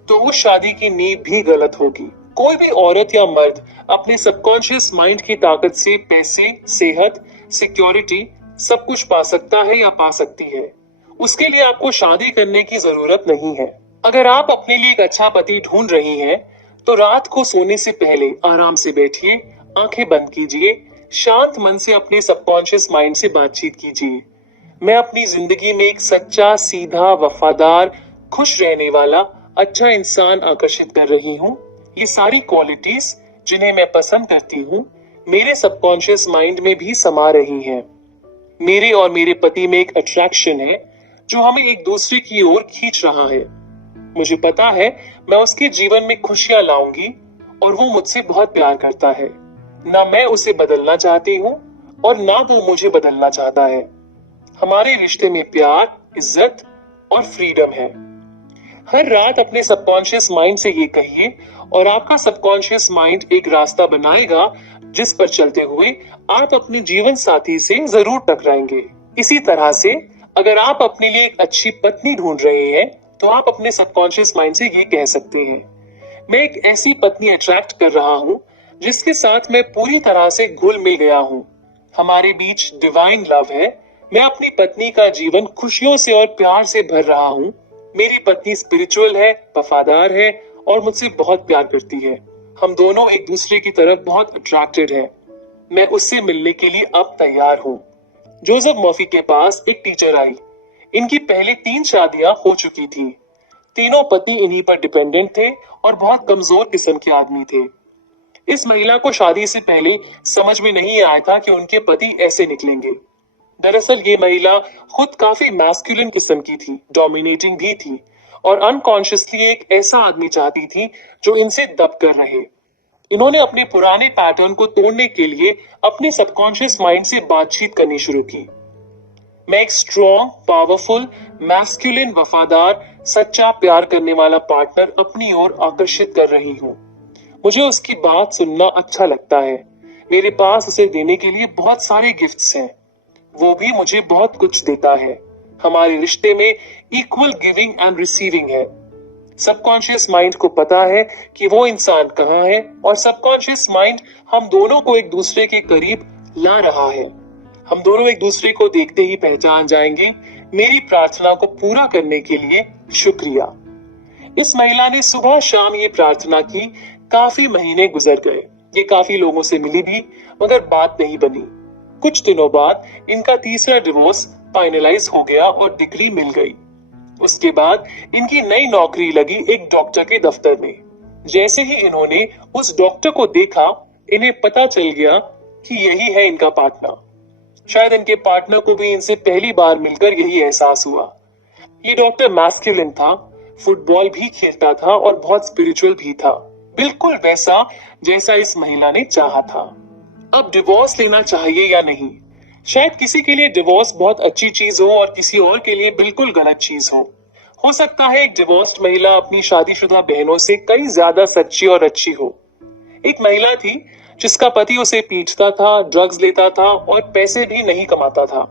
तो उस शादी की नींव भी गलत होगी। कोई भी औरत या मर्द अपने सबकॉन्शियस माइंड की ताकत से पैसे, सेहत, सिक्योरिटी सब कुछ पा सकता है या पा सकती है। उसके लिए आपको शादी करने की जरूरत नहीं है। अगर आप अपने लिए एक अच्छा पति ढूंढ रही हैं तो रात को सोने से पहले आराम से बैठिए, आंखें बंद कीजिए, शांत मन से अपने सबकॉन्शियस माइंड से बातचीत कीजिए। मैं अपनी जिंदगी में एक सच्चा, सीधा, वफादार, खुश रहने वाला अच्छा इंसान आकर्षित कर रही हूँ। ये सारी क्वालिटीज जिन्हें मैं पसंद करती हूँ मेरे सबकॉन्शियस माइंड में भी समा रही हैं। मेरे और मेरे पति में एक अट्रैक्शन है जो हमें एक दूसरे की ओर खींच रहा है। मुझे पता है मैं उसके जीवन में खुशियां लाऊंगी और वो मुझसे बहुत प्यार करता है। ना मैं उसे बदलना चाहती हूँ और ना वो मुझे बदलना चाहता है। हमारे रिश्ते में प्यार, इज्जत और फ्रीडम है। हर रात अपने सबकॉन्शियस माइंड से ये कहिए और आपका सबकॉन्शियस माइंड एक रास्ता बनाएगा जिस पर चलते हुए आप अपने जीवन साथी से जरूर टकराएंगे। इसी तरह से अगर आप अपने लिए एक अच्छी पत्नी ढूंढ रहे हैं तो आप अपने सबकॉन्शियस माइंड से ये कह सकते हैं, मैं एक ऐसी पत्नी अट्रैक्ट कर रहा हूँ जिसके साथ मैं पूरी तरह से घुल मिल गया हूँ। हमारे बीच डिवाइन लव है। मैं अपनी पत्नी का जीवन खुशियों से और प्यार से भर रहा हूँ। मेरी पत्नी स्पिरिचुअल है, वफादार है और मुझसे बहुत प्यार करती है। हम दोनों एक दूसरे की तरफ बहुत अट्रैक्टेड हैं। मैं उससे मिलने के लिए अब तैयार हूँ। जोसेफ मर्फी के पास एक टीचर आई। इनकी पहले 3 शादियां हो चुकी थी। तीनों पति इन्हीं पर डिपेंडेंट थे और बहुत कमजोर किस्म के आदमी थे। इस महिला को शादी से पहले समझ में नहीं आया था कि उनके पति ऐसे निकलेंगे। दरअसल ये महिला खुद काफी मैस्कुलिन किस्म की थी, डोमिनेटिंग भी थी और अनकॉन्शियसली एक ऐसा आदमी चाहती थी जो इनसे दब कर रहे। इन्होंने अपने पुराने पैटर्न को तोड़ने के लिए अपने सबकॉन्शियस माइंड से बातचीत करनी शुरू की। मैं एक स्ट्रॉन्ग, पावरफुल, मैस्कुलिन, वफादार, सच्चा प्यार करने वाला पार्टनर अपनी ओर आकर्षित कर रही हूँ। मुझे उसकी बात सुनना अच्छा लगता है। मेरे पास उसे देने के लिए बहुत सारे गिफ्ट्स हैं। वो भी मुझे बहुत कुछ देता है। हमारे रिश्ते में इक्वल गिविंग एंड रिसीविंग है। सबकॉन्शियस माइंड को पता है कि वो इंसान कहाँ है और सबकॉन्शियस माइंड हम दोनों को एक दूसरे के करीब ला रहा है। हम दोनों एक दूसरे को देखते ही पहचान जाएंगे। मेरी प्रार्थना को पूरा करने के लिए शुक्रिया। इस महिला ने सुबह शाम ये प्रार्थना की। काफी महीने गुजर गए। ये काफी लोगों से मिली भी मगर बात नहीं बनी। कुछ दिनों बाद इनका तीसरा डिवोर्स फाइनलाइज हो गया और डिग्री मिल गई। उसके बाद इनकी नई नौकरी लगी एक डॉक्टर के दफ्तर में। जैसे ही इन्होंने उस डॉक्टर को देखा इन्हें पता चल गया कि यही है इनका पार्टनर। शायद इनके पार्टनर को भी इनसे पहली बार मिलकर यही एहसास हुआ। ये डॉक्टर मैस्कुलिन था, फुटबॉल भी खेलता था और बहुत स्पिरिचुअल भी था, बिल्कुल वैसा जैसा इस महिला ने चाहा था। अब डिवोर्स लेना चाहिए या नहीं? शायद किसी के लिए डिवोर्स बहुत अच्छी चीज हो और किसी और के लिए बिल्कुल गलत चीज हो सकता है एक डिवोर्स्ड महिला अपनी शादीशुदा बहनों से कई ज्यादा सच्ची और अच्छी हो। एक महिला थी जिसका पति उसे पीटता था, ड्रग्स लेता था और पैसे भी नहीं कमाता था।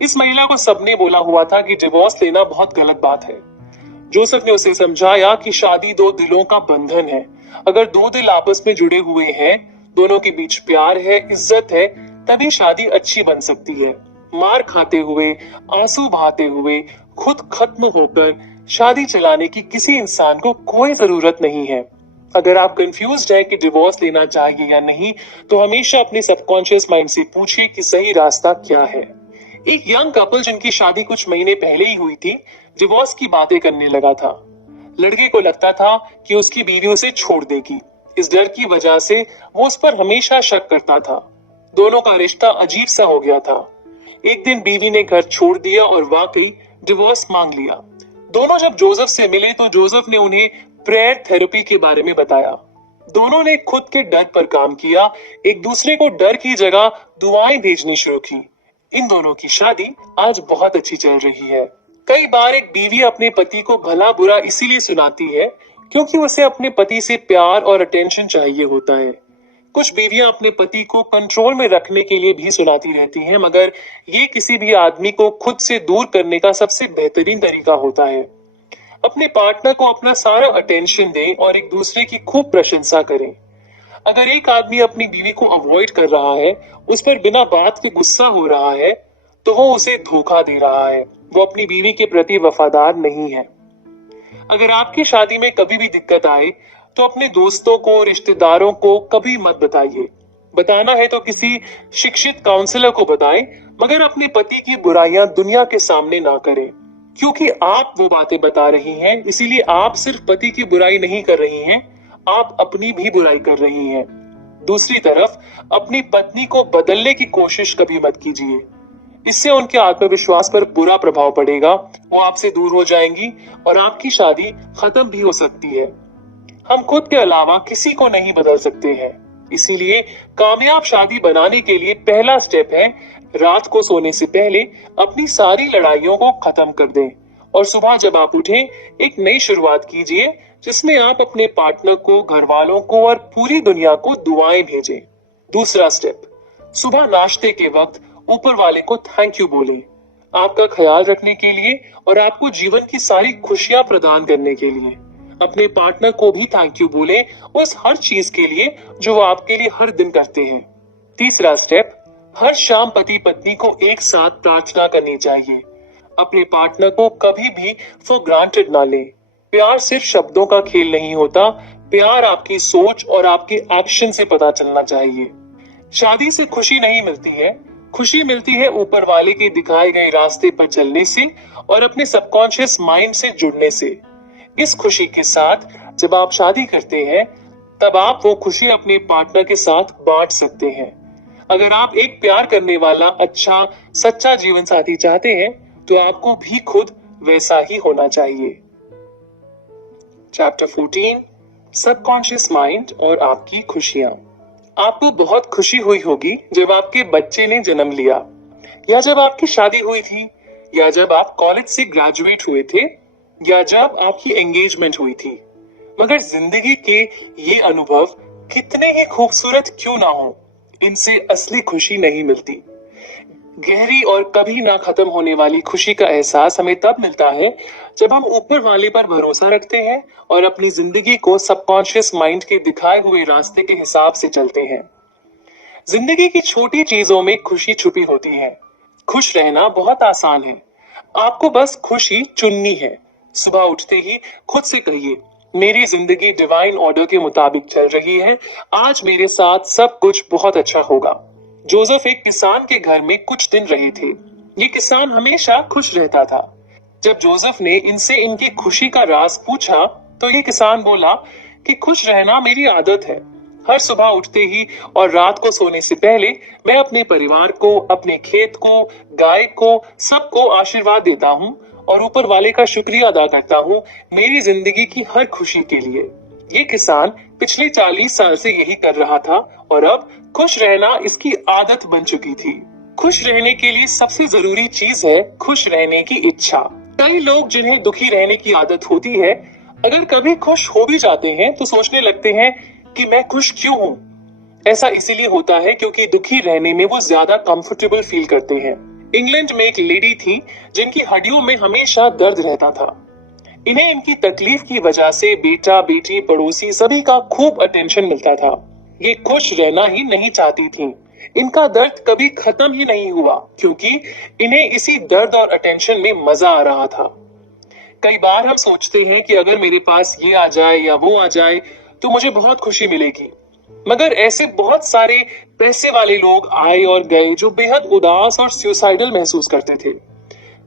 इस महिला को सबने बोला हुआ था कि डिवोर्स लेना बहुत गलत बात है। जोसेफ ने उसे समझाया कि शादी 2 दिलों का बंधन है। अगर 2 दिल आपस में जुड़े हुए हैं, दोनों के बीच प्यार है, इज्जत है, तभी शादी अच्छी बन सकती है। मार खाते हुए, आंसू बहाते हुए, खुद खत्म होकर शादी चलाने की किसी इंसान को कोई जरूरत नहीं है। अगर आप कंफ्यूज्ड है कि डिवोर्स लेना चाहिए या नहीं, तो हमेशा अपने सबकॉन्शियस माइंड से पूछिए कि सही रास्ता क्या है। एक यंग कपल जिनकी शादी कुछ महीने पहले ही हुई थी, डिवोर्स की बातें करने लगा था। लड़के को लगता था कि उसकी बीवी उसे छोड़ देगी। इस डर की वजह से वो उस पर हमेशा शक करता था। दोनों का रिश्ता अजीब सा हो गया था। एक दिन बीवी ने घर छोड़ दिया और वाकई डिवोर्स मांग लिया। दोनों जब जोसेफ से मिले तो जोसेफ ने उन्हें प्रेयर थेरेपी के बारे में बताया। दोनों ने खुद के डर पर काम किया, एक दूसरे को डर की जगह दुआएं भेजनी शुरू की। इन दोनों की शादी आज बहुत अच्छी चल रही है। कई बार एक बीवी अपने पति को भला बुरा इसीलिए सुनाती है क्योंकि उसे अपने पति से प्यार और अटेंशन चाहिए होता है। कुछ बीवियां अपने पति को कंट्रोल में रखने के लिए भी सुनाती रहती हैं, मगर ये किसी भी आदमी को खुद से दूर करने का सबसे बेहतरीन तरीका होता है। अपने पार्टनर को अपना सारा अटेंशन दें और एक दूसरे की खूब प्रशंसा करें। अगर एक आदमी अपनी बीवी को अवॉइड कर रहा है, उस पर बिना बात के गुस्सा हो रहा है, तो वो उसे धोखा दे रहा है। वो अपनी बीवी के प्रति वफादार नहीं है। अगर आपकी शादी में कभी भी दिक्कत आए, तो अपने दोस्तों को, रिश्तेदारों को कभी मत बताइए। बताना है तो किसी शिक्षित काउंसलर को बताएं, मगर अपने पति की बुराइयां दुनिया के सामने ना करें। क्योंकि आप वो बातें बता रही हैं, इसीलिए आप सिर्फ पति की बुराई नहीं कर रही हैं, आप अपनी भी बुराई कर रही हैं। दूसरी तरफ अपनी पत्नी को बदलने की कोशिश कभी मत कीजिए। इससे उनके आत्मविश्वास पर बुरा प्रभाव पड़ेगा। वो आपसे दूर हो जाएंगी और आपकी शादी खत्म भी हो सकती है। हम खुद के अलावा किसी को नहीं बदल सकते हैं। इसीलिए कामयाब शादी बनाने के लिए पहला स्टेप है, रात को सोने से पहले अपनी सारी लड़ाइयों को खत्म कर दें और सुबह जब आप उठें, एक नई शुरुआत कीजिए जिसमें आप अपने पार्टनर को, घर वालों को और पूरी दुनिया को दुआएं भेजें। दूसरा स्टेप, सुबह नाश्ते के वक्त ऊपर वाले को थैंक यू बोलें, आपका ख्याल रखने के लिए और आपको जीवन की सारी खुशियां प्रदान करने के लिए। अपने पार्टनर को भी थैंक यू बोलें उस हर चीज के लिए जो वो आपके लिए हर दिन करते हैं। तीसरा स्टेप, हर शाम पति पत्नी को एक साथ प्रार्थना करनी चाहिए। अपने पार्टनर को कभी भी फॉर ग्रांटेड ना लें। प्यार सिर्फ शब्दों का खेल नहीं होता, प्यार आपकी सोच और आपके एक्शन से पता चलना चाहिए। शादी से खुशी नहीं मिलती है, खुशी मिलती है ऊपर वाले के दिखाए गए रास्ते पर चलने से और अपने सबकॉन्शियस माइंड से जुड़ने से। इस खुशी के साथ जब आप शादी करते हैं, तब आप वो खुशी अपने पार्टनर के साथ बांट सकते हैं। अगर आप एक प्यार करने वाला अच्छा सच्चा जीवन साथी चाहते हैं, तो आपको भी खुद वैसा ही होना चाहिए। चैप्टर 14, सबकॉन्शियस माइंड और आपकी खुशियां। आपको बहुत खुशी हुई होगी जब आपके बच्चे ने जन्म लिया, या जब आपकी शादी हुई थी, या जब आप कॉलेज से ग्रेजुएट हुए थे, या जब आपकी एंगेजमेंट हुई थी। मगर जिंदगी के ये अनुभव कितने ही खूबसूरत क्यों ना हो, इनसे असली खुशी नहीं मिलती। गहरी और कभी ना खत्म होने वाली खुशी का एहसास हमें तब मिलता है जब हम ऊपर वाले पर भरोसा रखते हैं और अपनी जिंदगी को सबकॉन्शियस माइंड के दिखाए हुए रास्ते के हिसाब से चलते हैं। जिंदगी की छोटी चीजों में खुशी छुपी होती है। खुश रहना बहुत आसान है, आपको बस खुशी चुननी है। सुबह उठते ही खुद से कहिए, मेरी जिंदगी डिवाइन ऑर्डर के मुताबिक चल रही है, आज मेरे साथ सब कुछ बहुत अच्छा होगा। जोसेफ एक किसान के घर में कुछ दिन रहे थे। ये किसान हमेशा खुश रहता था। जब जोसेफ ने इनसे इनकी खुशी का राज पूछा, तो ये किसान बोला कि खुश रहना मेरी आदत है। हर सुबह उठते ही और रात को सोने से पहले मैं अपने परिवार को, अपने खेत को, गाय को, सबको आशीर्वाद देता हूँ और ऊपर वाले का शुक्रिया अदा करता हूँ मेरी जिंदगी की हर खुशी के लिए। ये किसान पिछले 40 साल से यही कर रहा था और अब खुश रहना इसकी आदत बन चुकी थी। खुश रहने के लिए सबसे जरूरी चीज है खुश रहने की इच्छा। कई लोग जिन्हें दुखी रहने की आदत होती है, अगर कभी खुश हो भी जाते हैं तो सोचने लगते हैं कि मैं खुश क्यों हूँ। ऐसा इसीलिए होता है क्योंकि दुखी रहने में वो ज्यादा कंफर्टेबल फील करते हैं। इंग्लैंड में एक लेडी थी जिनकी हड्डियों में हमेशा दर्द रहता था। इन्हें इनकी तकलीफ की वजह से बेटा, बेटी, पड़ोसी सभी का खूब अटेंशन मिलता था। ये खुश रहना ही नहीं चाहती थी, इनका दर्द कभी खत्म ही नहीं हुआ, क्योंकि इन्हें इसी दर्द और अटेंशन में मजा आ रहा था। कई बार हम सोचते हैं कि अगर मेरे पास ये आ जाए या वो आ जाए तो मुझे बहुत खुशी मिलेगी, मगर ऐसे बहुत सारे पैसे वाले लोग आए और गए जो बेहद उदास और सुसाइडल महसूस करते थे।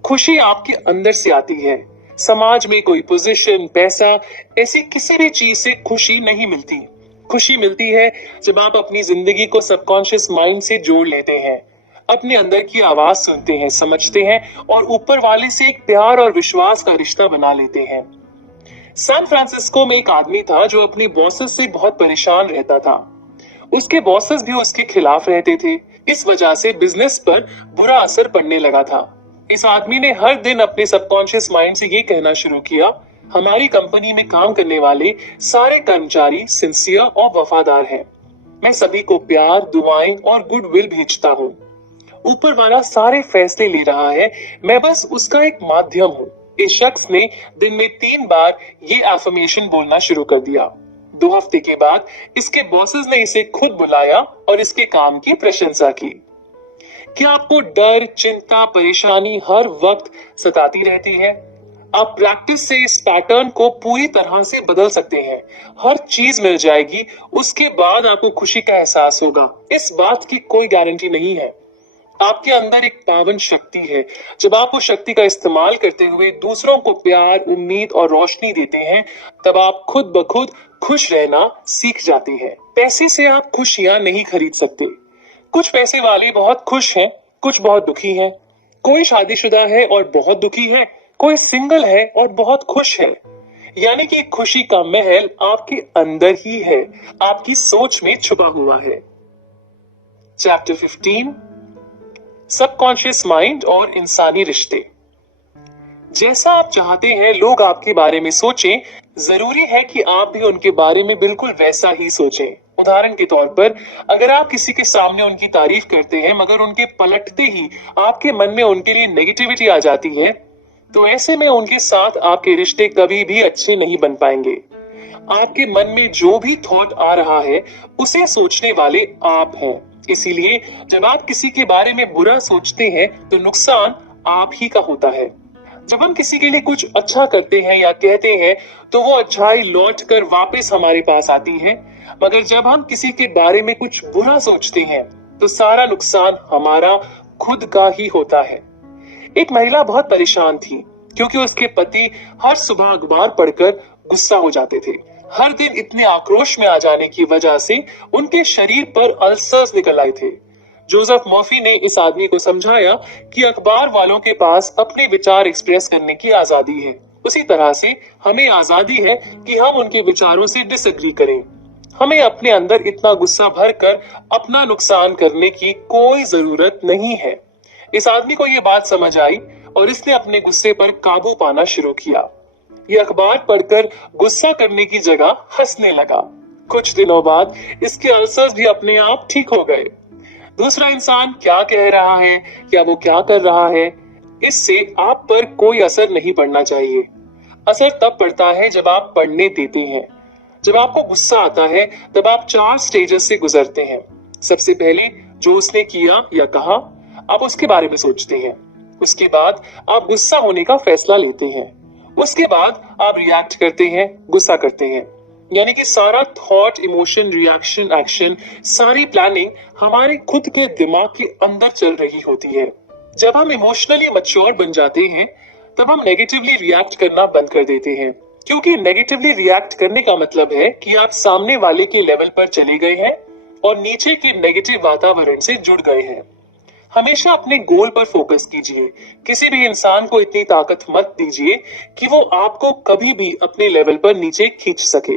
खुशी आपके अंदर से आती है। समाज में कोई पोजीशन, पैसा, ऐसी किसी भी चीज से खुशी नहीं मिलती। खुशी मिलती है जब आप अपनी जिंदगी को सबकॉन्शियस माइंड से जोड़ लेते हैं, अपने अंदर की आवाज सुनते हैं, समझते हैं और ऊपर वाले से एक प्यार और विश्वास का रिश्ता बना लेते हैं। सैन फ्रांसिस्को में एक आदमी था जो अपने बॉसेस से बहुत परेशान रहता था। उसके बॉसेस भी उसके खिलाफ रहते थे। इस वजह से बिजनेस पर बुरा असर पड़ने लगा था। इस आदमी ने हर दिन अपने सबकॉन्शियस माइंड से ये कहना शुरू किया, हमारी कंपनी में काम करने वाले सारे कर्मचारी सिंसियर और वफादार हैं। मैं सभी को प्यार, दुआएं और गुडविल भेजता हूँ। ऊपर वाला सारे फैसले ले रहा है, मैं बस उसका एक माध्यम हूँ। इस शख्स ने दिन में 3 बार ये एफर्मेशन बोलना शुरू कर दिया। 2 हफ्ते के बाद इसके बॉसेस ने इसे खुद बुलाया और इसके काम की प्रशंसा की। क्या आपको डर, चिंता, परेशानी हर वक्त सताती रहती है? आप प्रैक्टिस से इस पैटर्न को पूरी तरह से बदल सकते हैं। हर चीज मिल जाएगी, उसके बाद आपको खुशी का एहसास होगा। इस बात की कोई गारंटी नहीं है। आपके अंदर एक पावन शक्ति है। जब आप उस शक्ति का इस्तेमाल करते हुए दूसरों को प्यार, उम्मीद और रोशनी देते हैं, तब आप खुद ब खुद खुश रहना सीख जाते हैं। पैसे से आप खुशियां नहीं खरीद सकते। कुछ पैसे वाले बहुत खुश हैं, कुछ बहुत दुखी हैं। कोई शादीशुदा है और बहुत दुखी है, कोई सिंगल है और बहुत खुश है। यानी कि खुशी का महल आपके अंदर ही है, आपकी सोच में छुपा हुआ है। चैप्टर 15, सबकॉन्शियस माइंड और इंसानी रिश्ते। जैसा आप चाहते हैं लोग आपके बारे में सोचें, जरूरी है कि आप भी उनके बारे में बिल्कुल वैसा ही सोचें। उदाहरण के तौर पर, अगर आप किसी के सामने उनकी तारीफ करते हैं मगर उनके पलटते ही आपके मन में उनके लिए नेगेटिविटी आ जाती है, तो ऐसे में उनके साथ आपके रिश्ते कभी भी अच्छे नहीं बन पाएंगे। आपके मन में जो भी थॉट आ रहा है उसे सोचने वाले आप हैं। इसीलिए जब आप किसी के बारे में बुरा सोचते हैं तो नुकसान आप ही का होता है। जब हम किसी के लिए कुछ अच्छा करते हैं या कहते हैं तो वो अच्छाई लौट कर वापस हमारे पास आती है, मगर जब हम किसी के बारे में कुछ बुरा सोचते हैं तो सारा नुकसान हमारा खुद का ही होता है। एक महिला बहुत परेशान थी क्योंकि उसके पति हर सुबह अखबार पढ़कर गुस्सा हो जाते थे। हर दिन इतने आक्रोश में आ जाने की वजह से उनके शरीर पर अल्सर्स निकल आए थे। जोसेफ मर्फी ने इस आदमी को समझाया कि अखबार वालों के पास अपने विचार एक्सप्रेस करने की आजादी है, उसी तरह से हमें आजादी है कि हम उनके विचारों से डिसएग्री करें। हमें अपने अंदर इतना गुस्सा भरकर अपना नुकसान करने की कोई जरूरत नहीं है। इस आदमी को ये बात समझ आई और इसने अपने गुस्से पर काबू पाना शुरू किया। ये अखबार पढ़कर गुस्सा करने की जगह हंसने लगा। कुछ दिनों बाद इसके अल्सर्स भी अपने आप ठीक हो गए। दूसरा इंसान क्या कह रहा है या वो क्या कर रहा है, इससे आप पर कोई असर नहीं पड़ना चाहिए। असर तब पड़ता है जब आप पढ़ने देते हैं। जब आपको गुस्सा आता है तब आप 4 स्टेजेस से गुजरते हैं। सबसे पहले जो उसने किया या कहा, आप उसके बारे में सोचते हैं। उसके बाद आप गुस्सा होने का फैसला लेते हैं। उसके बाद आप रिएक्ट करते हैं, गुस्सा करते हैं। यानी कि सारा थॉट, इमोशन, रिएक्शन, एक्शन, सारी प्लानिंग हमारे खुद के दिमाग के अंदर चल रही होती है। जब हम इमोशनली मैच्योर बन जाते हैं तब हम नेगेटिवली रिएक्ट करना बंद कर देते हैं, क्योंकि नेगेटिवली रिएक्ट करने का मतलब है कि आप सामने वाले के लेवल पर चले गए हैं और नीचे के नेगेटिव वातावरण से जुड़ गए हैं। हमेशा अपने गोल पर फोकस कीजिए। किसी भी इंसान को इतनी ताकत मत दीजिए कि वो आपको कभी भी अपने लेवल पर नीचे खींच सके।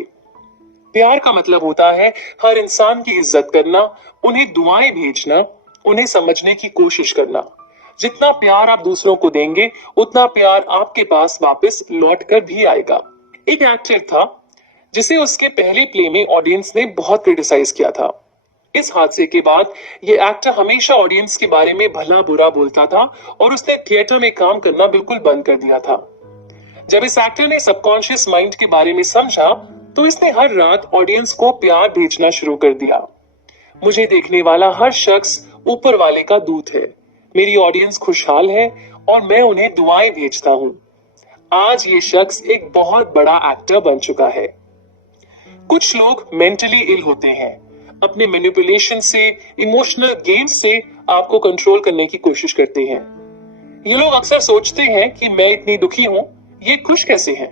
प्यार का मतलब होता है हर इंसान की इज्जत करना, उन्हें दुआएं भेजना, उन्हें समझने की कोशिश करना। जितना प्यार आप दूसरों को देंगे उतना प्यार आपके पास वापस लौट कर भी आएगा। एक एक्टर था जिसे उसके पहले प्ले में ऑडियंस ने बहुत क्रिटिसाइज किया था। इस हादसे के बाद ये एक्टर हमेशा ऑडियंस के बारे में भला बुरा बोलता था और उसने थिएटर में काम करना बिल्कुल बंद कर दिया था। जब इस एक्टर ने सबकॉन्शियस माइंड के बारे में समझा तो इसने हर रात ऑडियंस को प्यार भेजना शुरू कर दिया। मुझे देखने वाला हर शख्स ऊपर वाले का दूत है। मेरी ऑडियंस खुशहाल है और मैं उन्हें दुआएं भेजता हूं। आज ये शख्स एक बहुत बड़ा एक्टर बन चुका है। कुछ लोग मेंटली इल होते हैं। अपने मैनिपुलेशन से, इमोशनल गेम से आपको कंट्रोल करने की कोशिश करते हैं। ये लोग अक्सर सोचते हैं कि मैं इतनी दुखी हूं, ये खुश कैसे हैं?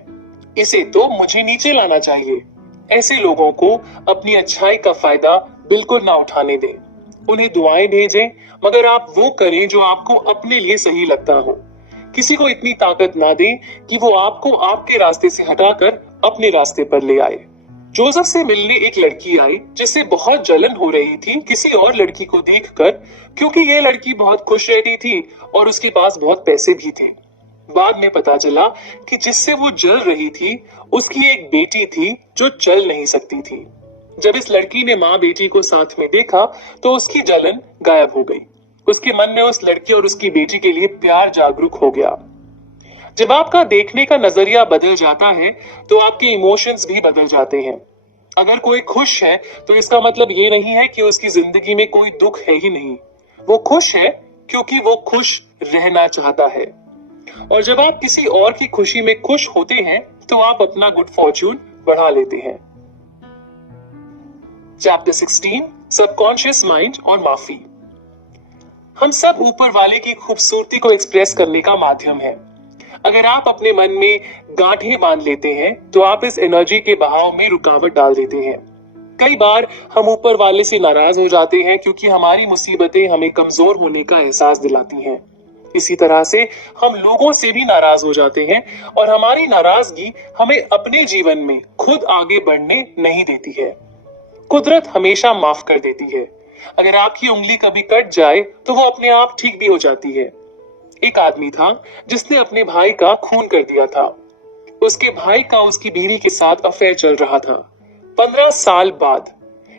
इसे तो मुझे नीचे लाना चाहिए। ऐसे लोगों को अपनी अच्छाई का फायदा बिल्कुल ना उठाने दें। उन्हें दुआएं भेजें, मगर आप वो करें जो आपको अपने लिए सही लगता हो। किसी को इतनी ताकत ना दें कि वो आपको आपके रास्ते से हटाकर अपने रास्ते पर ले आए। जोसेफ से मिलने एक लड़की आई जिससे बहुत जलन हो रही थी किसी और लड़की को देखकर, क्योंकि ये लड़की बहुत खुश रहती थी और उसके पास बहुत पैसे भी थे। बाद में पता चला कि जिससे वो जल रही थी उसकी एक बेटी थी जो चल नहीं सकती थी। जब इस लड़की ने माँ बेटी को साथ में देखा तो उसकी जलन गायब हो गई। उसके मन में उस लड़की और उसकी बेटी के लिए प्यार जागरूक हो गया। जब आपका देखने का नजरिया बदल जाता है तो आपके इमोशंस भी बदल जाते हैं। अगर कोई खुश है तो इसका मतलब ये नहीं है कि उसकी जिंदगी में कोई दुख है ही नहीं। वो खुश है क्योंकि वो खुश रहना चाहता है। और जब आप किसी और की खुशी में खुश होते हैं तो आप अपना गुड फॉर्च्यून बढ़ा लेते हैं। चैप्टर 16, सबकॉन्शियस माइंड और माफी। हम सब ऊपर वाले की खूबसूरती को एक्सप्रेस करने का माध्यम है। अगर आप अपने मन में गांठें बांध लेते हैं तो आप इस एनर्जी के बहाव में रुकावट डाल देते हैं। कई बार हम ऊपर वाले से नाराज हो जाते हैं क्योंकि हमारी मुसीबतें हमें कमजोर होने का एहसास दिलाती हैं। इसी तरह से हम लोगों से भी नाराज हो जाते हैं और हमारी नाराजगी हमें अपने जीवन में खुद आगे बढ़ने नहीं देती है। कुदरत हमेशा माफ कर देती है। अगर आपकी उंगली कभी कट जाए तो वो अपने आप ठीक भी हो जाती है। एक आदमी था जिसने अपने भाई का खून कर दिया था। उसके भाई का उसकी बीवी के साथ अफेयर चल रहा था। 15 साल बाद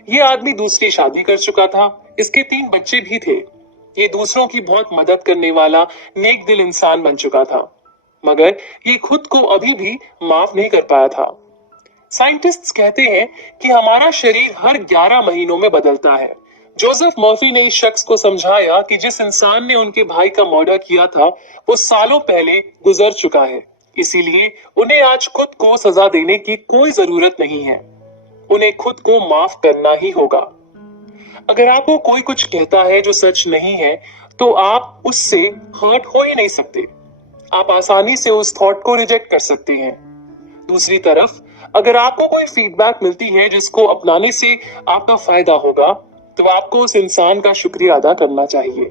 ये आदमी दूसरी शादी कर चुका था। इसके 3 बच्चे भी थे। ये दूसरों की बहुत मदद करने वाला नेक दिल इंसान बन चुका था, मगर ये खुद को अभी भी माफ नहीं कर पाया था। साइंटिस्ट्स कहते हैं कि हमारा शरीर हर 11 महीनों में बदलता है। जोसेफ मर्फी ने इस शख्स को समझाया कि जिस इंसान ने उनके भाई का मर्डर किया था वो सालों पहले गुजर चुका है, इसीलिए उन्हें आज खुद को सजा देने की कोई जरूरत नहीं है। उन्हें खुद को माफ करना ही होगा। अगर आपको कोई कुछ कहता है जो सच नहीं है तो आप उससे हर्ट हो ही नहीं सकते। आप आसानी से उस थॉट को रिजेक्ट कर सकते हैं। दूसरी तरफ अगर आपको कोई फीडबैक मिलती है जिसको अपनाने से आपका फायदा होगा तो आपको उस इंसान का शुक्रिया अदा करना चाहिए।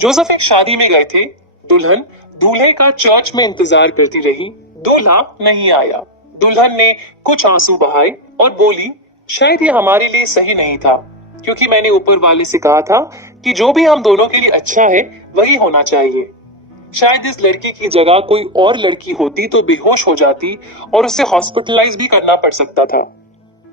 जोसेफ एक शादी में गए थे। दुल्हन दूल्हे का चर्च में इंतजार करती रही। दूल्हा नहीं आया। दुल्हन ने कुछ आंसू बहाए और बोली, शायद ये हमारे लिए सही नहीं था, क्योंकि मैंने ऊपर वाले से कहा था कि जो भी हम दोनों के लिए अच्छा है वही होना चाहिए। शायद इस लड़की की जगह कोई और लड़की होती तो बेहोश हो जाती और उसे हॉस्पिटलाइज भी करना पड़ सकता था।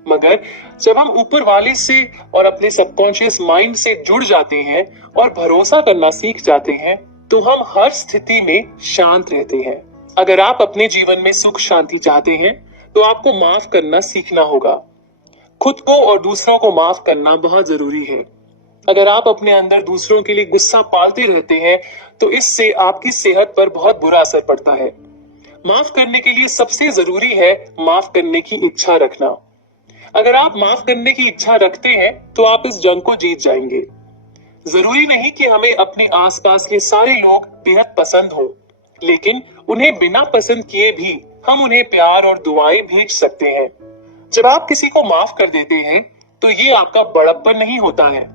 मगर जब हम ऊपर वाले से और अपने सबकॉन्शियस माइंड से जुड़ जाते हैं और भरोसा करना सीख जाते हैं तो हम हर स्थिति में शांत रहते हैं। अगर आप अपने जीवन में सुख शांति चाहते हैं तो आपको माफ करना सीखना होगा। खुद को और दूसरों को माफ करना बहुत जरूरी है। अगर आप अपने अंदर दूसरों के लिए गुस्सा पालते रहते हैं तो इससे आपकी सेहत पर बहुत बुरा असर पड़ता है। माफ करने के लिए सबसे जरूरी है माफ करने की इच्छा रखना। अगर आप माफ करने की इच्छा रखते हैं तो आप इस जंग को जीत जाएंगे। जरूरी नहीं कि हमें अपने आसपास के सारे लोग बेहद पसंद हो, लेकिन उन्हें बिना पसंद किए भी हम उन्हें प्यार और दुआएं भेज सकते हैं। जब आप किसी को माफ कर देते हैं तो ये आपका बड़प्पन नहीं होता है,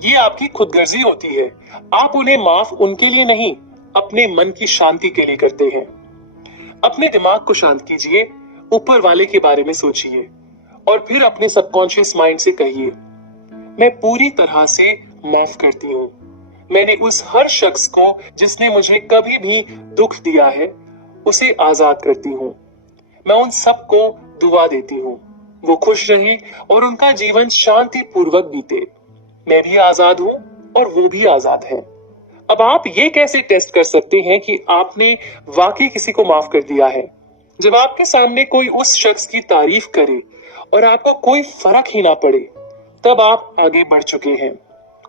ये आपकी खुदगर्जी होती है। आप उन्हें माफ उनके लिए नहीं, अपने मन की शांति के लिए करते हैं। अपने दिमाग को शांत कीजिए, ऊपर वाले के बारे में सोचिए और फिर अपने सबकॉन्शियस माइंड से कहिए, मैं पूरी तरह से माफ करती हूँ। मैंने उस हर शख्स को जिसने मुझे कभी भी दुख दिया है उसे आजाद करती हूँ। मैं उन सबको दुआ देती हूँ, वो खुश रहे और उनका जीवन शांति पूर्वक बीते। मैं भी आजाद हूँ और वो भी आजाद है। अब आप ये कैसे टेस्ट कर सकते हैं कि आपने वाकई किसी को माफ कर दिया है? जब आपके सामने कोई उस शख्स की तारीफ करे और आपको कोई फर्क ही ना पड़े तब आप आगे बढ़ चुके हैं।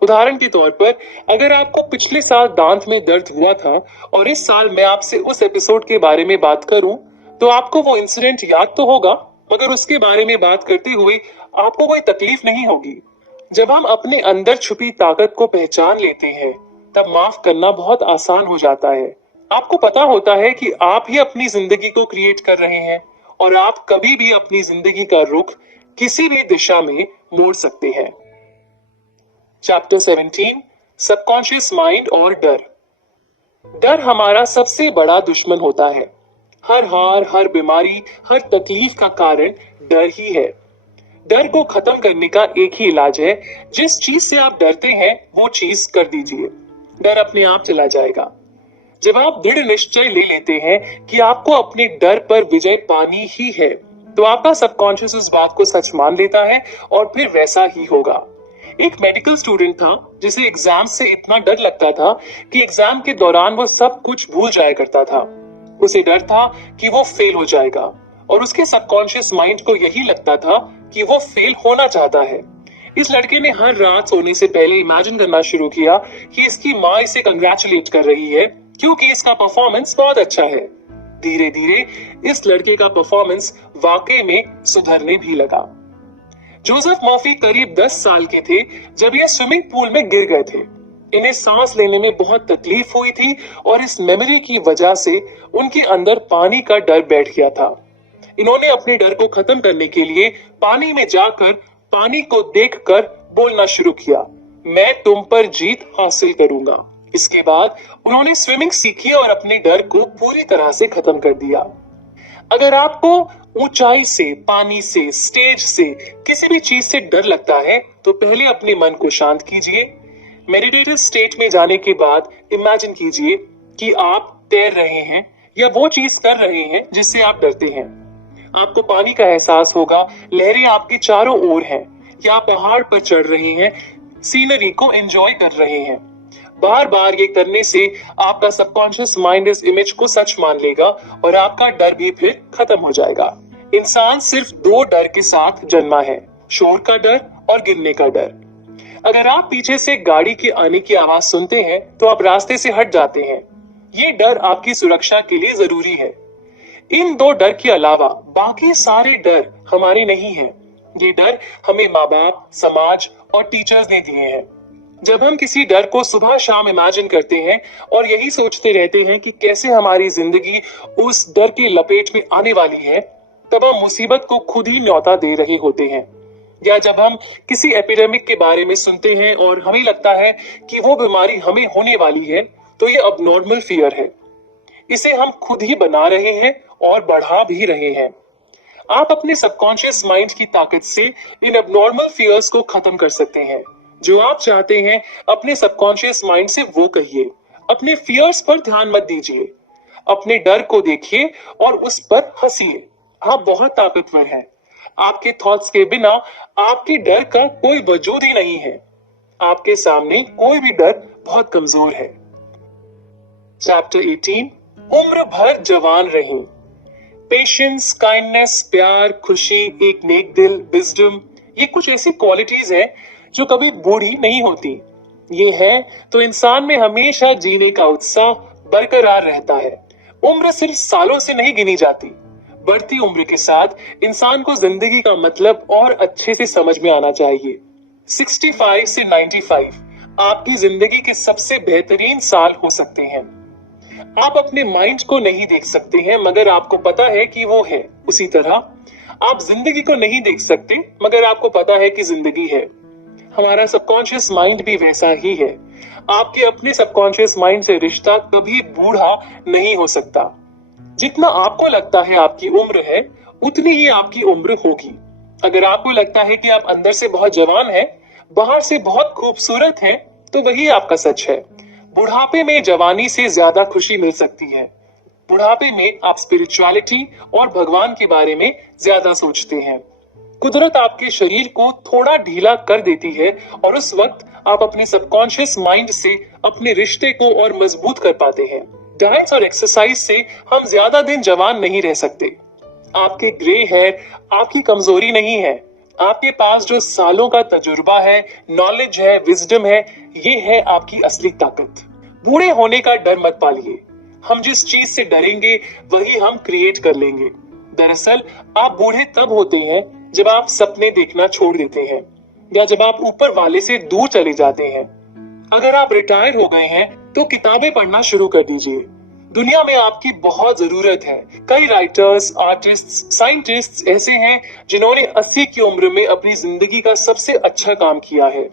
उदाहरण के तौर पर, अगर आपको पिछले साल दांत में दर्द हुआ था और इस साल मैं आपसे उस एपिसोड के बारे में बात करूं, तो आपको वो इंसिडेंट याद तो होगा, मगर उसके बारे में बात करते हुए आपको कोई तकलीफ नहीं होगी। जब हम अपने अंदर छुपी ताकत को पहचान लेते हैं, तब माफ करना बहुत आसान हो जाता है। आपको पता होता है कि आप ही अपनी जिंदगी को क्रिएट कर रहे हैं और आप कभी भी अपनी जिंदगी का रुख किसी भी दिशा में मोड़ सकते हैं। चैप्टर 17, सबकॉन्शियस माइंड और डर। डर हमारा सबसे बड़ा दुश्मन होता है। हर हार, हर बीमारी, हर तकलीफ का कारण डर ही है। डर को खत्म करने का एक ही इलाज है, जिस चीज से आप डरते हैं वो चीज कर दीजिए। डर अपने आप चला जाएगा। जब आप दृढ़ निश्चय ले लेते हैं कि आपको अपने डर पर विजय पानी ही है, तो आपका सबकॉन्शियस उस बात को सच मान लेता है और फिर वैसा ही होगा। एक मेडिकल स्टूडेंट था जिसे एग्जाम से इतना डर लगता था कि एग्जाम के दौरान वो सब कुछ भूल जाया करता था। उसे डर था कि वो फेल हो जाएगा और उसके सबकॉन्शियस माइंड को यही लगता था कि वो फेल होना चाहता है। इस लड़के ने हर रात सोने से पहले इमेजिन करना शुरू किया कि इसकी माँ इसे कंग्रेचुलेट कर रही है क्योंकि इसका परफॉर्मेंस बहुत अच्छा है। धीरे धीरे इस लड़के का परफॉर्मेंस वाकई में सुधरने भी लगा। जोसेफ मर्फी करीब 10 साल के थे जब ये स्विमिंग पूल में गिर गए थे। इन्हें सांस लेने में बहुत तकलीफ हुई थी और इस मेमोरी की वजह से उनके अंदर पानी का डर बैठ गया था। इन्होंने अपने डर को खत्म करने के लिए पानी में जाकर पानी को देखकर बोलना शुरू किया, मैं तुम पर जीत हासिल करूंगा। इसके बाद उन्होंने स्विमिंग सीखी और अपने डर को पूरी तरह से खत्म कर दिया। अगर आपको ऊंचाई से, पानी से, स्टेज से, किसी भी चीज से डर लगता है, तो पहले अपने मन को शांत कीजिए। मेडिटेटिव स्टेट में जाने के बाद इमेजिन कीजिए कि आप तैर रहे हैं या वो चीज कर रहे हैं जिससे आप डरते हैं। आपको पानी का एहसास होगा, लहरें आपके चारों ओर हैं, या पहाड़ पर चढ़ रहे हैं, सीनरी को एंजॉय कर रहे हैं। बार बार ये करने से आपका सबकॉन्शियस माइंड इस इमेज को सच मान लेगा और आपका डर भी फिर खत्म हो जाएगा। इंसान सिर्फ 2 डर के साथ जन्मा है, शोर का डर और गिरने का डर। अगर आप पीछे से गाड़ी के आने की आवाज सुनते हैं तो आप रास्ते से हट जाते हैं। ये डर आपकी सुरक्षा के लिए जरूरी है। इन 2 डर के अलावा बाकी सारे डर हमारे नहीं हैं। ये डर हमें माँ बाप, समाज और टीचर्स ने दिए हैं। जब हम किसी डर को सुबह शाम इमेजिन करते हैं और यही सोचते रहते हैं कि कैसे हमारी जिंदगी उस डर की लपेट में आने वाली है, तब हम मुसीबत को खुद ही न्योता दे रहे होते हैं। या जब हम किसी एपिडेमिक के बारे में सुनते हैं और हमें लगता है कि वो बीमारी हमें होने वाली है, तो ये अबनॉर्मल फियर है। इसे हम खुद ही बना रहे हैं और बढ़ा भी रहे हैं। आप अपने सबकॉन्शियस माइंड की ताकत से इन अबनॉर्मल फियर्स को खत्म कर सकते हैं। जो आप चाहते हैं अपने सबकॉन्शियस माइंड से वो कहिए। अपने फियर्स पर ध्यान मत दीजिए। अपने डर को देखिए और उस पर हंसिए। आप बहुत ताकतवर हैं। आपके थॉट्स के बिना आपके डर का कोई वजूद ही नहीं है। आपके सामने कोई भी डर बहुत कमजोर है। चैप्टर 18, उम्र भर जवान रहें। पेशेंस, काइंडनेस, प्यार, खुशी, एक नेक दिल, विजडम, ये कुछ ऐसी क्वालिटीज हैं जो कभी बूढ़ी नहीं होती। ये है तो इंसान में हमेशा जीने का उत्साह बरकरार रहता है। उम्र सिर्फ सालों से नहीं गिनी जाती। बढ़ती उम्र के साथ इंसान को जिंदगी का मतलब और अच्छे से समझ में आना चाहिए। 65 से 95 आपकी जिंदगी के सबसे बेहतरीन साल हो सकते हैं। आप अपने माइंड को नहीं देख सकते हैं, मगर आपको पता है कि वो है। उसी तरह आप जिंदगी को नहीं देख सकते, मगर आपको पता है कि जिंदगी है। हमारा सबकॉन्शियस माइंड भी वैसा ही है। आपके अपने सबकॉन्शियस माइंड से रिश्ता कभी बूढ़ा नहीं हो सकता। जितना आपको लगता है आपकी उम्र है, उतनी ही आपकी उम्र होगी। अगर आपको लगता है कि आप अंदर से बहुत जवान हैं, बाहर से बहुत खूबसूरत हैं, तो वही आपका सच है। बुढ़ापे में जवानी से ज्यादा खुशी मिल सकती है। बुढ़ापे में आप स्पिरिचुअलिटी और भगवान के बारे में ज्यादा सोचते हैं। कुदरत आपके शरीर को थोड़ा ढीला कर देती है और उस वक्त आप अपने सबकॉन्शियस माइंड से अपने रिश्ते को और मजबूत कर पाते हैं। डाइट और एक्सरसाइज से हम ज्यादा दिन जवान नहीं रह सकते। आपके ग्रे हेयर आपकी कमजोरी नहीं है, आपके पास जो सालों का तजुर्बा है, नॉलेज है, विजडम है, ये है आपकी असली ताकत। बूढ़े होने का डर मत पालिए। हम जिस चीज से डरेंगे वही हम क्रिएट कर लेंगे। दरअसल आप बूढ़े तब होते हैं जब आप सपने देखना छोड़ देते हैं या जब आप ऊपर वाले से दूर चले जाते हैं। अगर आप रिटायर हो गए हैं तो किताबें पढ़ना शुरू कर दीजिए। दुनिया में आपकी बहुत जरूरत है। कई राइटर्स, आर्टिस्ट्स, साइंटिस्ट्स ऐसे हैं जिन्होंने 80 की उम्र में अपनी जिंदगी का सबसे अच्छा काम किया है।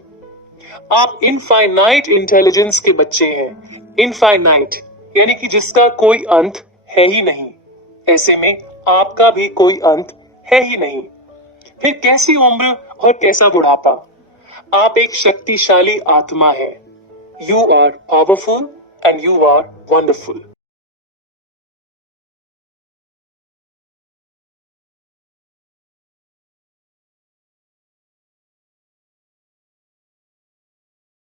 आप इनफाइनाइट इंटेलिजेंस के बच्चे हैं। इनफाइनाइट यानी कि जिसका कोई अंत है ही नहीं। ऐसे में आपका भी कोई अंत है ही नहीं। फिर कैसी उम्र और कैसा बुढ़ापा? आप एक शक्तिशाली आत्मा है। You are powerful and you are wonderful.